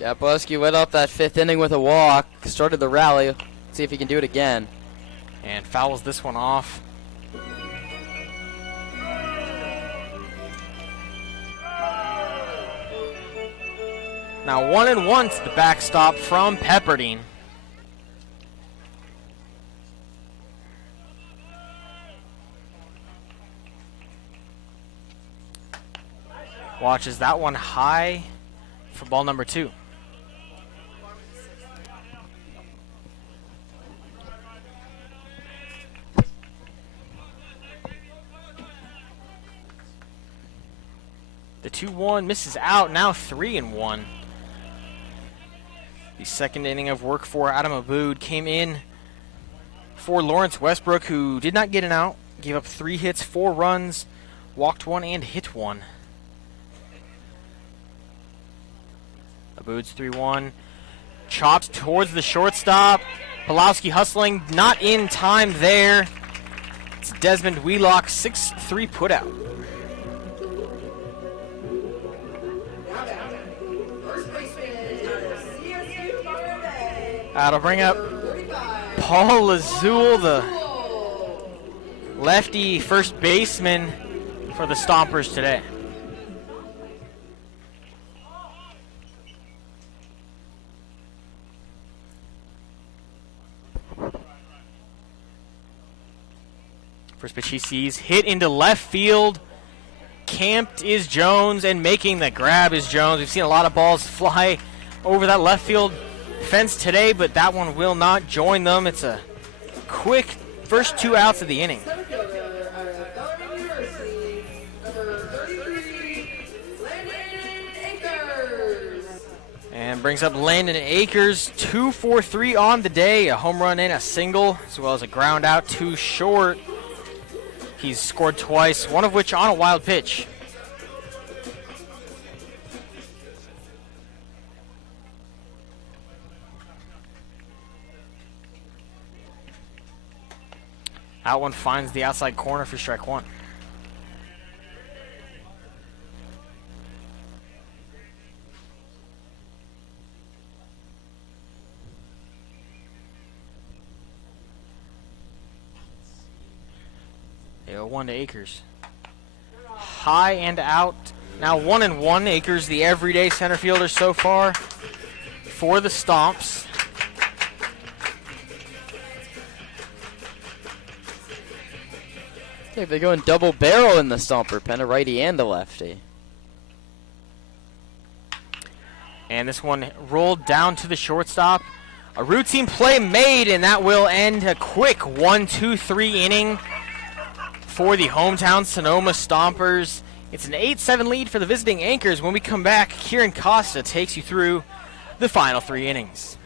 Yeah, Pulaski led off that fifth inning with a walk. Started the rally. Let's see if he can do it again. And fouls this one off. Now 1-1 to the backstop from Pepperdine. Watches that one high for ball number 2. The 2-1 misses out, now 3-1. The second inning of work for Adam Aboud came in for Lawrence Westbrook, who did not get an out, gave up 3 hits, 4 runs, walked 1 and hit 1. Aboud's 3-1, chopped towards the shortstop. Pulowski hustling, not in time there. It's Desmond Wheelock, 6-3 putout. That'll bring up Paul Lazul, the lefty first baseman for the Stompers today. First pitch he sees, hit into left field. Camped is Jones, and making the grab is Jones. We've seen a lot of balls fly over that left field fence today, but that one will not join them. It's a quick first 2 outs of the inning. And brings up Landon Akers, 2 for 3 on the day, a home run and a single, as well as a ground out 2 short. He's scored twice, one of which on a wild pitch. That one finds the outside corner for strike 1. They go 1 to Akers. High and out. Now 1-1. Akers, the everyday center fielder so far for the Stomps. Okay, they're going double barrel in the Stomper pen, a righty and a lefty. And this one rolled down to the shortstop. A routine play made, and that will end a quick 1-2-3 inning for the hometown Sonoma Stompers. It's an 8-7 lead for the visiting Anchors. When we come back, Kieran Costa takes you through the final 3 innings.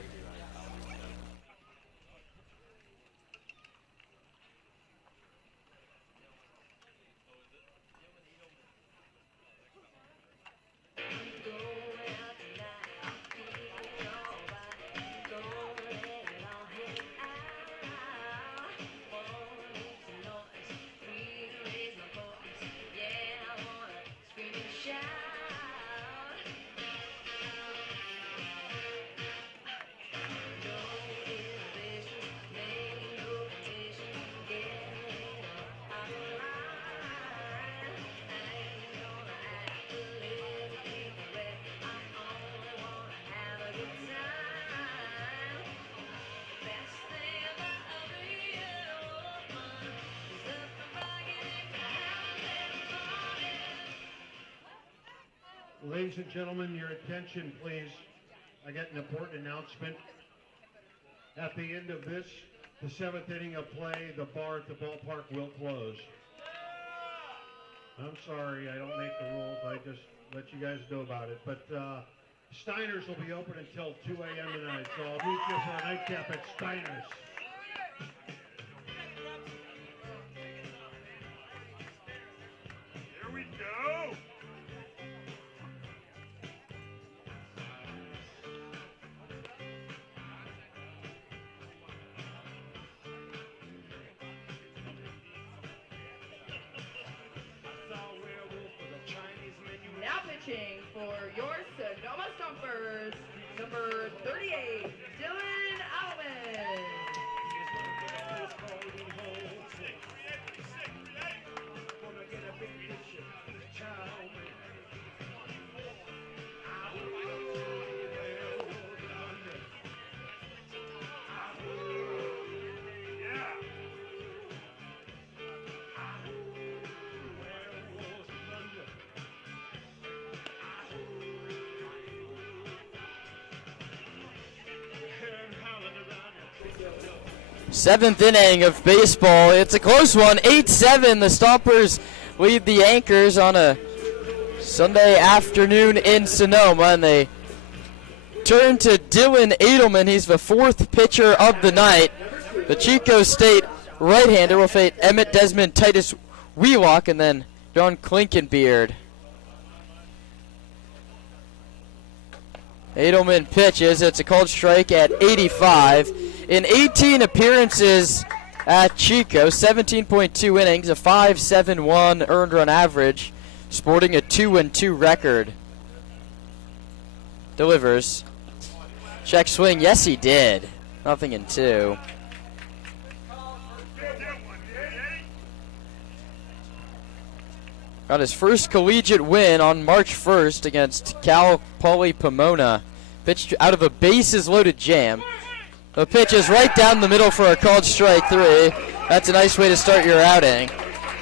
Ladies and gentlemen, your attention, please. I got an important announcement. At the end of this, the 7th inning of play, the bar at the ballpark will close. I'm sorry, I don't make the rules. I just let you guys know about it. But Steiner's will be open until 2 a.m. tonight, so I'll meet you for a nightcap at Steiner's. Here we go. Now pitching for your Sonoma Stompers, number 38, Dylan Allen. Seventh inning of baseball. It's a close one. 8-7. The Stompers lead the Anchors on a Sunday afternoon in Sonoma, and they turn to Dylan Edelman. He's the fourth pitcher of the night. The Chico State right-hander will face Emmett Desmond, Titus Wheelock, and then John Klinkenbeard. Edelman pitches. It's a called strike at 85. In 18 appearances at Chico, 17.2 innings, a 5.71 earned run average, sporting a 2-2 record. Delivers. Check swing. Yes, he did. Nothing in 2. Got his first collegiate win on March 1st against Cal Poly Pomona. Pitched out of a bases-loaded jam. The pitch is right down the middle for a called strike 3. That's a nice way to start your outing.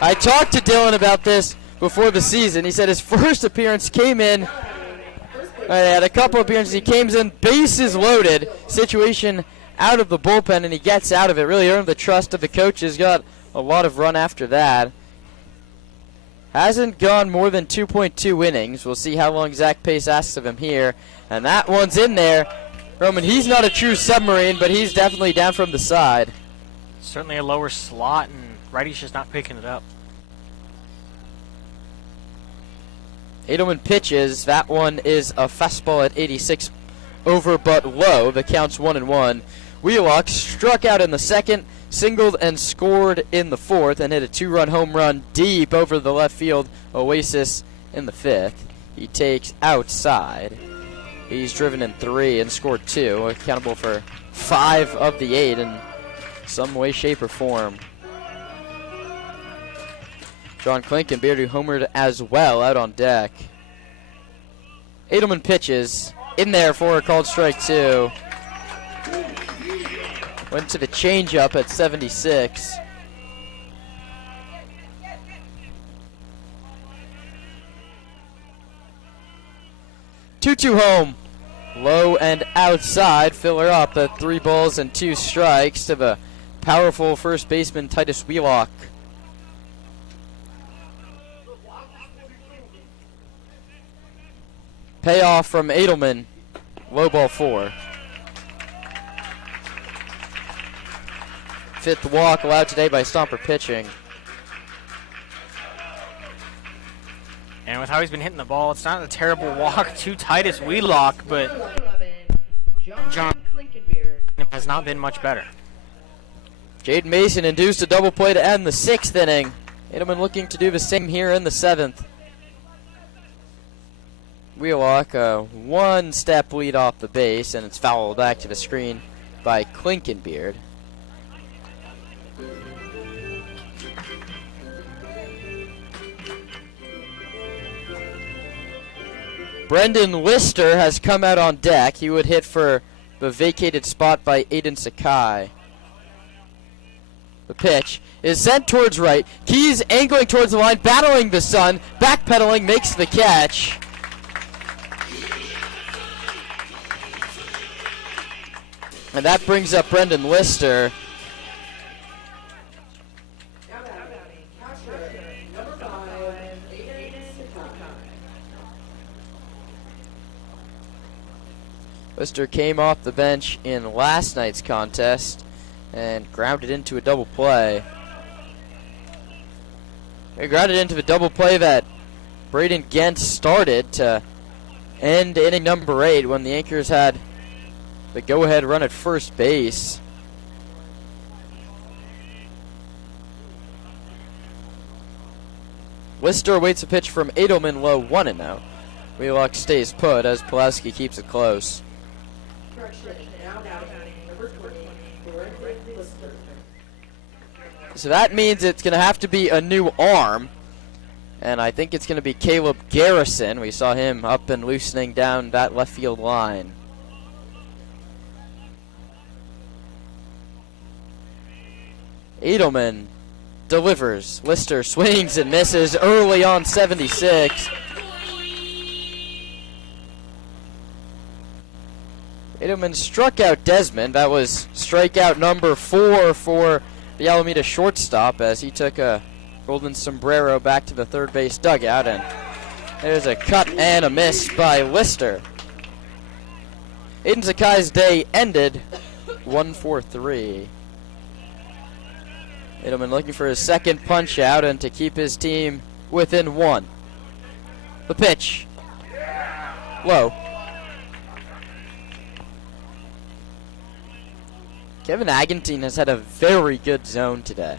I talked to Dylan about this before the season. He said his first appearance came in, had a couple appearances, he came in bases loaded, situation out of the bullpen, and he gets out of it. Really earned the trust of the coaches, got a lot of run after that. Hasn't gone more than 2.2 innings. We'll see how long Zach Pace asks of him here. And that one's in there. Roman, he's not a true submarine, but he's definitely down from the side. Certainly a lower slot, and righty's just not picking it up. Edelman pitches. That one is a fastball at 86 over but low. The count's 1-1. Wheelock struck out in the second, singled and scored in the fourth, and hit a 2-run home run deep over the left field oasis in the fifth. He takes outside. He's driven in 3 and scored 2, accountable for 5 of the 8 in some way, shape, or form. John Klinkenbeard, who homered as well, out on deck. Edelman pitches. In there for a called strike 2. Went to the changeup at 76. Two home. Low and outside. Filler up at 3 balls and 2 strikes to the powerful first baseman Titus Wheelock. Payoff from Edelman. Low ball 4. Fifth walk allowed today by Stomper pitching. And with how he's been hitting the ball, it's not a terrible walk to Titus Wheelock, but 11, John Klinkenbeard. has not been much better. Jaden Mason induced a double play to end the 6th inning. Edelman looking to do the same here in the 7th. Wheelock, a 1-step lead off the base, and it's fouled back to the screen by Klinkenbeard. Brendan Lister has come out on deck. He would hit for the vacated spot by Aiden Sakai. The pitch is sent towards right. Keys angling towards the line, battling the sun, backpedaling, makes the catch. And that brings up Brendan Lister. Lister came off the bench in last night's contest and grounded into a double play. He grounded into the double play that Braden Gent started to end inning number 8 when the Anchors had the go-ahead run at first base. Lister awaits a pitch from Edelman, low 1-0. Wheelock stays put as Pulaski keeps it close. So that means it's going to have to be a new arm. And I think it's going to be Caleb Garrison. We saw him up and loosening down that left field line. Edelman delivers. Lister swings and misses early on 76. Edelman struck out Desmond. That was strikeout number 4 for the Alameda shortstop as he took a golden sombrero back to the third base dugout, and there's a cut and a miss by Lister. Aiden Sakai's day ended 1-4-3. Edelman looking for his second punch out and to keep his team within 1. The pitch. Low. Kevin Agantine has had a very good zone today.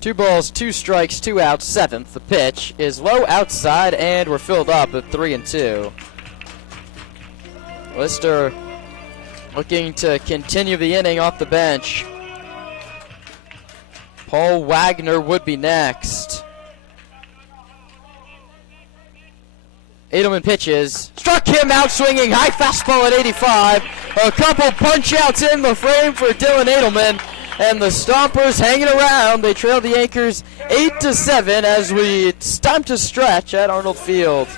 Two balls, 2 strikes, 2 outs, 7th. The pitch is low outside, and we're filled up at 3-2. Lister looking to continue the inning off the bench. Paul Wagner would be next. Edelman pitches, struck him out swinging, high fastball at 85. A couple punch outs in the frame for Dylan Edelman. And the Stompers hanging around. They trail the Anchors 8-7 as it's time to stretch at Arnold Field.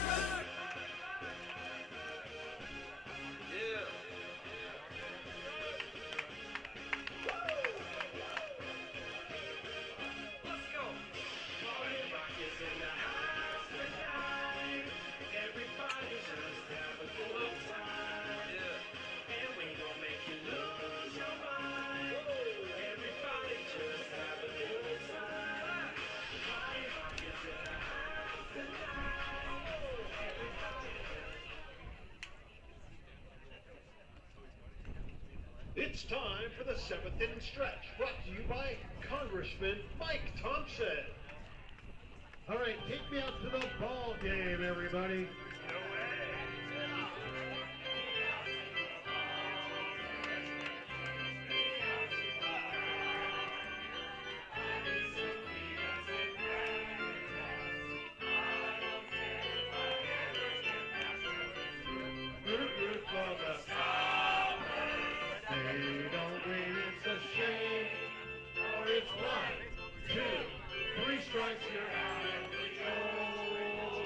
It's time for the 7th inning stretch, brought to you by Congressman Mike Thompson. All right, take me out to the ball game, everybody. They don't win, it's a shame. Or it's 1, 2, 3 strikes, you're out of control.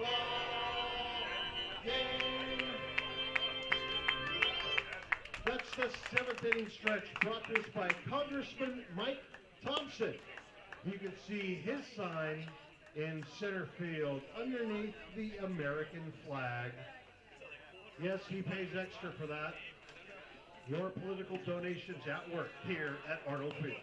Ball game. That's the 7th inning stretch brought to us by Congressman Mike Thompson. You can see his sign in center field underneath the American flag. Yes, he pays extra for that. Your political donations at work here at Arnold Field.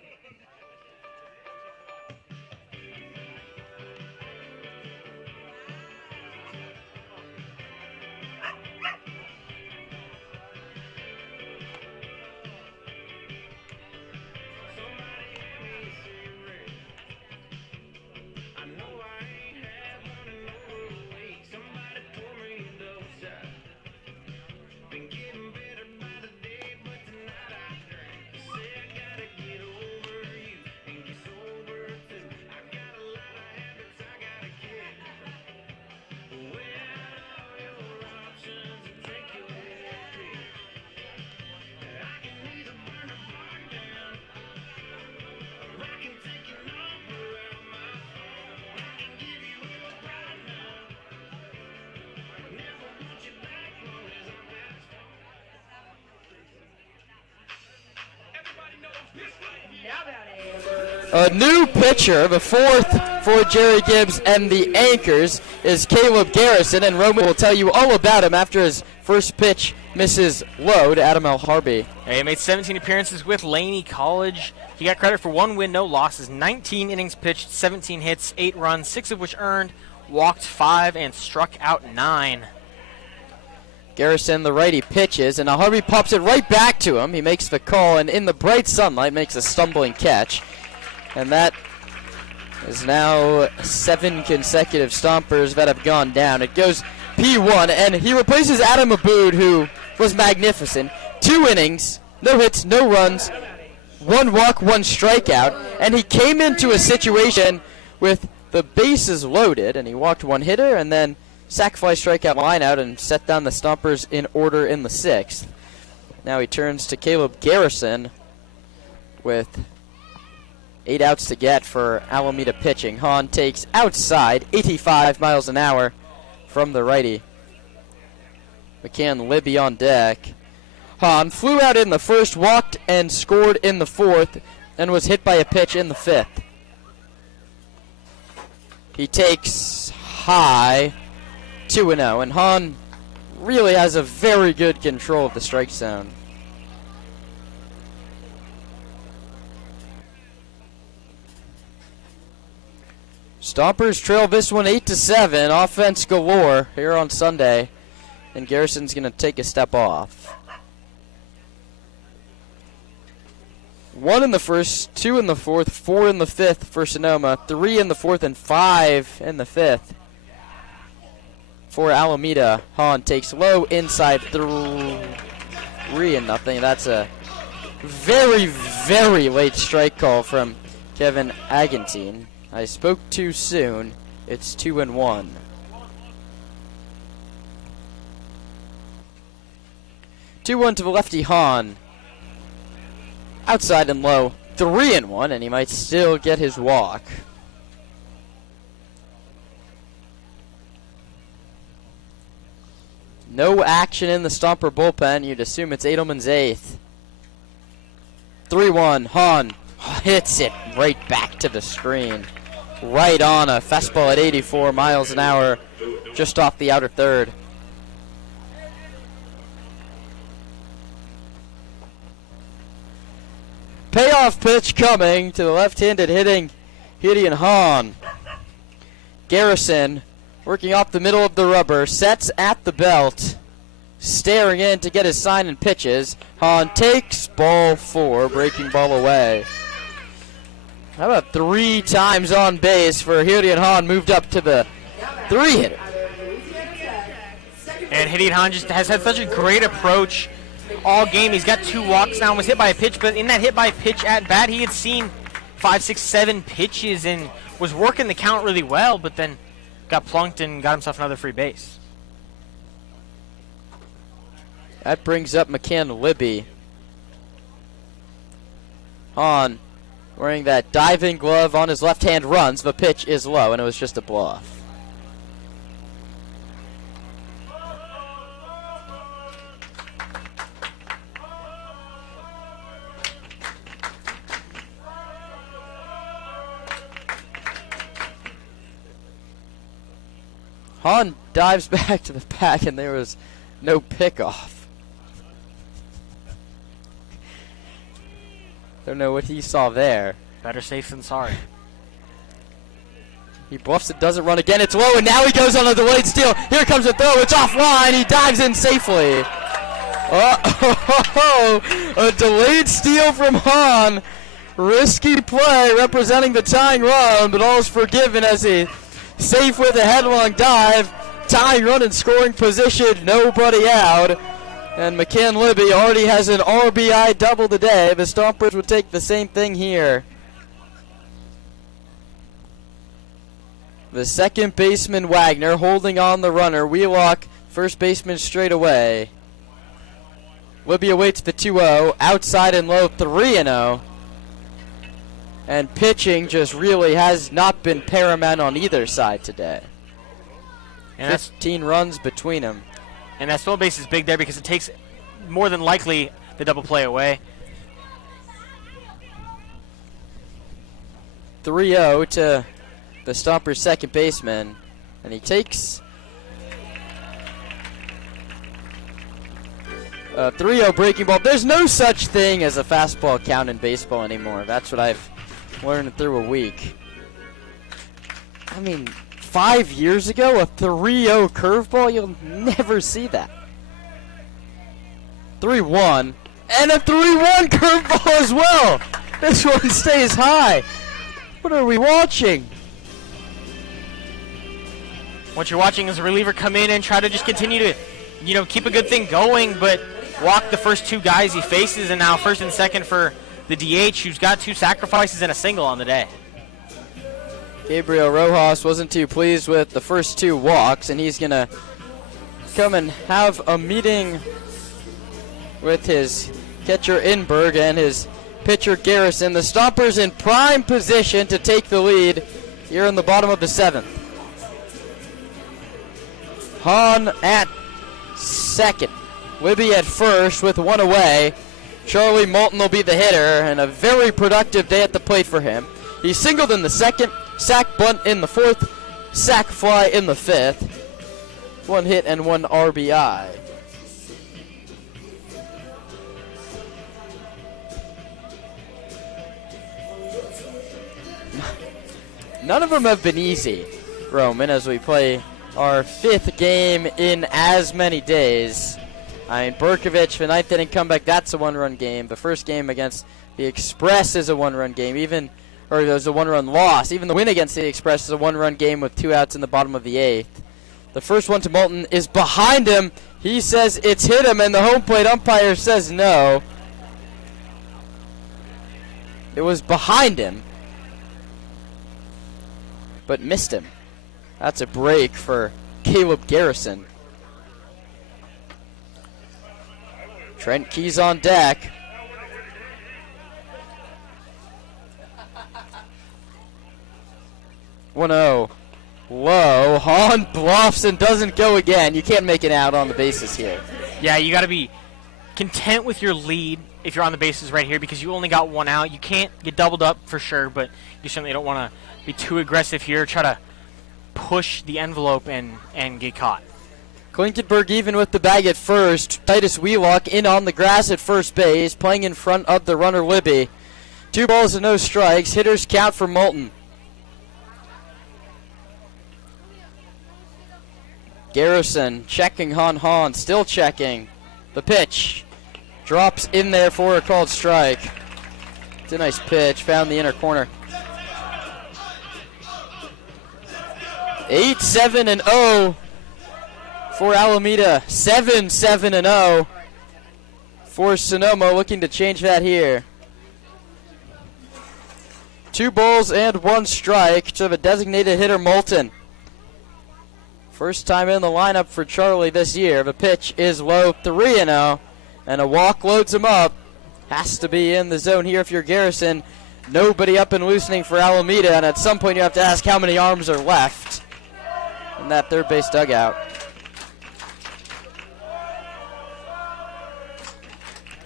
A new pitcher, the 4th for Jerry Gibbs and the anchors is Caleb Garrison, and Roman will tell you all about him after his first pitch misses low to Adam L. Harvey. He made 17 appearances with Laney College. He got credit for 1 win, no losses, 19 innings pitched, 17 hits, 8 runs, 6 of which earned, walked 5, and struck out 9. Garrison, the righty, pitches, and now Harvey pops it right back to him. He makes the call, and in the bright sunlight makes a stumbling catch. And that is now 7 consecutive Stompers that have gone down. It goes P1, and he replaces Adam Aboud, who was magnificent. 2 innings, no hits, no runs, 1 walk, 1 strikeout, and he came into a situation with the bases loaded, and he walked 1 hitter, and then sac fly strikeout line out and set down the Stompers in order in the 6th. Now he turns to Caleb Garrison with 8 outs to get for Alameda pitching. Hahn takes outside 85 miles an hour from the righty. McCann Libby on deck. Hahn flew out in the 1st, walked and scored in the 4th, and was hit by a pitch in the 5th. He takes high 2-0, and Hahn really has a very good control of the strike zone. Stompers trail this one 8-7, offense galore here on Sunday, and Garrison's going to take a step off. 1 in the 1st, 2 in the 4th, 4 in the 5th for Sonoma, 3 in the 4th, and 5 in the 5th. For Alameda, Hahn takes low inside 3-0. That's a very, very late strike call from Kevin Agantine. I spoke too soon. It's 2-1. Two-1 to the lefty Hahn. Outside and low, 3-1, and he might still get his walk. No action in the Stomper bullpen. You'd assume it's Edelman's 8th. 3-1. Hahn hits it right back to the screen. Right on a fastball at 84 miles an hour, just off the outer third. Payoff pitch coming to the left-handed hitting Gideon Hahn. Garrison working off the middle of the rubber, sets at the belt, staring in to get his sign and pitches. Hahn takes ball 4, breaking ball away. How about 3 times on base for Gideon Hahn, moved up to the 3-hitter. And Gideon Hahn just has had such a great approach all game. He's got 2 walks now and was hit by a pitch, but in that hit by pitch at bat, he had seen 5, 6, 7 pitches and was working the count really well, but then got plunked and got himself another free base. That brings up McCann Libby. Hahn wearing that diving glove on his left hand runs. The pitch is low, and it was just a bluff. Hahn dives back to the pack, and there was no pickoff. Don't know what he saw there. Better safe than sorry. He bluffs it, doesn't run again. It's low, and now he goes on a delayed steal. Here comes a throw. It's offline. He dives in safely. A delayed steal from Hahn. Risky play representing the tying run, but all is forgiven as he safe with a headlong dive. Tying run in scoring position. Nobody out. And McCann Libby already has an RBI double today. The Stompers would take the same thing here. The second baseman, Wagner, holding on the runner. Wheelock, first baseman, straight away. Libby awaits the 2-0. Outside and low, 3-0. And pitching just really has not been paramount on either side today. And 15 runs between them. And that stolen base is big there because it takes more than likely the double play away. 3-0 to the Stompers' second baseman, and he takes a 3-0 breaking ball. There's no such thing as a fastball count in baseball anymore. That's what I've learned through a week. I mean, 5 years ago, a 3-0 curveball, you'll never see that. 3-1, and a 3-1 curveball as well. This one stays high. What are we watching? What you're watching is a reliever come in and try to just continue to, keep a good thing going, but walk the first two guys he faces, and now first and second for the DH, who's got 2 sacrifices and a single on the day. Gabriel Rojas wasn't too pleased with the first 2 walks, and he's going to come and have a meeting with his catcher Inberg and his pitcher Garrison. The Stompers in prime position to take the lead here in the bottom of the 7th. Hahn at second. Libby at first with 1 away. Charlie Moulton will be the hitter, and a very productive day at the plate for him. He singled in the 2nd, sac bunt in the 4th, sac fly in the 5th. 1 hit and 1 RBI. None of them have been easy, Roman, as we play our 5th game in as many days. I mean, Berkovich, the 9th inning comeback, that's a 1-run game. The first game against the Express is a 1-run game. It was a 1-run loss. Even the win against the Express is a 1-run game with 2 outs in the bottom of the 8th. The first one to Moulton is behind him. He says it's hit him, and the home plate umpire says no. It was behind him, but missed him. That's a break for Caleb Garrison. Trent Keys on deck. One-0. Low. Hahn bluffs and doesn't go again. You can't make it out on the bases here. Yeah, you got to be content with your lead if you're on the bases right here, because you only got 1 out. You can't get doubled up for sure, but you certainly don't want to be too aggressive here. Try to push the envelope and get caught. Klinkenberg even with the bag at first. Titus Wheelock in on the grass at first base, playing in front of the runner Libby. 2 balls and no strikes. Hitters count for Moulton. Garrison checking on Hahn, still checking. The pitch drops in there for a called strike. It's a nice pitch, found the inner corner. 8-7-0 for Alameda. 7-7-0 for Sonoma, looking to change that here. 2 balls and 1 strike to the designated hitter Moulton. First time in the lineup for Charlie this year. The pitch is low, 3-0, and a walk loads him up. Has to be in the zone here if you're Garrison. Nobody up and loosening for Alameda, and at some point you have to ask how many arms are left in that third base dugout.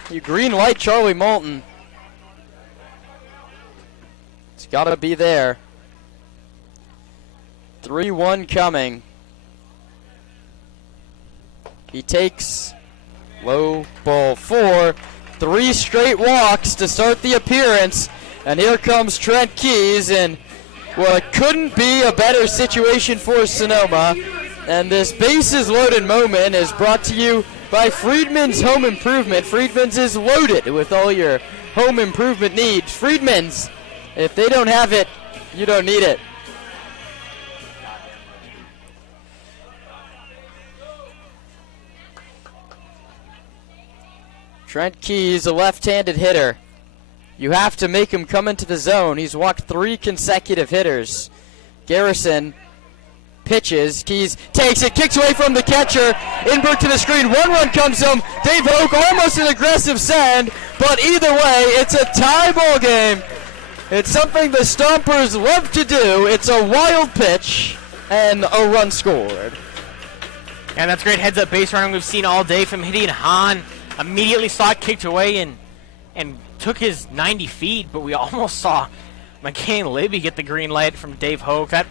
You green light Charlie Moulton. It's got to be there. 3-1 coming. He takes low ball 4. 3 straight walks to start the appearance. And here comes Trent Keys, and well, it couldn't be a better situation for Sonoma. And this bases loaded moment is brought to you by Friedman's Home Improvement. Friedman's is loaded with all your home improvement needs. Friedman's, if they don't have it, you don't need it. Trent Keys, a left-handed hitter. You have to make him come into the zone. He's walked 3 consecutive hitters. Garrison pitches. Keys takes it, kicks away from the catcher. Inberg to the screen. 1 run comes home. Dave Hoke almost an aggressive send, but either way, it's a tie ball game. It's something the Stompers love to do. It's a wild pitch and a run scored. And that's great heads-up base running we've seen all day from hitting Hahn. Immediately saw it kicked away and took his 90 feet, but we almost saw McCain Libby get the green light from Dave Hoke. That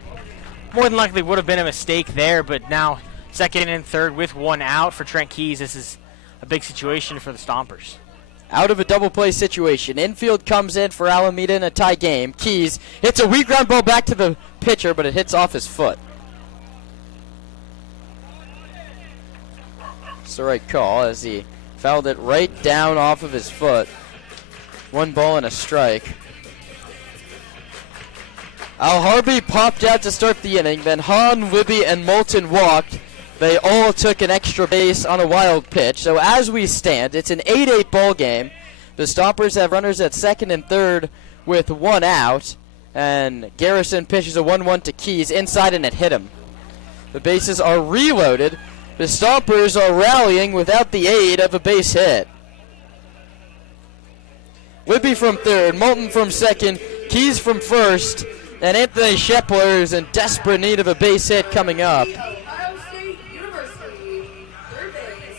more than likely would have been a mistake there, but now second and third with one out for Trent Keys. This is a big situation for the Stompers. Out of a double play situation. Infield comes in for Alameda in a tie game. Keys hits a weak ground ball back to the pitcher, but it hits off his foot. It's the right call as he fouled it right down off of his foot. 1 ball and a strike. Al Harvey popped out to start the inning. Then Hahn, Libby, and Moulton walked. They all took an extra base on a wild pitch. So as we stand, it's an 8-8 ball game. The Stompers have runners at second and third with 1 out. And Garrison pitches a 1-1 to Keys inside, and it hit him. The bases are reloaded. The Stompers are rallying without the aid of a base hit. Libby from third, Moulton from second, Keys from first, and Anthony Shepler is in desperate need of a base hit coming up. Ohio State University, third base,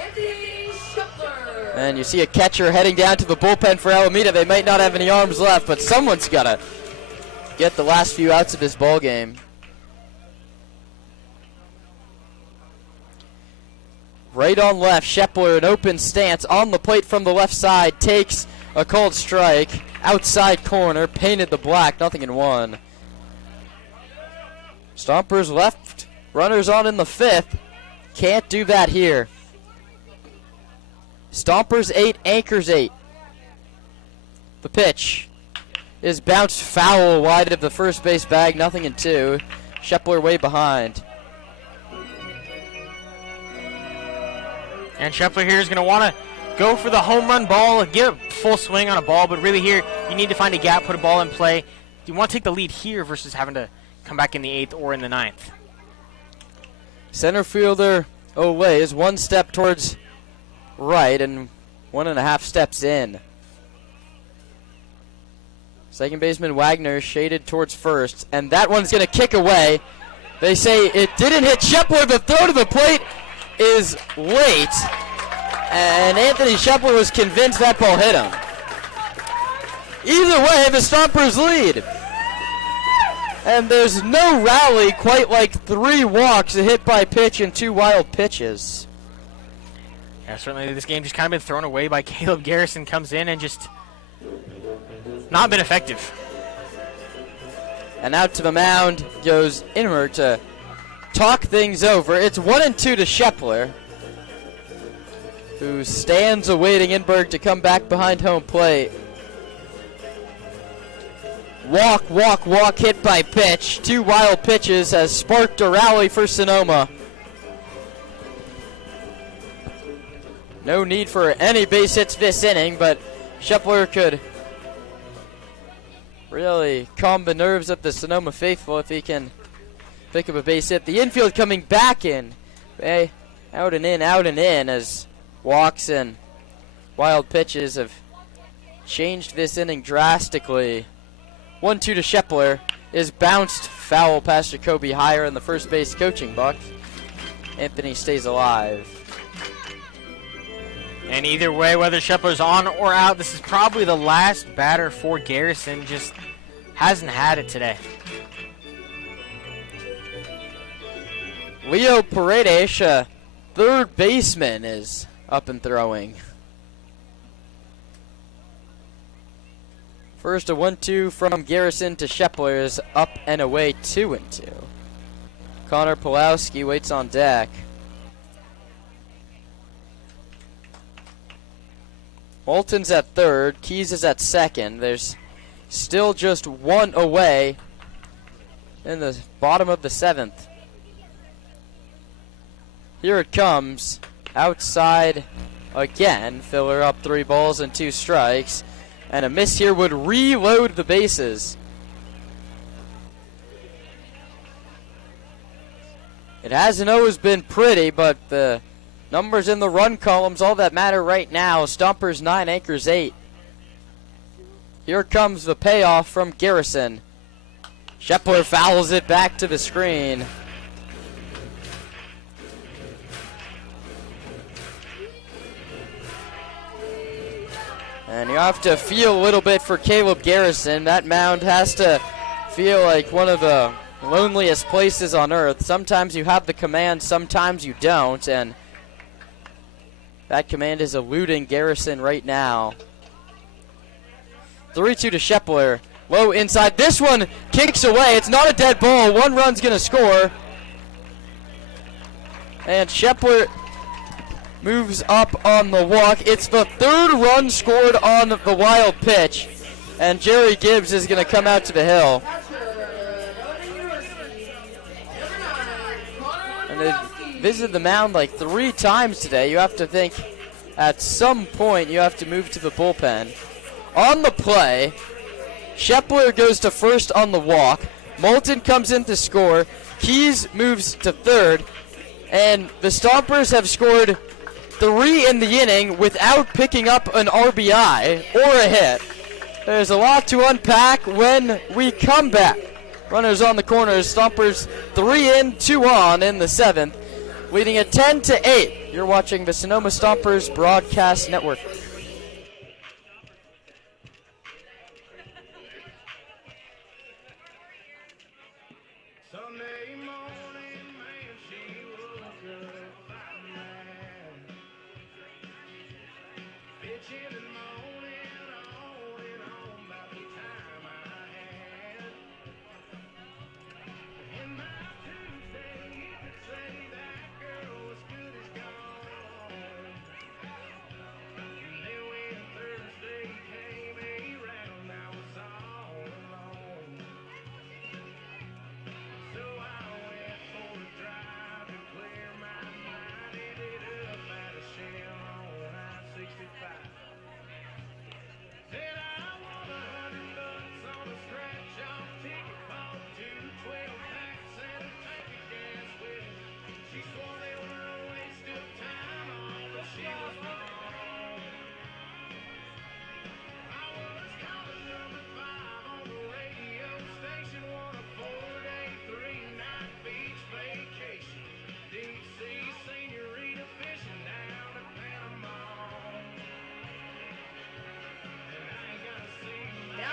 Anthony Shepler. And you see a catcher heading down to the bullpen for Alameda. They might not have any arms left, but someone's got to get the last few outs of this ball game. Right on left, Shepler, an open stance on the plate from the left side, takes a called strike. Outside corner, painted the black, 0-1. Stompers left, runners on in the 5th. Can't do that here. Stompers 8, Anchors 8. The pitch is bounced foul wide of the first base bag, 0-2. Shepler way behind. And Shepler here is going to want to go for the home run ball, get a full swing on a ball, but really here you need to find a gap, put a ball in play. You want to take the lead here versus having to come back in the 8th or in the 9th. Center fielder Olay is 1 step towards right and 1.5 steps in. Second baseman Wagner shaded towards first, and that one's going to kick away. They say it didn't hit Shepler. The throw to the plate is late, and Anthony Shepler was convinced that ball hit him. Either way, the Stompers lead. And there's no rally quite like 3 walks, a hit by pitch, and 2 wild pitches. Yeah, certainly this game just kind of been thrown away by Caleb Garrison. Comes in and just not been effective. And out to the mound goes Inmer to talk things over. It's 1-2 to Shepler, who stands awaiting Inberg to come back behind home plate. Walk, walk, walk, hit by pitch. 2 wild pitches has sparked a rally for Sonoma. No need for any base hits this inning, but Shepler could really calm the nerves of the Sonoma faithful if he can pick up a base hit. The infield coming back in. Out and in as walks and wild pitches have changed this inning drastically. 1-2 to Shepler is bounced foul past Jacoby higher in the first base coaching box. Anthony stays alive. And either way, whether Shepler's on or out, this is probably the last batter for Garrison. Just hasn't had it today. Leo Paredes, third baseman, is up and throwing. First a 1-2 from Garrison to Shepler is up and away 2-2. Connor Pulowski waits on deck. Moulton's at third, Keys is at second. There's still just 1 away in the bottom of the 7th. Here it comes, outside again. Filler up 3 balls and 2 strikes. And a miss here would reload the bases. It hasn't always been pretty, but the numbers in the run column's all that matter right now. Stompers 9, Anchors 8. Here comes the payoff from Garrison. Shepler fouls it back to the screen. And you have to feel a little bit for Caleb Garrison. That mound has to feel like one of the loneliest places on earth. Sometimes you have the command, sometimes you don't, and that command is eluding Garrison right now. 3-2 to Shepler. Low inside. This one kicks away. It's not a dead ball. 1 run's going to score. And Shepler moves up on the walk. It's the 3rd run scored on the wild pitch. And Jerry Gibbs is going to come out to the hill. And they visited the mound like 3 times today. You have to think at some point you have to move to the bullpen. On the play, Shepler goes to first on the walk. Moulton comes in to score. Keys moves to third. And the Stompers have scored 3 in the inning without picking up an RBI or a hit. There's a lot to unpack when we come back. Runners on the corners. Stompers 3 in, 2 on in the 7th, leading at 10-8. You're watching the Sonoma Stompers Broadcast Network.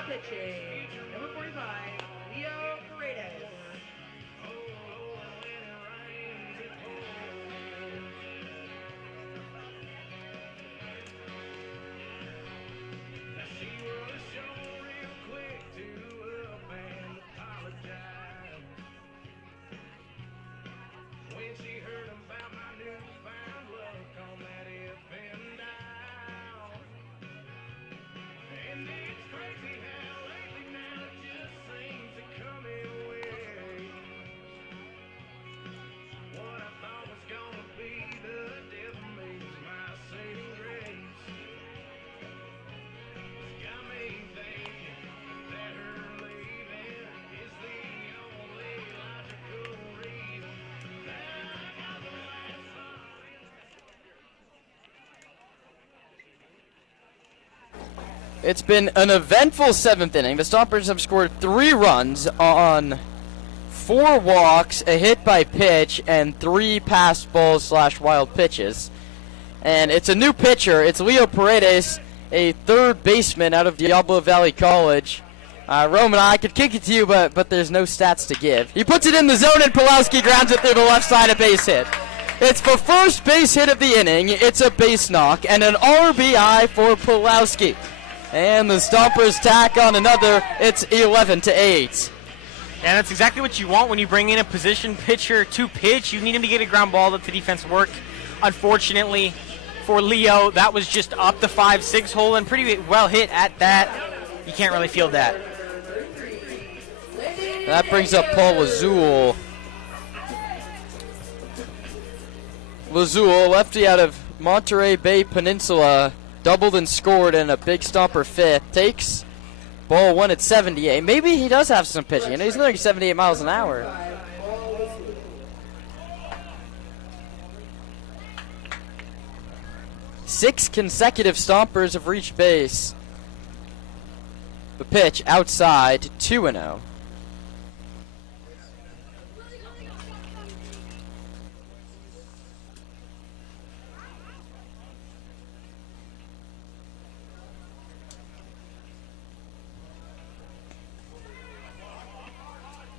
Pitching, number 45, Leo Paredes. It's been an eventful 7th inning. The Stompers have scored 3 runs on 4 walks, a hit by pitch, and 3 passed balls / wild pitches. And it's a new pitcher. It's Leo Paredes, a 3rd baseman out of Diablo Valley College. Roman, I could kick it to you, but there's no stats to give. He puts it in the zone, and Pulowski grounds it through the left side, a base hit. It's the first base hit of the inning. It's a base knock, and an RBI for Pulowski. And the Stompers tack on another. It's 11-8. And that's exactly what you want when you bring in a position pitcher to pitch. You need him to get a ground ball, let the defense work. Unfortunately for Leo, that was just up the 5-6 hole and pretty well hit at that. You can't really field that. That brings up Paul Lazul. Lazul, lefty out of Monterey Bay Peninsula, doubled and scored in a big Stomper 5th. Takes ball 1 at 78. Maybe he does have some pitching. He's throwing 78 miles an hour. Six consecutive Stompers have reached base. The pitch outside, 2-0.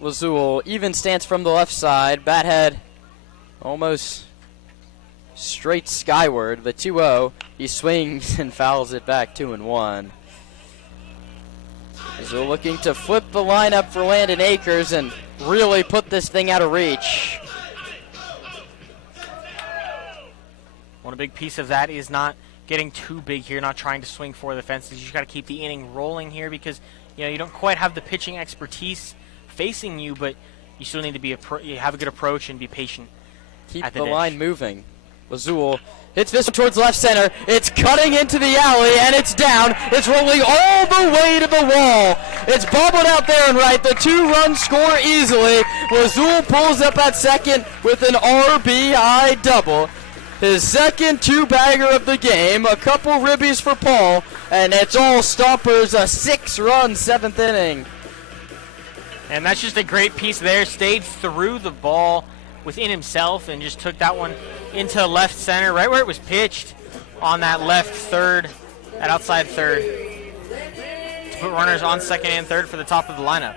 Lazul even stance from the left side. Bat head almost straight skyward. The 2-0. He swings and fouls it back 2-1. Lazul looking to flip the lineup for Landon Akers and really put this thing out of reach. One big piece of that is not getting too big here, not trying to swing for the fences. You just got to keep the inning rolling here because you don't quite have the pitching expertise facing you, but you still need to be you have a good approach and be patient. Keep the line moving. Lazul hits this one towards left center. It's cutting into the alley, and it's down. It's rolling all the way to the wall. It's bobbled out there and right. The 2-run score easily. Lazul pulls up at second with an RBI double. His second 2-bagger of the game. A couple ribbies for Paul, and it's all Stompers. A 6-run 7th inning. And that's just a great piece there. Stayed through the ball within himself and just took that one into left center, right where it was pitched on that left third, that outside third, to put runners on second and third for the top of the lineup.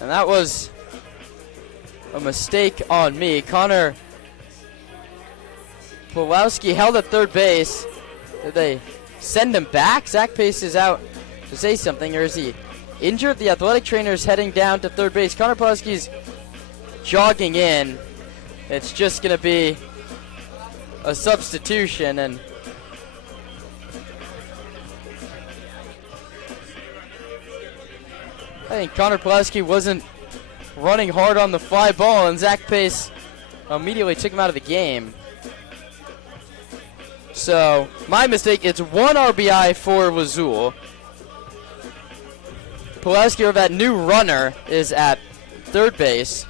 And that was a mistake on me. Connor Pulowski held at third base. Did they send him back? Zach Pace is out to say something, or is he injured? The athletic trainer is heading down to third base. Connor Pulowski's jogging in. It's just going to be a substitution, and I think Connor Pulowski wasn't running hard on the fly ball, and Zach Pace immediately took him out of the game. So, my mistake, it's 1 RBI for Lazul. Pulowski, or that new runner, is at third base.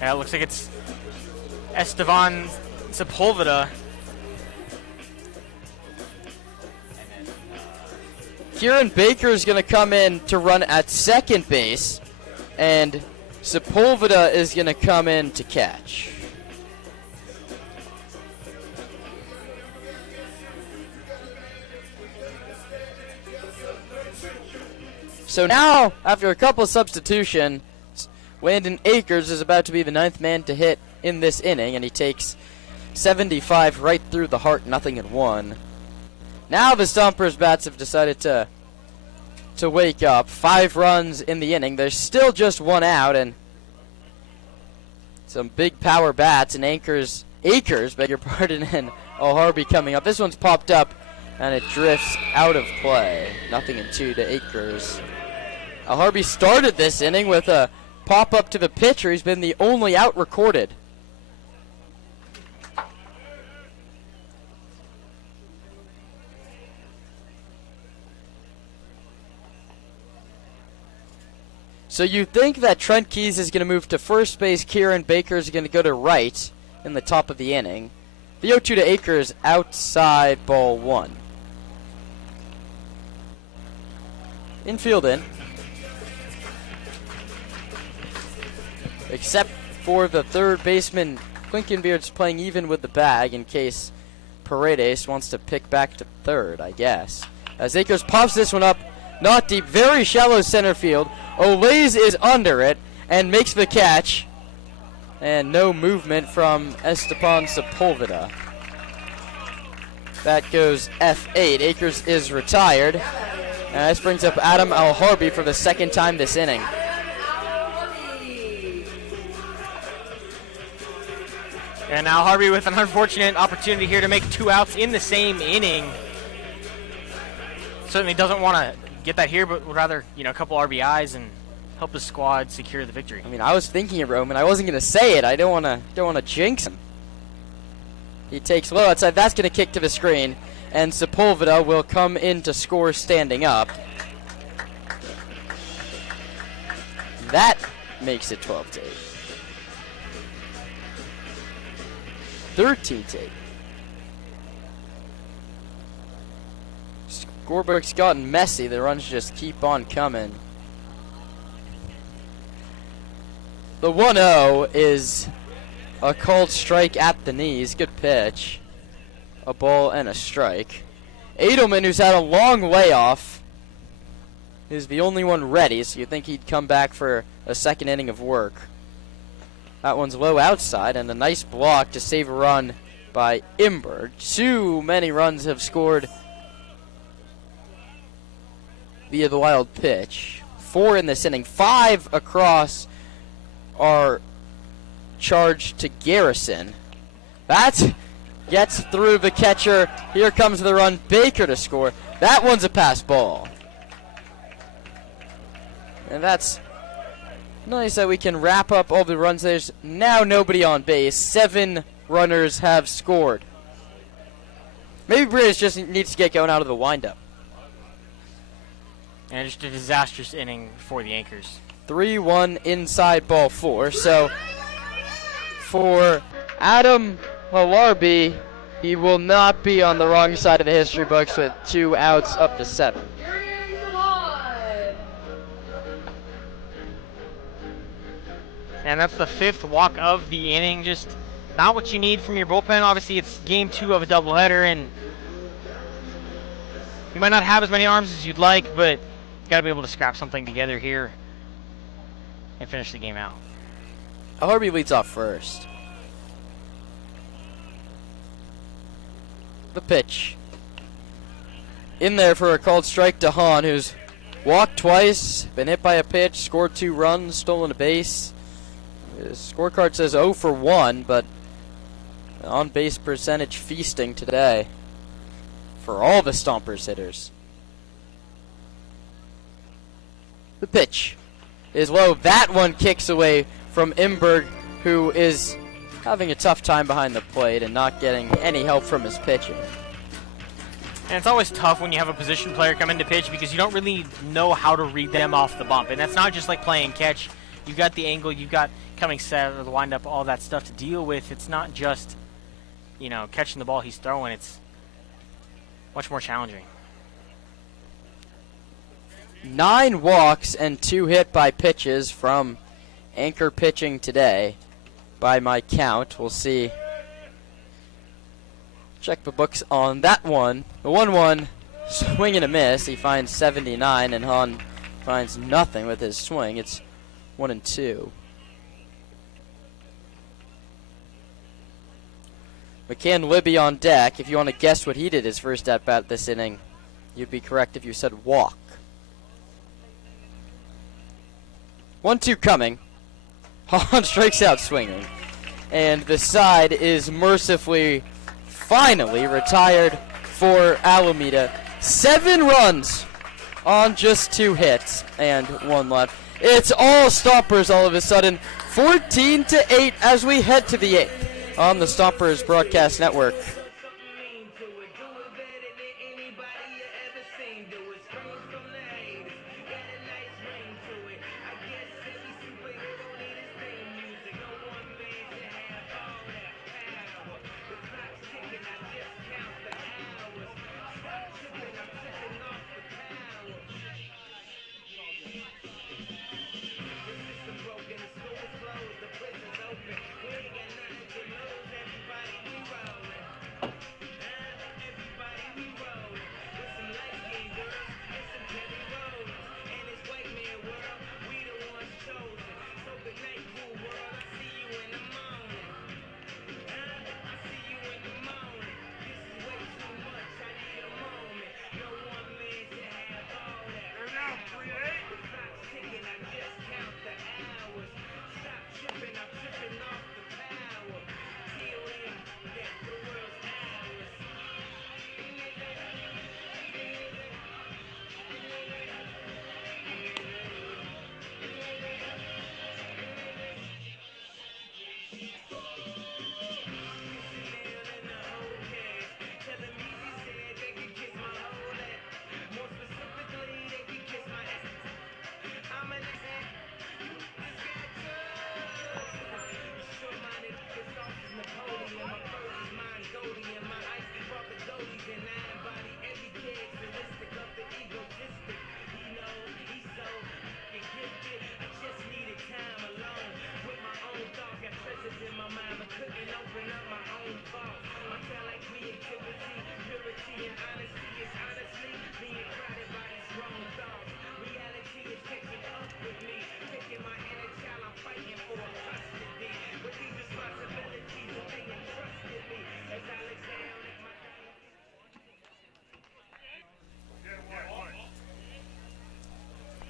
Yeah, it looks like it's Estevan Sepulveda. Kieran Baker is going to come in to run at second base, and Sepulveda is going to come in to catch. So now, after a couple of substitutions, Landon Akers is about to be the 9th man to hit in this inning, and he takes 75 right through the heart, 0-1. Now the Stompers bats have decided to wake up. 5 runs in the inning. There's still just 1 out, and some big power bats, and Akers, beg your pardon, and O'Harvey coming up. This one's popped up, and it drifts out of play. 0-2 to Akers. O'Harvey started this inning with a pop-up to the pitcher. He's been the only out recorded. So you think that Trent Keys is going to move to first base, Kieran Baker is going to go to right in the top of the inning. The 0-2 to Akers, outside, ball 1. Infield in. Except for the third baseman, Quinkenbeard's playing even with the bag in case Paredes wants to pick back to third, I guess. As Akers pops this one up, not deep, very shallow center field. Olays is under it and makes the catch. And no movement from Esteban Sepulveda. That goes F8. Akers is retired. And this brings up Adam Alharbi for the second time this inning. And now Harvey with an unfortunate opportunity here to make 2 outs in the same inning. Certainly doesn't want to get that here, but would rather, a couple RBIs and help his squad secure the victory. I mean, I was thinking of Roman. I wasn't going to say it. I don't want to jinx him. He takes low outside. That's going to kick to the screen, and Sepulveda will come in to score standing up. That makes it 12-8. 13-8. Scorebook's gotten messy. The runs just keep on coming. The 1-0 is a called strike at the knees. Good pitch. A ball and a strike. Edelman, who's had a long layoff, is the only one ready, so you'd think he'd come back for a second inning of work. That one's low outside, and a nice block to save a run by Imberg. Too many runs have scored via the wild pitch. 4 in this inning. 5 across are charged to Garrison. That gets through the catcher. Here comes the run. Baker to score. That one's a pass ball. And that's nice that we can wrap up all the runs. There's now nobody on base. 7 runners have scored. Maybe British just needs to get going out of the windup. And just a disastrous inning for the Anchors. 3-1 inside ball 4. So for Adam Halarby, he will not be on the wrong side of the history books with 2 outs up to 7. And that's the 5th walk of the inning. Just not what you need from your bullpen. Obviously, it's game 2 of a doubleheader, and you might not have as many arms as you'd like, but you got to be able to scrap something together here and finish the game out. Halarby leads off first. The pitch. In there for a called strike to Hahn, who's walked twice, been hit by a pitch, scored 2 runs, stolen a base. His scorecard says 0 for 1, but on-base percentage feasting today for all the Stompers hitters. The pitch is low. That one kicks away from Imberg, who is having a tough time behind the plate and not getting any help from his pitching. And it's always tough when you have a position player come in to pitch because you don't really know how to read them off the bump. And that's not just like playing catch. You've got the angle, you've got coming set or the windup, all that stuff to deal with. It's not just, catching the ball he's throwing. It's much more challenging. 9 walks and 2 hit by pitches from Anchor pitching today by my count. We'll see. Check the books on that one. The 1-1 swing and a miss. He finds 79, and Hahn finds nothing with his swing. It's 1-2. McCann Libby on deck. If you want to guess what he did his first at bat this inning, you'd be correct if you said walk. 1-2 coming. Hahn strikes out swinging. And the side is mercifully, finally retired for Alameda. 7 runs on just 2 hits and 1 left. It's all Stompers all of a sudden. 14-8 as we head to the 8th on the Stompers Broadcast Network.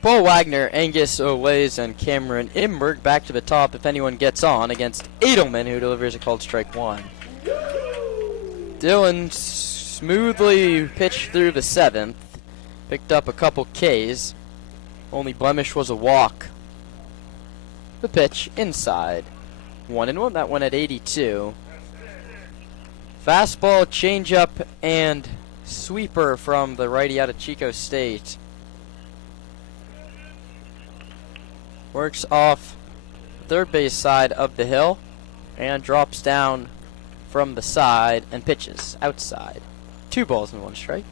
Paul Wagner, Angus Olays, and Cameron Imberg back to the top if anyone gets on against Edelman, who delivers a called strike one. Dylan smoothly pitched through the 7th, picked up a couple Ks. Only blemish was a walk. The pitch inside. 1-1, that one at 82. Fastball, changeup, and sweeper from the righty out of Chico State. Works off the third base side of the hill and drops down from the side and pitches outside. 2 balls and 1 strike.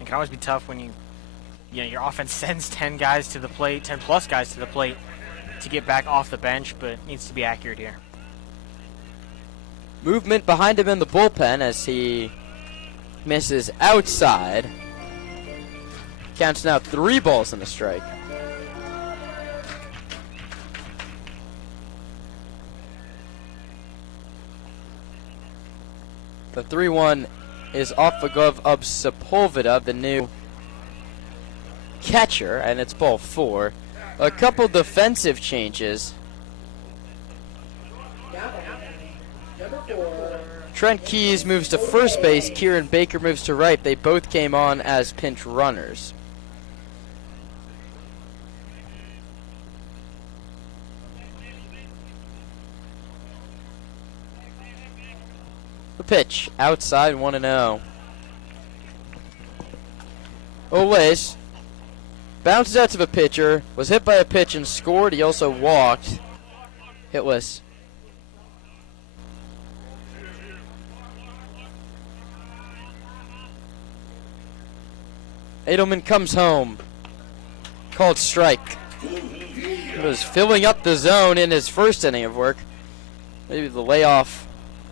It can always be tough when you know, your offense sends 10 guys to the plate, 10 plus guys to the plate to get back off the bench, but it needs to be accurate here. Movement behind him in the bullpen as he misses outside. Counts now 3 balls and a strike. The 3-1 is off the glove of Sepulveda, the new catcher, and it's ball 4. A couple defensive changes. Trent Keys moves to first base. Kieran Baker moves to right. They both came on as pinch runners. The pitch outside 1-0. Olays bounces out to the pitcher, was hit by a pitch and scored. He also walked. Hitless. Edelman comes home. Called strike. He was filling up the zone in his first inning of work. Maybe the layoff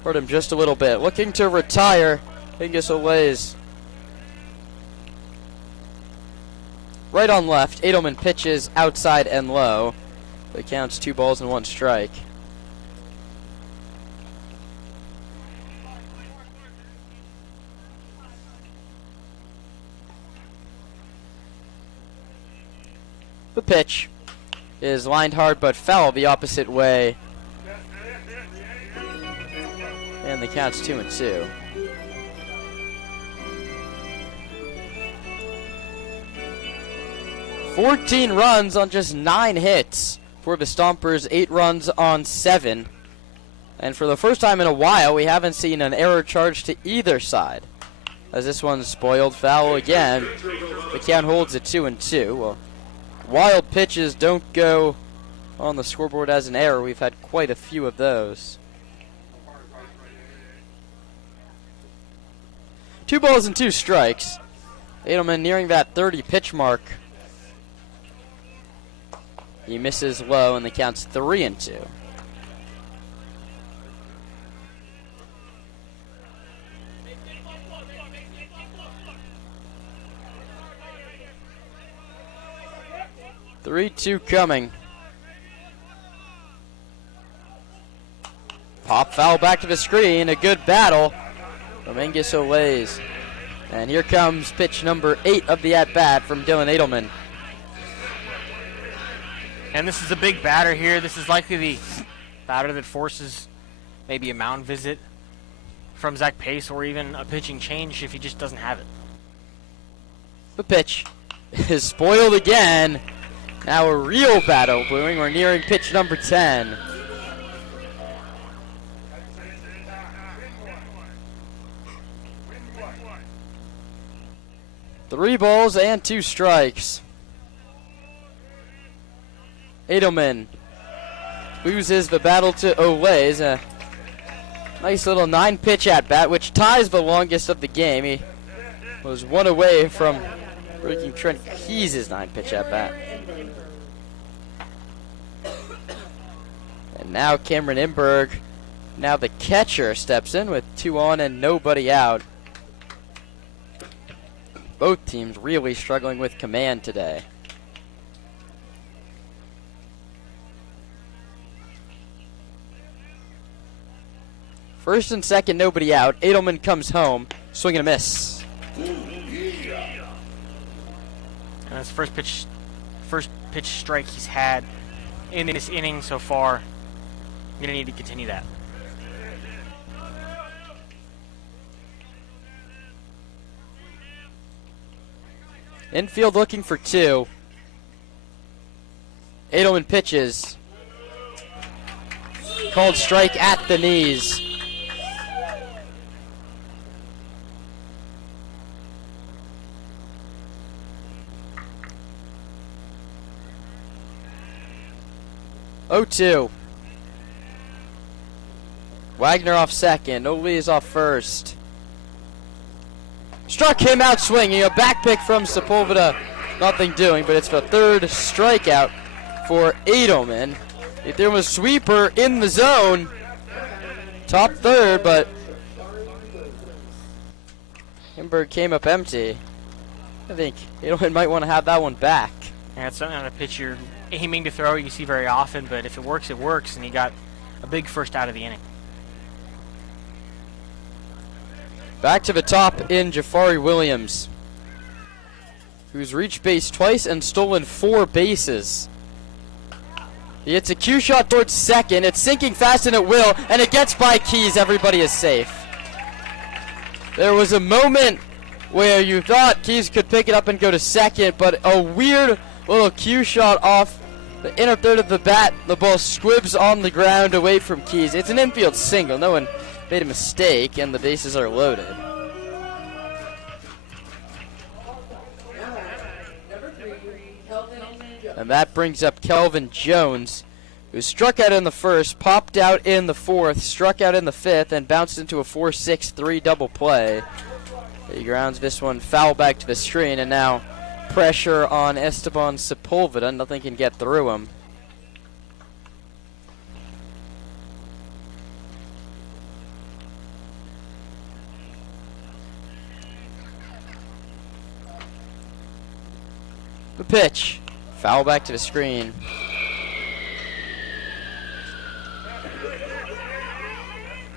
hurt him just a little bit. Looking to retire, Angus Olays. Right on left, Edelman pitches outside and low. It counts 2 balls and 1 strike. The pitch is lined hard but foul the opposite way. And the count's 2-2. "14 runs on just 9 hits for the Stompers, 8 runs on 7. And for the first time in a while, we haven't seen an error charge to either side. As this one's spoiled foul again, the count holds at 2-2. Well, wild pitches don't go on the scoreboard as an error. We've had quite a few of those. 2 balls and 2 strikes. Edelman nearing that 30 pitch mark. He misses low and the count's 3-2. Three-two coming. Pop foul back to the screen. A good battle from Angus Olays. And here comes pitch number 8 of the at-bat from Dylan Edelman. And this is a big batter here. This is likely the batter that forces maybe a mound visit from Zach Pace or even a pitching change if he just doesn't have it. The pitch is spoiled again. Now a real battle brewing. We're nearing pitch number 10. Three balls and 2 strikes. Edelman loses the battle to Olays. A nice little 9-pitch at-bat, which ties the longest of the game. He was 1 away from breaking Trent Keys' 9-pitch at-bat. And now Cameron Imberg, now the catcher, steps in with 2 on and nobody out. Both teams really struggling with command today. First and second, nobody out. Edelman comes home. Swing and a miss. That's the first pitch strike he's had in this inning so far. Going to need to continue that. Infield looking for 2. Edelman pitches. Called strike at the knees. Oh, 2. Wagner off second. Ole is off first. Struck him out swinging. A back pick from Sepulveda. Nothing doing, but it's the 3rd strikeout for Edelman. If there was sweeper in the zone, top 3rd, but Himberg came up empty. I think Edelman might want to have that one back. Yeah, it's something on a pitch you're aiming to throw. You see very often, but if it works, it works, and he got a big first out of the inning. Back to the top in Jafari Williams, who's reached base twice and stolen 4 bases. He hits a cue shot towards second. It's sinking fast and it will, and it gets by Keys. Everybody is safe. There was a moment where you thought Keys could pick it up and go to second, but a weird little cue shot off the inner third of the bat. The ball squibs on the ground away from Keys. It's an infield single. No one made a mistake, and the bases are loaded. And that brings up Kelvin Jones, who struck out in the 1st, popped out in the 4th, struck out in the 5th, and bounced into a 4-6-3 double play. He grounds this one foul back to the screen, and now pressure on Esteban Sepulveda. Nothing can get through him. The pitch. Foul back to the screen.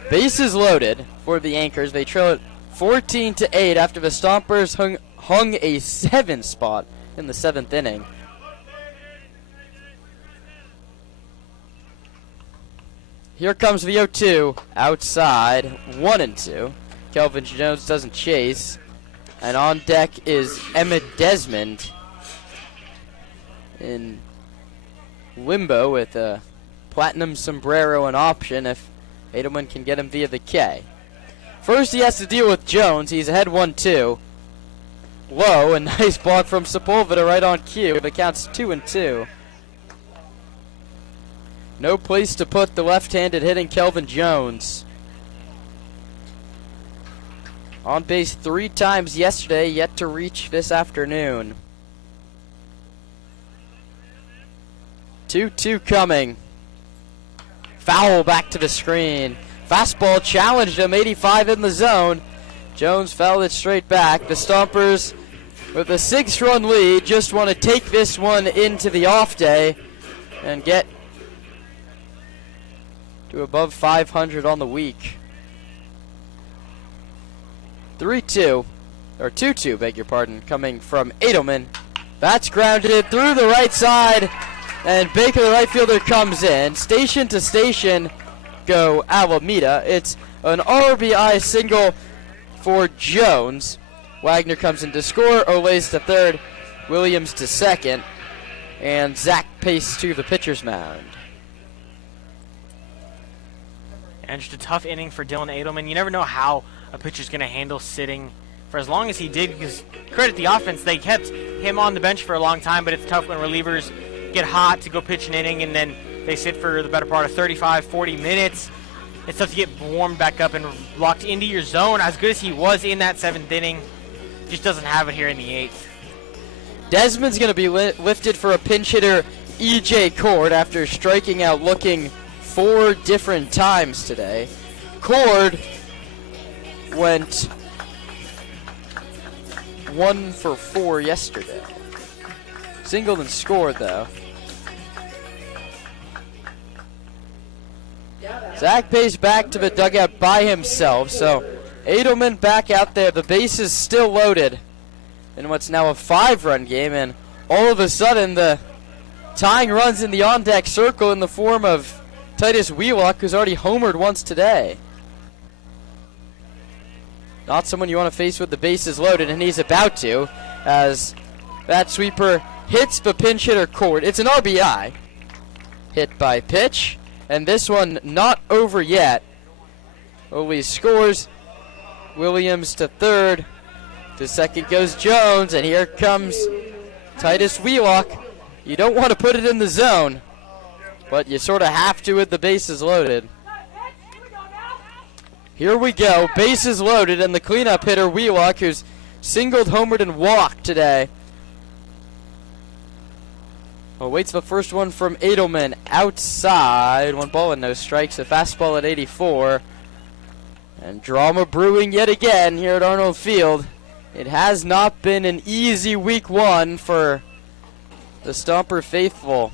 Bases loaded for the Anchors. They trail it 14-8 after the Stompers hung a 7 spot in the 7th inning. Here comes the 0-2. Outside, 1-2. Kelvin Jones doesn't chase. And on deck is Emmett Desmond in limbo with a platinum sombrero an option if Edelman can get him via the K. First he has to deal with Jones. He's ahead 1-2. Low, a nice block from Sepulveda right on cue. The count's 2-2. No place to put the left-handed hitting Kelvin Jones. On base 3 times yesterday, yet to reach this afternoon. 2-2 coming. Foul back to the screen. Fastball challenged him, 85 in the zone. Jones fouled it straight back. The Stompers, with a 6-run lead, just want to take this one into the off day and get to above 500 on the week. 3-2, or 2-2, beg your pardon, coming from Edelman. That's grounded through the right side, and Baker, the right fielder, comes in. Station to station go Alameda. It's an RBI single for Jones. Wagner comes in to score. Ole's to third, Williams to second, and Zach Pace to the pitcher's mound. And just a tough inning for Dylan Edelman. You never know how a pitcher's going to handle sitting for as long as he did, because credit the offense, they kept him on the bench for a long time, but it's tough when relievers get hot to go pitch an inning and then they sit for the better part of 35, 40 minutes. It's tough to get warmed back up and locked into your zone. As good as he was in that 7th inning, just doesn't have it here in the 8th. Desmond's going to be lifted for a pinch hitter, E.J. Cord, after striking out looking 4 different times today. Cord went 1 for 4 yesterday. Singled and scored, though. Zach Pace back to the dugout by himself, so Edelman back out there. The base is still loaded in what's now a 5-run game, and all of a sudden the tying runs in the on-deck circle in the form of Titus Wheelock, who's already homered once today. Not someone you want to face with the bases loaded, and he's about to, as that sweeper hits the pinch hitter cord. It's an RBI. Hit by pitch, and this one not over yet. Ole scores. Williams to third. To second goes Jones, and here comes Titus Wheelock. You don't want to put it in the zone, but you sort of have to with the bases loaded. Here we go, bases loaded, and the cleanup hitter Wheelock, who's singled, homered, and walked today. Waits the first one from Edelman outside. 1 ball and no strikes. A fastball at 84. And drama brewing yet again here at Arnold Field. It has not been an easy week 1 for the Stomper faithful.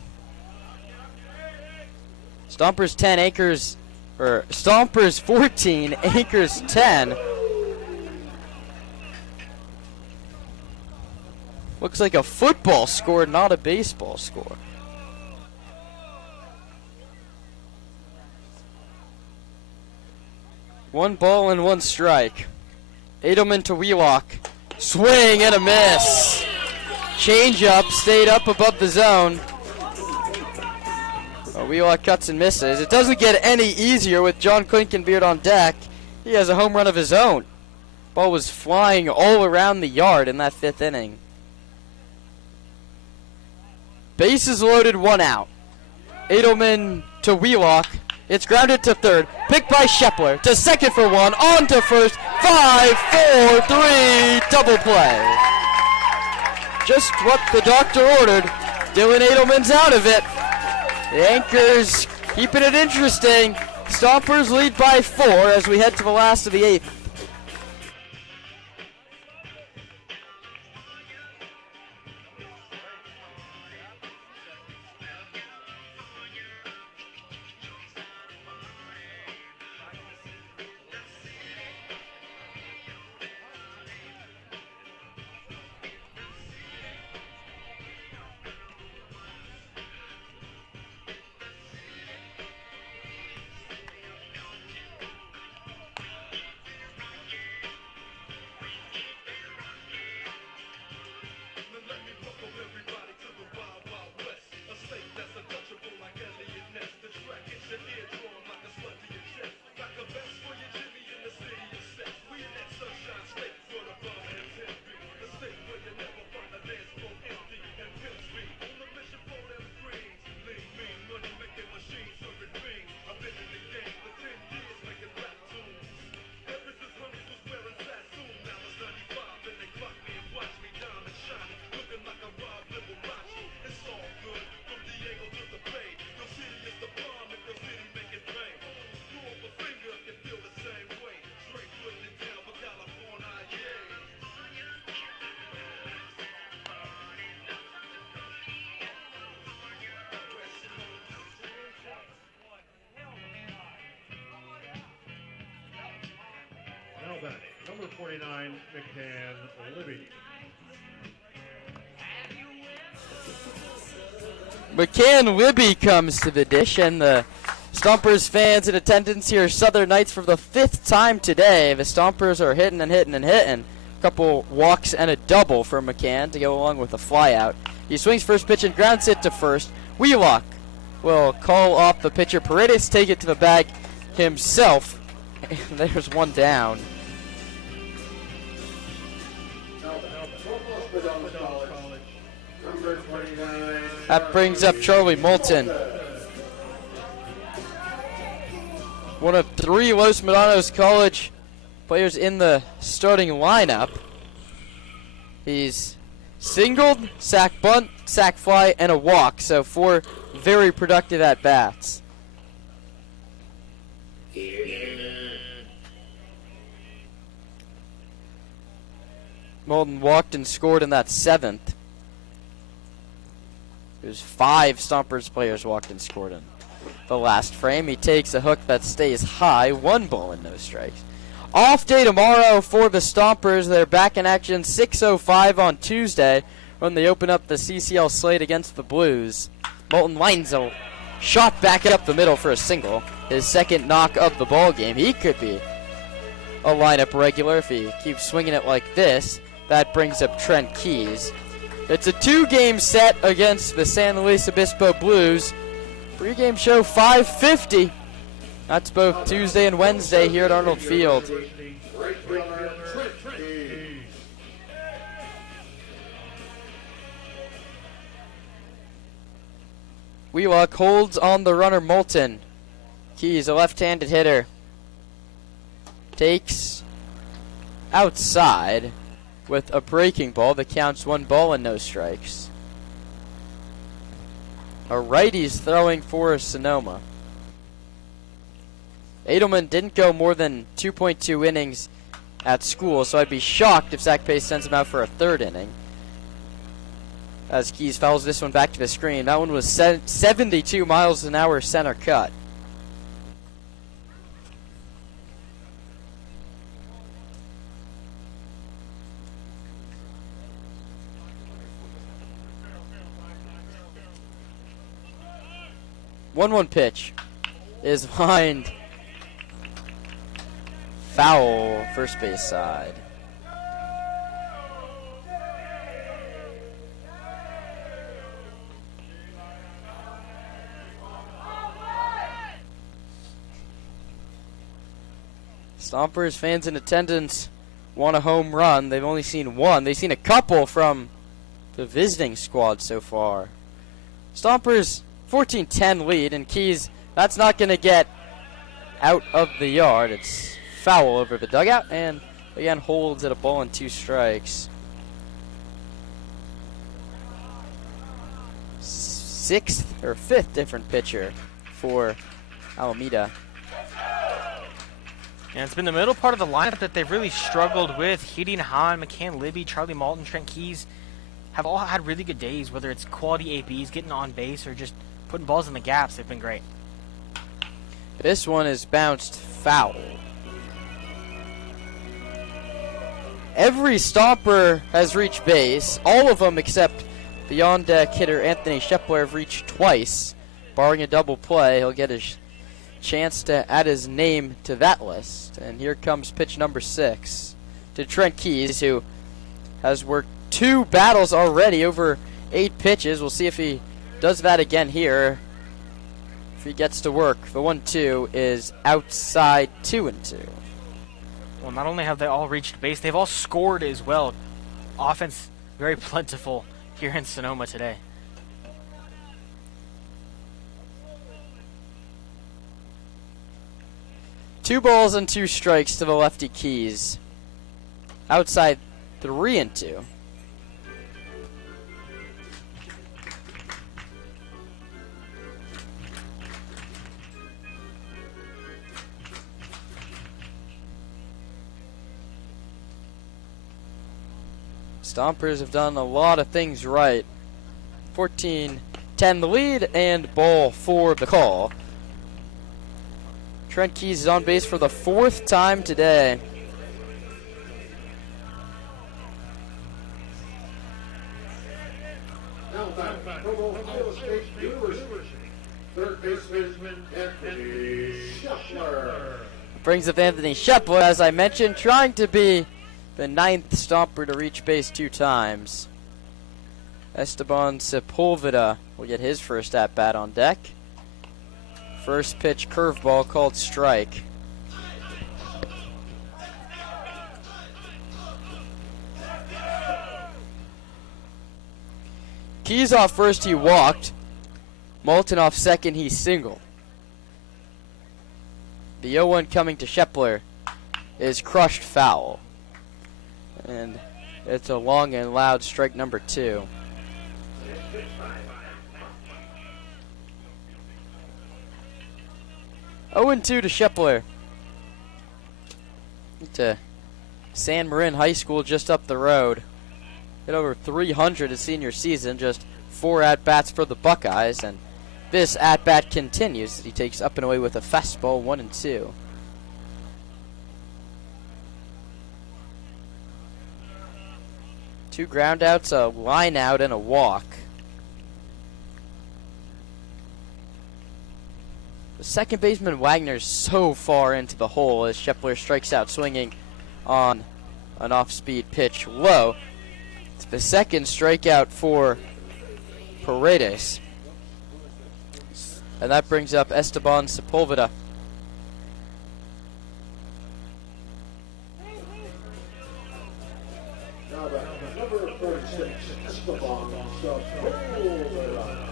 Stompers 10, Anchors, or Stompers 14, Anchors 10. Looks like a football score, not a baseball score. One ball and 1 strike. Edelman to Wheelock. Swing and a miss. Change-up stayed up above the zone. Wheelock cuts and misses. It doesn't get any easier with John Klinkenbeard on deck. He has a home run of his own. Ball was flying all around the yard in that 5th inning. Bases loaded, 1 out. Edelman to Wheelock. It's grounded to third. Picked by Shepler. To second for 1. On to first. 5, 4, 3. Double play. Just what the doctor ordered. Dylan Edelman's out of it. The Anchors keeping it interesting. Stompers lead by 4 as we head to the last of the 8th. Number 49, McCann Libby. McCann Libby comes to the dish, and the Stompers fans in attendance here, Southern Knights, for the 5th time today. The Stompers are hitting and hitting and hitting. A couple walks and a double for McCann to go along with a flyout. He swings first pitch and grounds it to first. Wheelock will call off the pitcher. Paredes take it to the bag himself. And there's 1 down. That brings up Charlie Moulton. One of 3 Los Medanos College players in the starting lineup. He's singled, sack bunt, sack fly, and a walk. So 4 very productive at-bats. Moulton walked and scored in that 7th. There's 5 Stompers players walked and scored in the last frame. He takes a hook that stays high. 1 ball and no strikes. Off day tomorrow for the Stompers. They're back in action 6:05 on Tuesday when they open up the CCL slate against the Blues. Moulton lines a shot back up the middle for a single. His second knock of the ball game. He could be a lineup regular if he keeps swinging it like this. That brings up Trent Keys. It's a 2-game set against the San Luis Obispo Blues. Pre-game show 5:50. That's both Tuesday and Wednesday here at Arnold Field. Wheelock holds on the runner Moulton. Keys, a left-handed hitter. Takes outside with a breaking ball that counts 1 ball and no strikes. A righty's throwing for Sonoma. Edelman didn't go more than 2.2 innings at school, so I'd be shocked if Zach Pace sends him out for a 3rd inning. As Keys fouls this one back to the screen. That one was 72 miles an hour center cut. One pitch is lined foul, first base side. Stompers fans in attendance want a home run. They've only seen one. They've seen a couple from the visiting squad so far. Stompers 14-10 lead, and Keys, that's not going to get out of the yard. It's foul over the dugout, and again holds at a ball and 2 strikes. 6th or 5th different pitcher for Alameda. And it's been the middle part of the lineup that they've really struggled with. Hedin Hahn, McCann Libby, Charlie Malton, Trent Keys have all had really good days, whether it's quality ABs, getting on base, or just putting balls in the gaps. They've been great. This one is bounced foul. Every Stomper has reached base. All of them except the on-deck hitter Anthony Shepler have reached twice. Barring a double play, he'll get his chance to add his name to that list. And here comes pitch number 6 to Trent Keys, who has worked 2 battles already over 8 pitches. We'll see if he does that again here. If he gets to work, the 1-2 is outside 2-2. Well, not only have they all reached base, they've all scored as well. Offense very plentiful here in Sonoma today. Two balls and 2 strikes to the lefty Keys. Outside 3-2. Stompers have done a lot of things right. 14-10 the lead, and ball for the call. Trent Keys is on base for the 4th time today. Now back from Ohio State University, 3rd baseman Anthony Shepler. Brings up Anthony Shepler, as I mentioned, trying to be the 9th Stomper to reach base 2 times. Esteban Sepulveda will get his first at-bat on deck. First pitch curveball called strike. Keys off first, he walked. Moulton off second, he singled. The 0-1 coming to Shepler is crushed foul. And it's a long and loud strike number 2. Oh, 2 to Shepler. To San Marin High School just up the road. Hit over 300 his senior season, just 4 at-bats for the Buckeyes, and this at-bat continues as he takes up and away with a fastball, 1-2. 2 groundouts, a line out, and a walk. The second baseman Wagner's so far into the hole as Scheffler strikes out swinging on an off-speed pitch low. It's the second strikeout for Paredes. And that brings up Esteban Sepulveda. Number 36, Esteban Sepulveda.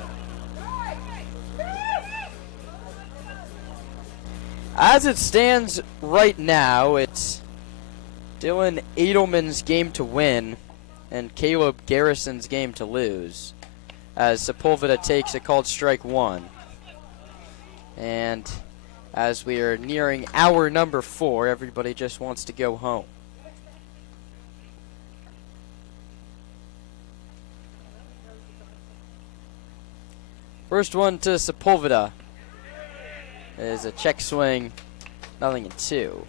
As it stands right now, it's Dylan Edelman's game to win and Caleb Garrison's game to lose, as Sepulveda takes a called strike 1. And as we are nearing hour number 4, everybody just wants to go home. First one to Sepulveda is a check swing, 0-2.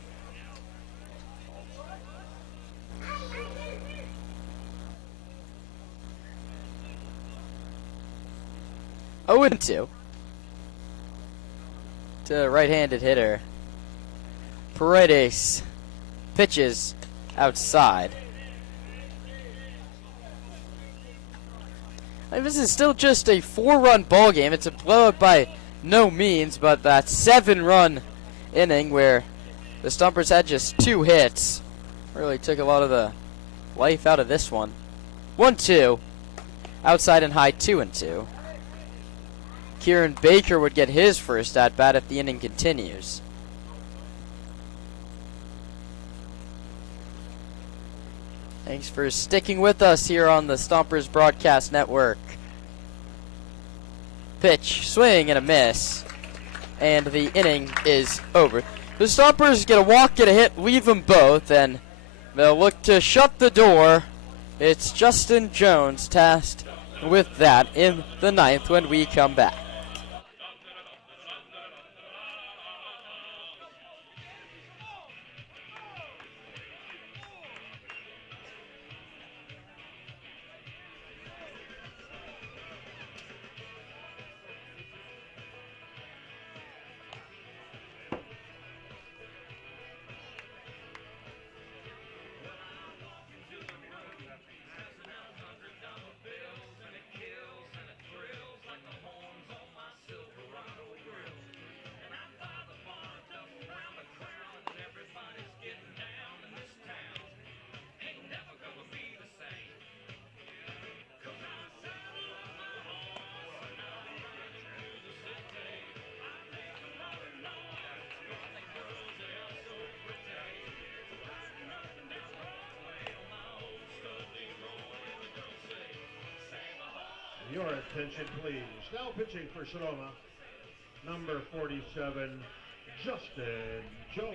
Oh, and 2 to right-handed hitter Paredes. Pitches outside. And this is still just a 4-run ball game. It's a blowout by no means, but that 7-run inning where the Stompers had just 2 hits really took a lot of the life out of this one. 1-2, outside and high, 2-2. Kieran Baker would get his first at-bat if the inning continues. Thanks for sticking with us here on the Stompers Broadcast Network. Pitch, swing, and a miss. And the inning is over. The Stompers get a walk, get a hit, leave them both, and they'll look to shut the door. It's Justin Jones tasked with that in the 9th when we come back. Your attention, please. Now pitching for Sonoma, number 47, Justin Jones.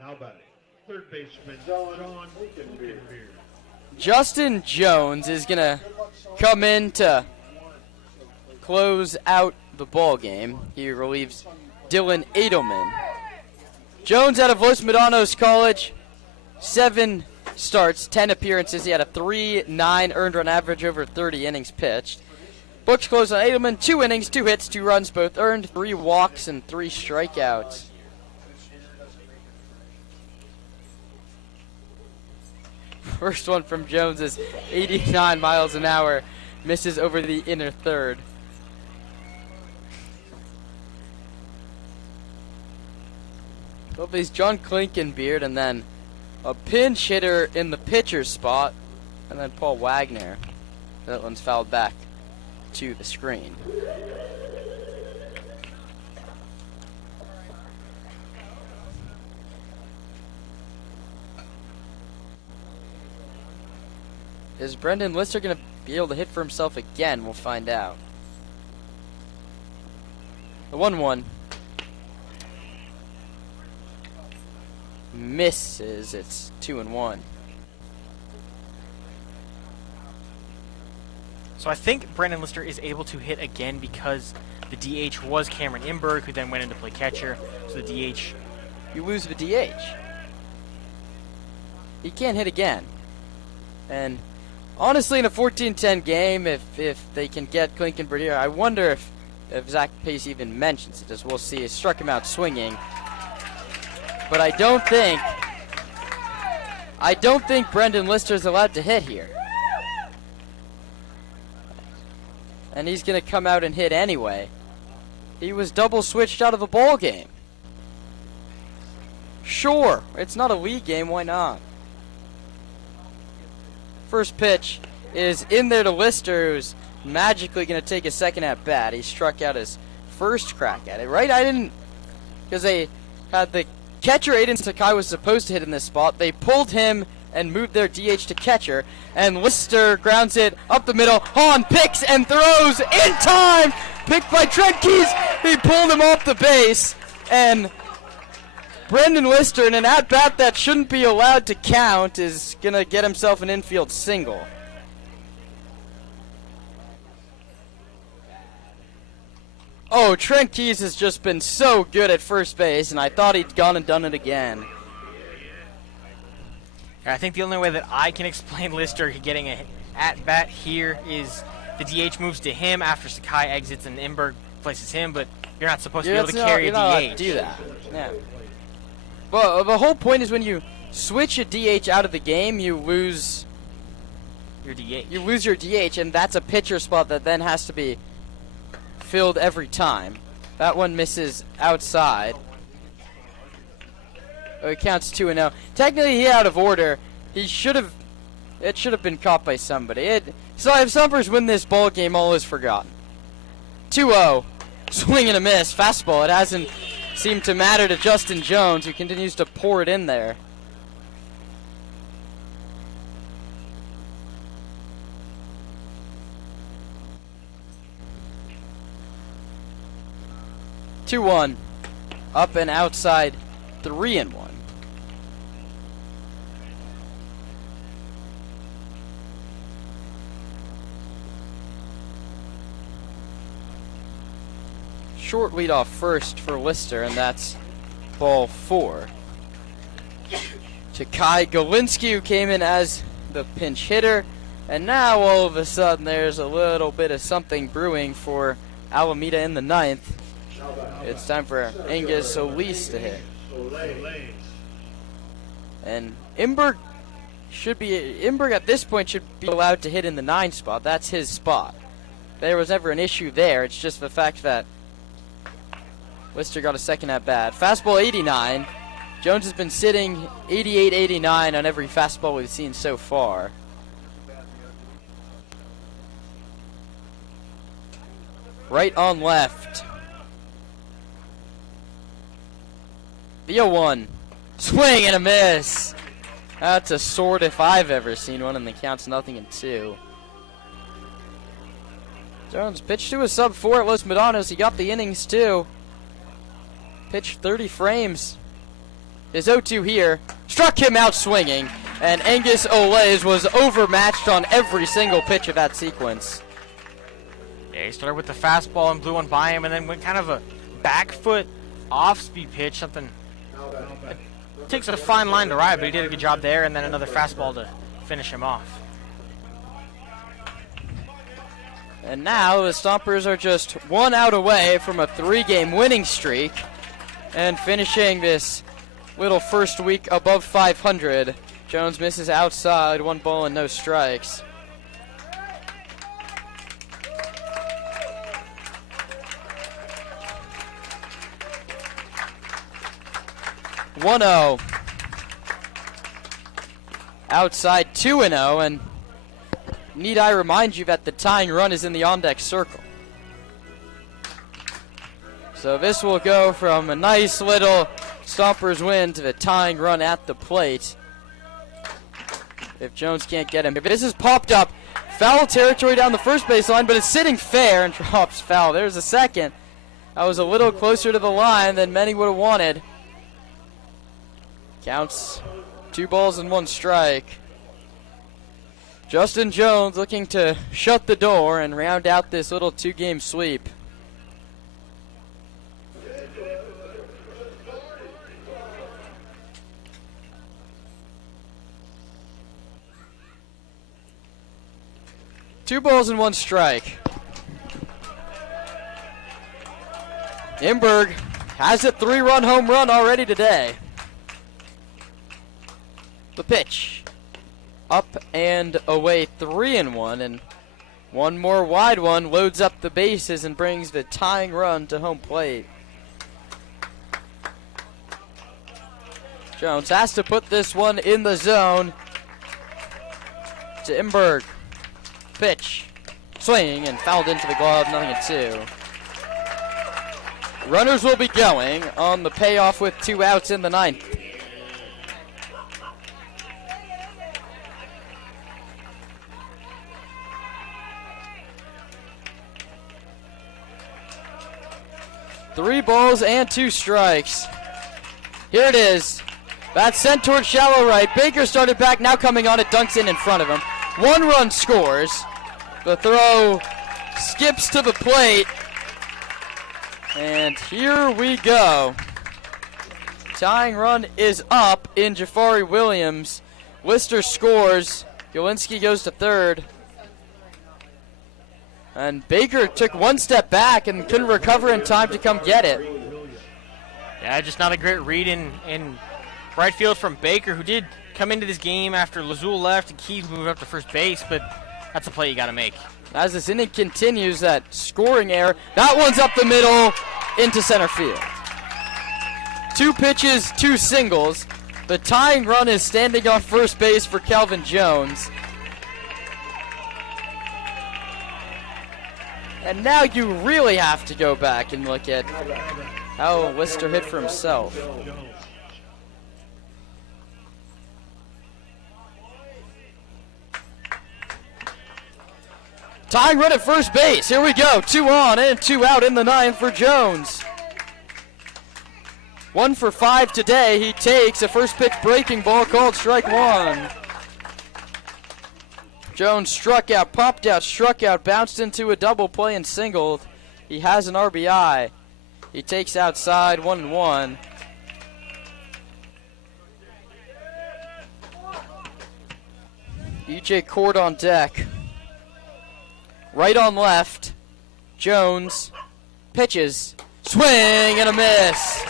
Now batting, third baseman John Hickenbeard. Justin Jones is going to come in to close out the ball game. He relieves Dylan Edelman. Jones out of Los Medanos College, 7 starts, 10 appearances. He had a 3.9 earned run average over 30 innings pitched. Books closed on Edelman, 2 innings, 2 hits, 2 runs, both earned, 3 walks, and 3 strikeouts. First one from Jones is 89 miles an hour. Misses over the inner third. Well, he's John Klinkenbeard, and then a pinch hitter in the pitcher's spot, and then Paul Wagner. That one's fouled back to the screen. Is Brendan Lister going to be able to hit for himself again? We'll find out. The 1-1. Misses. It's 2-1. So I think Brendan Lister is able to hit again because the DH was Cameron Imberg, who then went in to play catcher. So the DH... You lose the DH. He can't hit again. And honestly, in a 14-10 game, if they can get Klinkenbeard here, I wonder if Zach Pace even mentions it, as we'll see. He struck him out swinging. But I don't think Brendan Lister is allowed to hit here. And he's going to come out and hit anyway. He was double switched out of the ball game. Sure, it's not a league game, why not? First pitch is in there to Lister, who's magically going to take a second at bat. He struck out his first crack at it, right? Because they had the catcher, Aiden Sakai, was supposed to hit in this spot. They pulled him and moved their DH to catcher, and Lister grounds it up the middle. Hahn picks and throws in time! Picked by Trent Keys. He pulled him off the base, and Brendan Lister, in an at-bat that shouldn't be allowed to count, is going to get himself an infield single. Oh, Trent Keys has just been so good at first base, and I thought he'd gone and done it again. I think the only way that I can explain Lister getting an at-bat here is the DH moves to him after Sakai exits and Imberg places him, but you're not supposed to be able to carry a DH. You're not allowed to do that. Yeah. Well, the whole point is when you switch a DH out of the game, you lose your DH. You lose your DH, and that's a pitcher spot that then has to be filled every time. That one misses outside. Oh, it counts 2-0. Technically, he out of order. It should have been caught by somebody. So if Stompers win this ball game, all is forgotten. 2-0. Swing and a miss. Fastball. It hasn't seemed to matter to Justin Jones, who continues to pour it in there. Two-one. Up and outside. 3-1. Short lead off first for Lister, and that's ball 4. To Kai Galinsky, who came in as the pinch hitter, and now all of a sudden there's a little bit of something brewing for Alameda in the 9th. It's time for Angus Solis to hit. And Imberg at this point should be allowed to hit in the 9 spot. That's his spot. There was never an issue there. It's just the fact that Lister got a second at bat. Fastball 89. Jones has been sitting 88, 89 on every fastball we've seen so far. Right on left. The 0-1. Swing and a miss. That's a sword if I've ever seen one, and the count's 0-2. Jones pitched to a sub-4 at Los Medanos. He got the innings too. Pitched 30 frames. His 0-2 here. Struck him out swinging, and Angus Olays was overmatched on every single pitch of that sequence. Yeah, he started with the fastball and blew one by him, and then went kind of a back foot off-speed pitch, something that takes a fine line to ride, but he did a good job there, and then another fastball to finish him off. And now the Stompers are just 1 out away from a 3-game winning streak, and finishing this little first week above 500 Jones misses outside, 1 ball and no strikes. One 0. Outside 2-0, and need I remind you that the tying run is in the on-deck circle. So this will go from a nice little Stompers win to the tying run at the plate. If Jones can't get him. If this is popped up, foul territory down the first base line, but it's sitting fair and drops foul. There's a second. That was a little closer to the line than many would have wanted. Counts 2 balls and 1 strike. Justin Jones looking to shut the door and round out this little 2-game sweep. Two balls and 1 strike. Imberg has a 3-run home run already today. The pitch. Up and away, 3-1, and 1 more wide one loads up the bases and brings the tying run to home plate. Jones has to put this one in the zone to Imberg. Pitch, swing, and fouled into the glove, 0-2. Runners will be going on the payoff with 2 outs in the 9th. Three balls and 2 strikes. Here it is. That's sent towards shallow right. Baker started back, now coming on, it dunks in front of him. 1 run scores. The throw skips to the plate. And here we go. Tying run is up in Jafari Williams. Lister scores. Golinski goes to third. And Baker took 1 step back and couldn't recover in time to come get it. Yeah, just not a great read in right field from Baker, who did come into this game after Lazul left and Keys moved up to first base, but that's a play you got to make. As this inning continues, that scoring error, that one's up the middle into center field. 2 pitches, 2 singles. The tying run is standing on first base for Calvin Jones. And now you really have to go back and look at how Lister hit for himself. Tying run at first base. Here we go. 2 on and 2 out in the 9th for Jones. 1 for 5 today. He takes a first pitch breaking ball called strike 1. Jones struck out, popped out, struck out, bounced into a double play and singled. He has an RBI. He takes outside 1-1. EJ Cord on deck. Right on left. Jones pitches. Swing and a miss.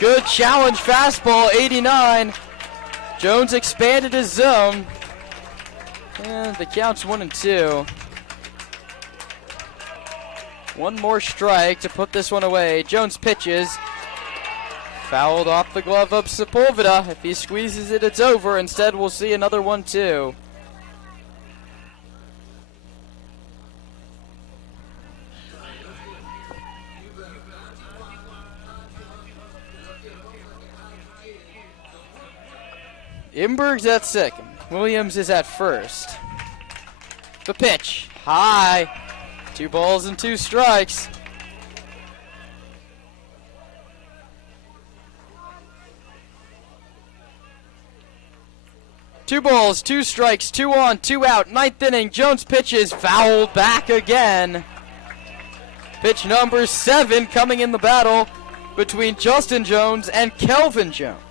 Good challenge fastball, 89. Jones expanded his zone. And the count's 1-2. 1 more strike to put this one away. Jones pitches. Fouled off the glove of Sepulveda. If he squeezes it, it's over. Instead, we'll see another 1-2. Imberg's at second. Williams is at first. The pitch. High. 2 balls and 2 strikes. Two balls, 2 strikes, 2 on, 2 out. 9th inning. Jones pitches. Fouled back again. Pitch number 7 coming in the battle between Justin Jones and Kelvin Jones.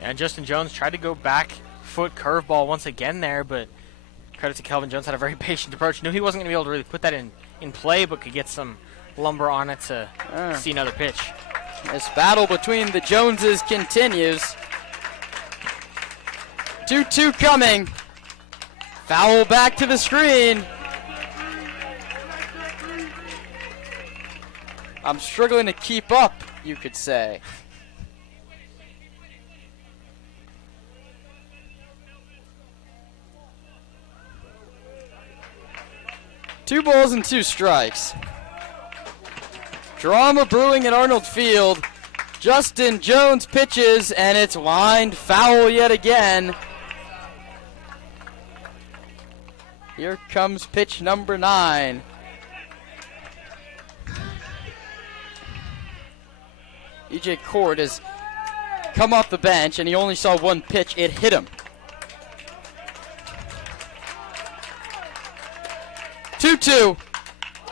And Justin Jones tried to go back foot curveball once again there, but credit to Kelvin Jones, had a very patient approach. Knew he wasn't going to be able to really put that in play, but could get some lumber on it to see another pitch. This battle between the Joneses continues. 2-2 coming. Foul back to the screen. I'm struggling to keep up, you could say. Two balls and 2 strikes. Drama brewing at Arnold Field. Justin Jones pitches, and it's lined foul yet again. Here comes pitch number 9. E.J. Cord has come off the bench, and he only saw one pitch. It hit him. 2-2.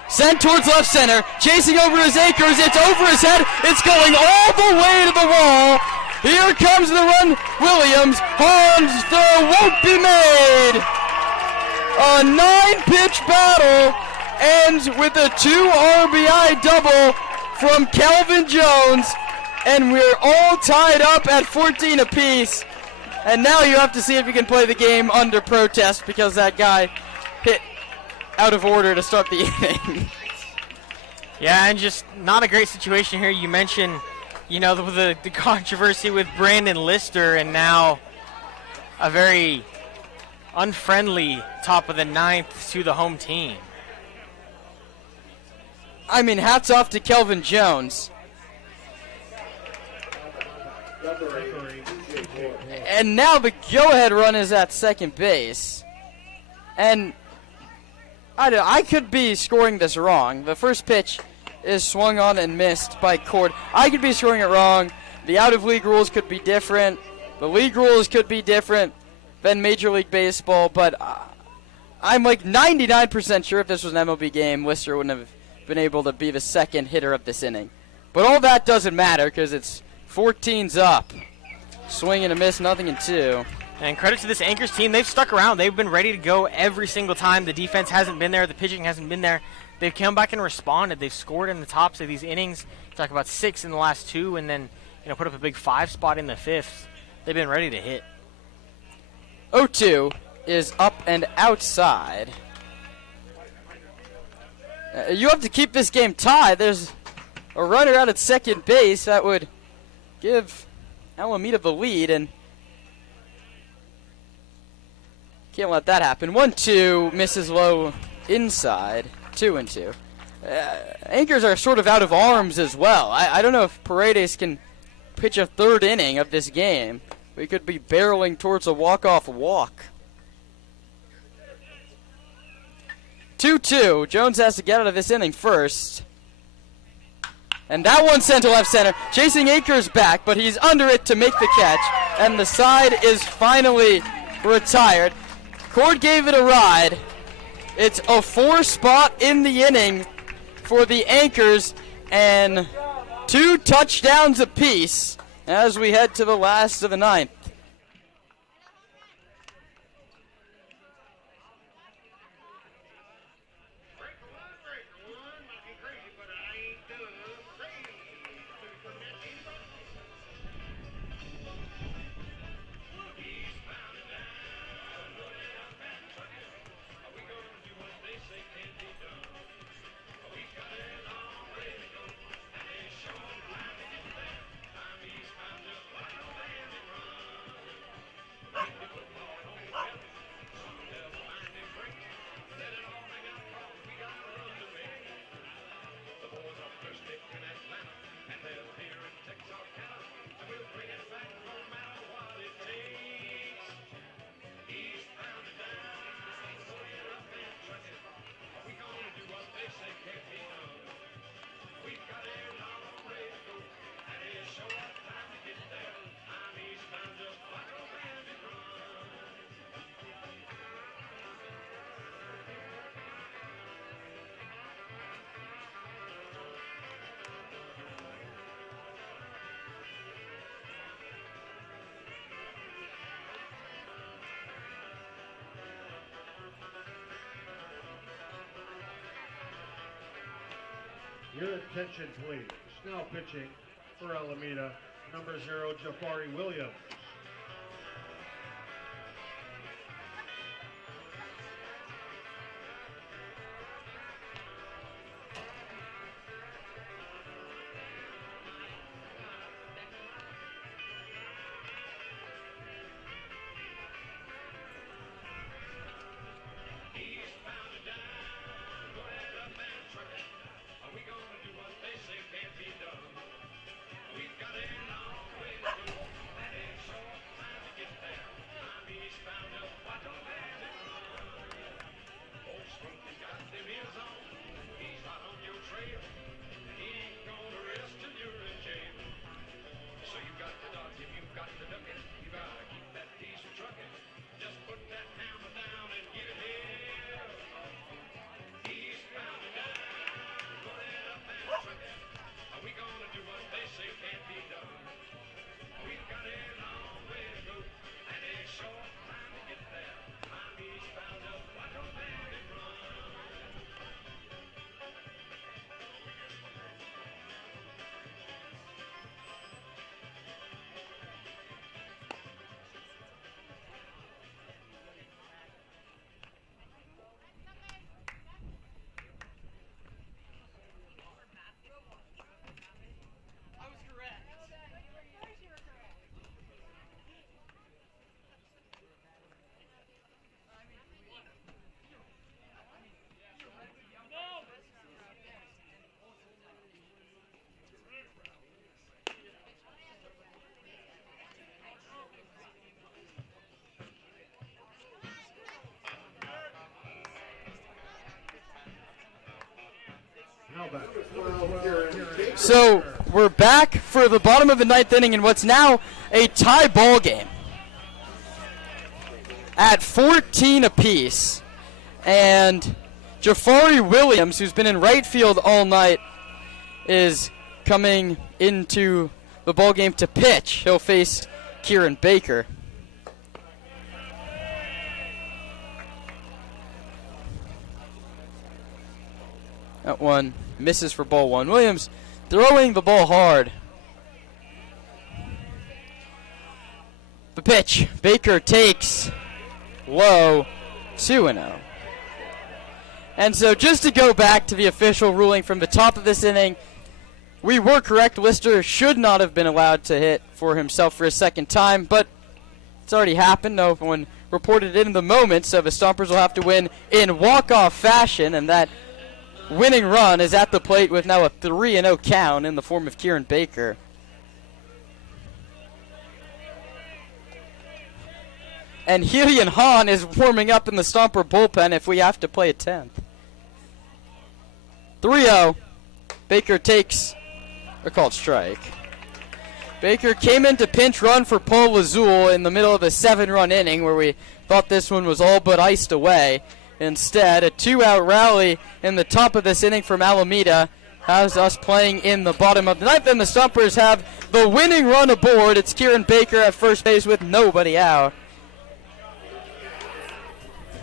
Sent towards left center. Chasing over his Akers. It's over his head. It's going all the way to the wall. Here comes the run. Williams. Hahn's throw won't be made. A 9-pitch battle ends with a 2 RBI double from Calvin Jones. And we're all tied up at 14 apiece. And now you have to see if you can play the game under protest because that guy hit out of order to start the inning. Yeah, and just not a great situation here. You mentioned, you know, the controversy with Brandon Lister, and now a very unfriendly top of the 9th to the home team. I mean, hats off to Kelvin Jones. And now the go-ahead run is at second base. And I could be scoring this wrong. The first pitch is swung on and missed by Cord. I could be scoring it wrong. The out-of-league rules could be different. The league rules could be different than Major League Baseball. But I'm like 99% sure if this was an MLB game, Lister wouldn't have been able to be the second hitter of this inning. But all that doesn't matter because it's 14's up. Swing and a miss, nothing in 2. And credit to this Anchors team. They've stuck around. They've been ready to go every single time. The defense hasn't been there. The pitching hasn't been there. They've come back and responded. They've scored in the tops of these innings. Talk about 6 in the last 2 and then, you know, put up a big 5 spot in the 5th. They've been ready to hit. 0-2 is up and outside. You have to keep this game tied. There's a runner out at second base that would give Alameda the lead, and can't let that happen. 1-2 misses low inside. 2-2. Anchors are sort of out of arms as well. I don't know if Paredes can pitch a 3rd inning of this game. We could be barreling towards a walk-off walk. 2-2. Jones has to get out of this inning first. And that one sent to left center. Chasing Akers back, but he's under it to make the catch. And the side is finally retired. Cord gave it a ride. It's a 4 spot in the inning for the Anchors and 2 touchdowns apiece as we head to the last of the 9th. Your attention, please. Now pitching for Alameda, number 0, Jafari Williams. So we're back for the bottom of the 9th inning in what's now a tie ball game at 14 apiece. And Jafari Williams, who's been in right field all night, is coming into the ball game to pitch. He'll face Kieran Baker. That one misses for ball 1. Williams throwing the ball hard. The pitch. Baker takes low, 2-0. And so just to go back to the official ruling from the top of this inning, we were correct. Lister should not have been allowed to hit for himself for a second time, but it's already happened. No one reported it in the moment, so the Stompers will have to win in walk-off fashion, and that winning run is at the plate with now a 3-0 count in the form of Kieran Baker. And Hyun Han is warming up in the Stomper bullpen if we have to play a 10th. 3-0. Baker takes a called strike. Baker came in to pinch run for Paul Lazul in the middle of a 7-run inning where we thought this one was all but iced away. Instead, a 2-out rally in the top of this inning from Alameda has us playing in the bottom of the 9th, and the Stompers have the winning run aboard. It's Kieran Baker at first base with nobody out.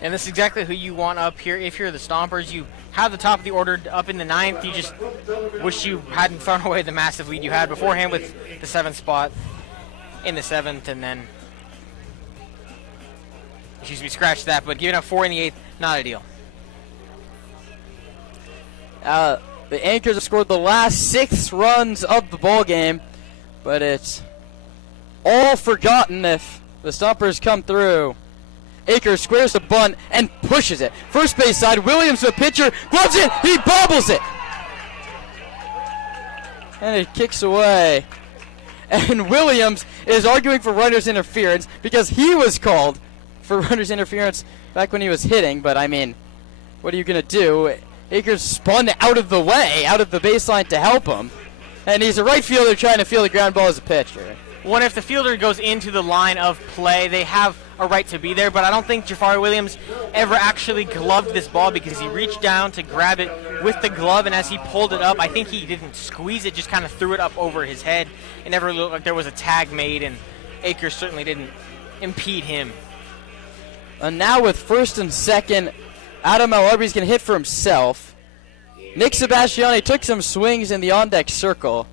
And this is exactly who you want up here. If you're the Stompers, you have the top of the order up in the 9th. You just wish you hadn't thrown away the massive lead you had beforehand with the 7th spot in the 7th, and then, scratch that, but giving up 4 in the 8th, not ideal. The Anchors have scored the last 6 runs of the ball game, but it's all forgotten if the Stompers come through. Akers squares the bunt and pushes it. First base side, Williams the pitcher, gloves it, he bobbles it. And it kicks away. And Williams is arguing for runner's interference because he was called for runner's interference back when he was hitting, but I mean, what are you going to do? Akers spun out of the way, out of the baseline to help him. And he's a right fielder trying to field a ground ball as a pitcher. Well, if the fielder goes into the line of play, they have a right to be there, but I don't think Jafari Williams ever actually gloved this ball because he reached down to grab it with the glove, and as he pulled it up, I think he didn't squeeze it, just kind of threw it up over his head. It never looked like there was a tag made, and Akers certainly didn't impede him. And now with first and second, Adam Al-Harbi's going to hit for himself. Nick Sebastiani took some swings in the on-deck circle,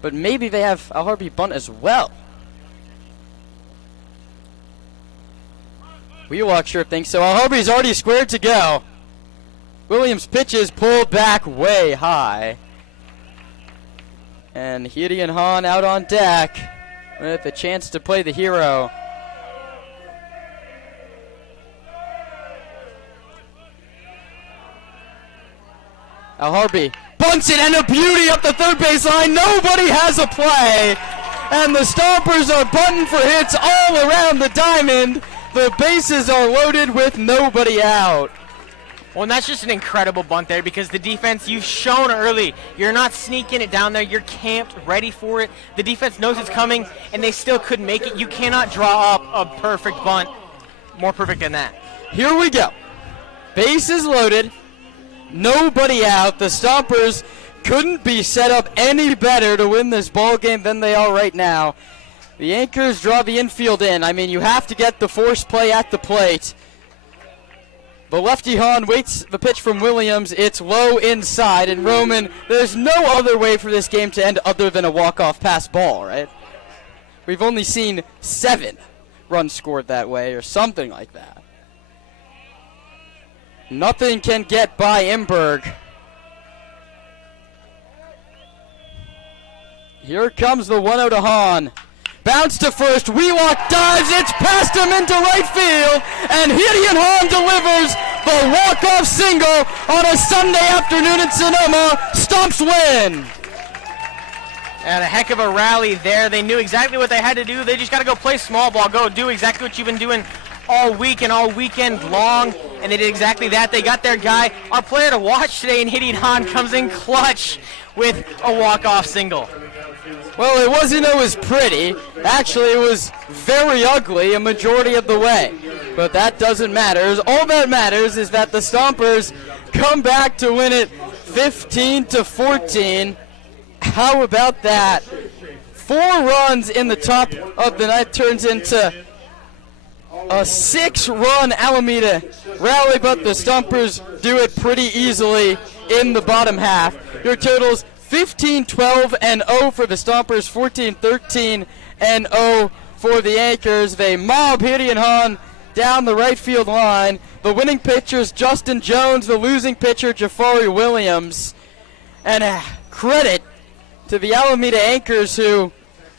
but maybe they have Al-Harbi bunt as well. Wheelock sure thinks so. Al-Harbi's already squared to go. Williams pitches pulled back way high. And Hyun Han out on deck with a chance to play the hero. Al-Harbi bunts it, and a beauty up the third base line. Nobody has a play. And the Stompers are bunting for hits all around the diamond. The bases are loaded with nobody out. Well, and that's just an incredible bunt there because the defense, you've shown early, you're not sneaking it down there. You're camped, ready for it. The defense knows it's coming, and they still couldn't make it. You cannot draw up a perfect bunt. More perfect than that. Here we go. Bases loaded. Nobody out. The Stompers couldn't be set up any better to win this ball game than they are right now. The Anchors draw the infield in. I mean, you have to get the force play at the plate. The lefty Han waits the pitch from Williams. It's low inside. And Roman, there's no other way for this game to end other than a walk-off pass ball, right? We've only seen 7 runs scored that way or something like that. Nothing can get by Imberg. Here comes the 1-0 to Han. Bounce to first, Wheelock dives, it's past him into right field, and Hyun Han delivers the walk-off single on a Sunday afternoon in Sonoma. Stomps win. And a heck of a rally there. They knew exactly what they had to do. They just got to go play small ball, go do exactly what you've been doing all week and all weekend long, and they did exactly that. They got their guy, our player to watch today, and Gideon Hahn comes in clutch with a walk-off single. Well, it wasn't always pretty. Actually, it was very ugly a majority of the way. But that doesn't matter. All that matters is that the Stompers come back to win it 15-14. How about that? 4 runs in the top of the ninth turns into a 6-run Alameda rally, but the Stompers do it pretty easily in the bottom half. Your totals 15-12-0 for the Stompers, 14-13-0 for the Anchors. They mob Gideon Hahn down the right field line. The winning pitchers, Justin Jones, the losing pitcher, Jafari Williams. And credit to the Alameda Anchors, who,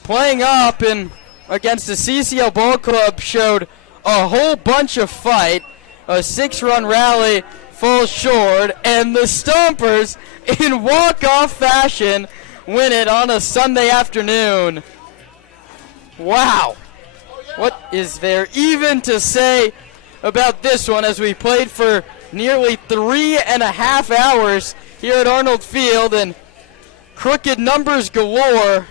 playing up and against the CCL Ball Club, showed a whole bunch of fight. A 6-run rally falls short, and the Stompers, in walk-off fashion, win it on a Sunday afternoon. Wow. What is there even to say about this one, as we played for nearly 3.5 hours here at Arnold Field, and crooked numbers galore.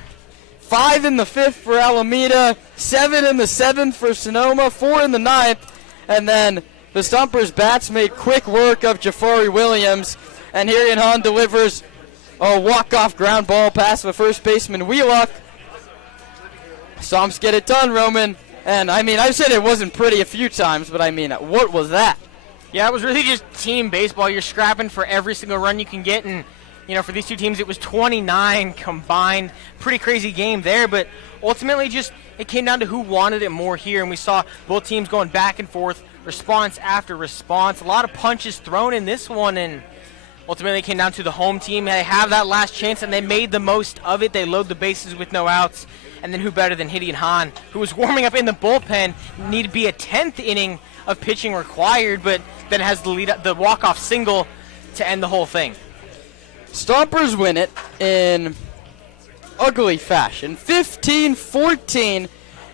5 in the 5th for Alameda, 7 in the 7th for Sonoma, 4 in the 9th, and then the Stompers' bats made quick work of Jafari Williams, and Gideon Hahn delivers a walk-off ground ball past the first baseman Wheelock. Stomps get it done, Roman. And, I mean, I've said it wasn't pretty a few times, but, I mean, what was that? Yeah, it was really just team baseball. You're scrapping for every single run you can get, and, you know, for these two teams, it was 29 combined. Pretty crazy game there, but ultimately just it came down to who wanted it more here, and we saw both teams going back and forth, response after response. A lot of punches thrown in this one, and ultimately it came down to the home team. They have that last chance, and they made the most of it. They load the bases with no outs. And then who better than Gideon Hahn, who was warming up in the bullpen, need to be a 10th inning of pitching required, but then has the walk-off single to end the whole thing. Stompers win it in ugly fashion. 15-14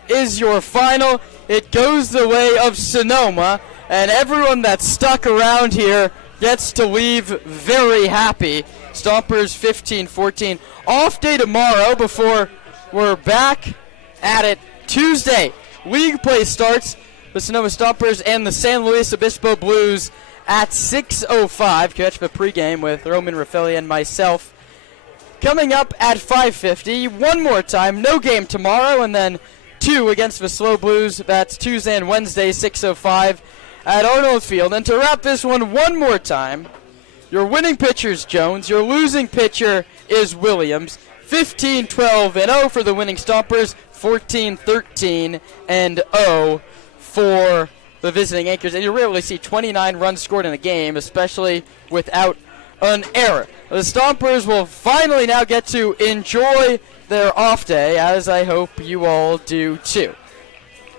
is your final. It goes the way of Sonoma, and everyone that's stuck around here gets to leave very happy. Stompers 15-14. Off day tomorrow before we're back at it Tuesday. League play starts. The Sonoma Stompers and the San Luis Obispo Blues at 6:05. Catch the pregame with Roman Raffelli and myself. Coming up at 5:50. One more time. No game tomorrow, and then 2 against the Slow Blues. That's Tuesday and Wednesday, 6:05 at Arnold Field. And to wrap this one more time, your winning pitcher is Jones. Your losing pitcher is Williams. 15-12-0 for the winning Stompers, 14-13-0 for the visiting Anchors. And you rarely see 29 runs scored in a game, especially without an error. The Stompers will finally now get to enjoy their off day, as I hope you all do too.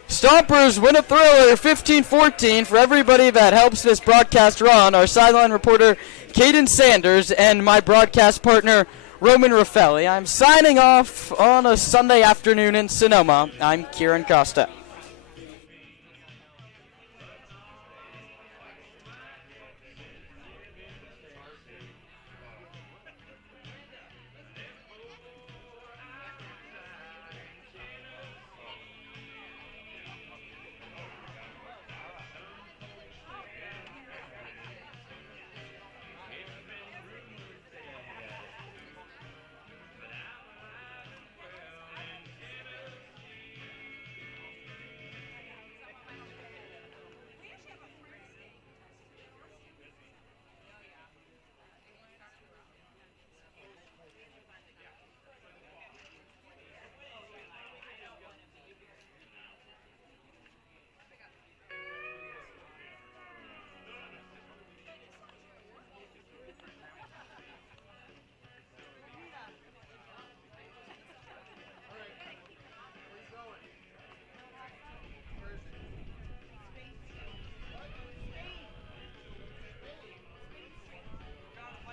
Stompers win a thriller, 15-14, for everybody that helps this broadcast run. Our sideline reporter, Caden Sanders, and my broadcast partner, Roman Raffelli. I'm signing off on a Sunday afternoon in Sonoma. I'm Kieran Costa.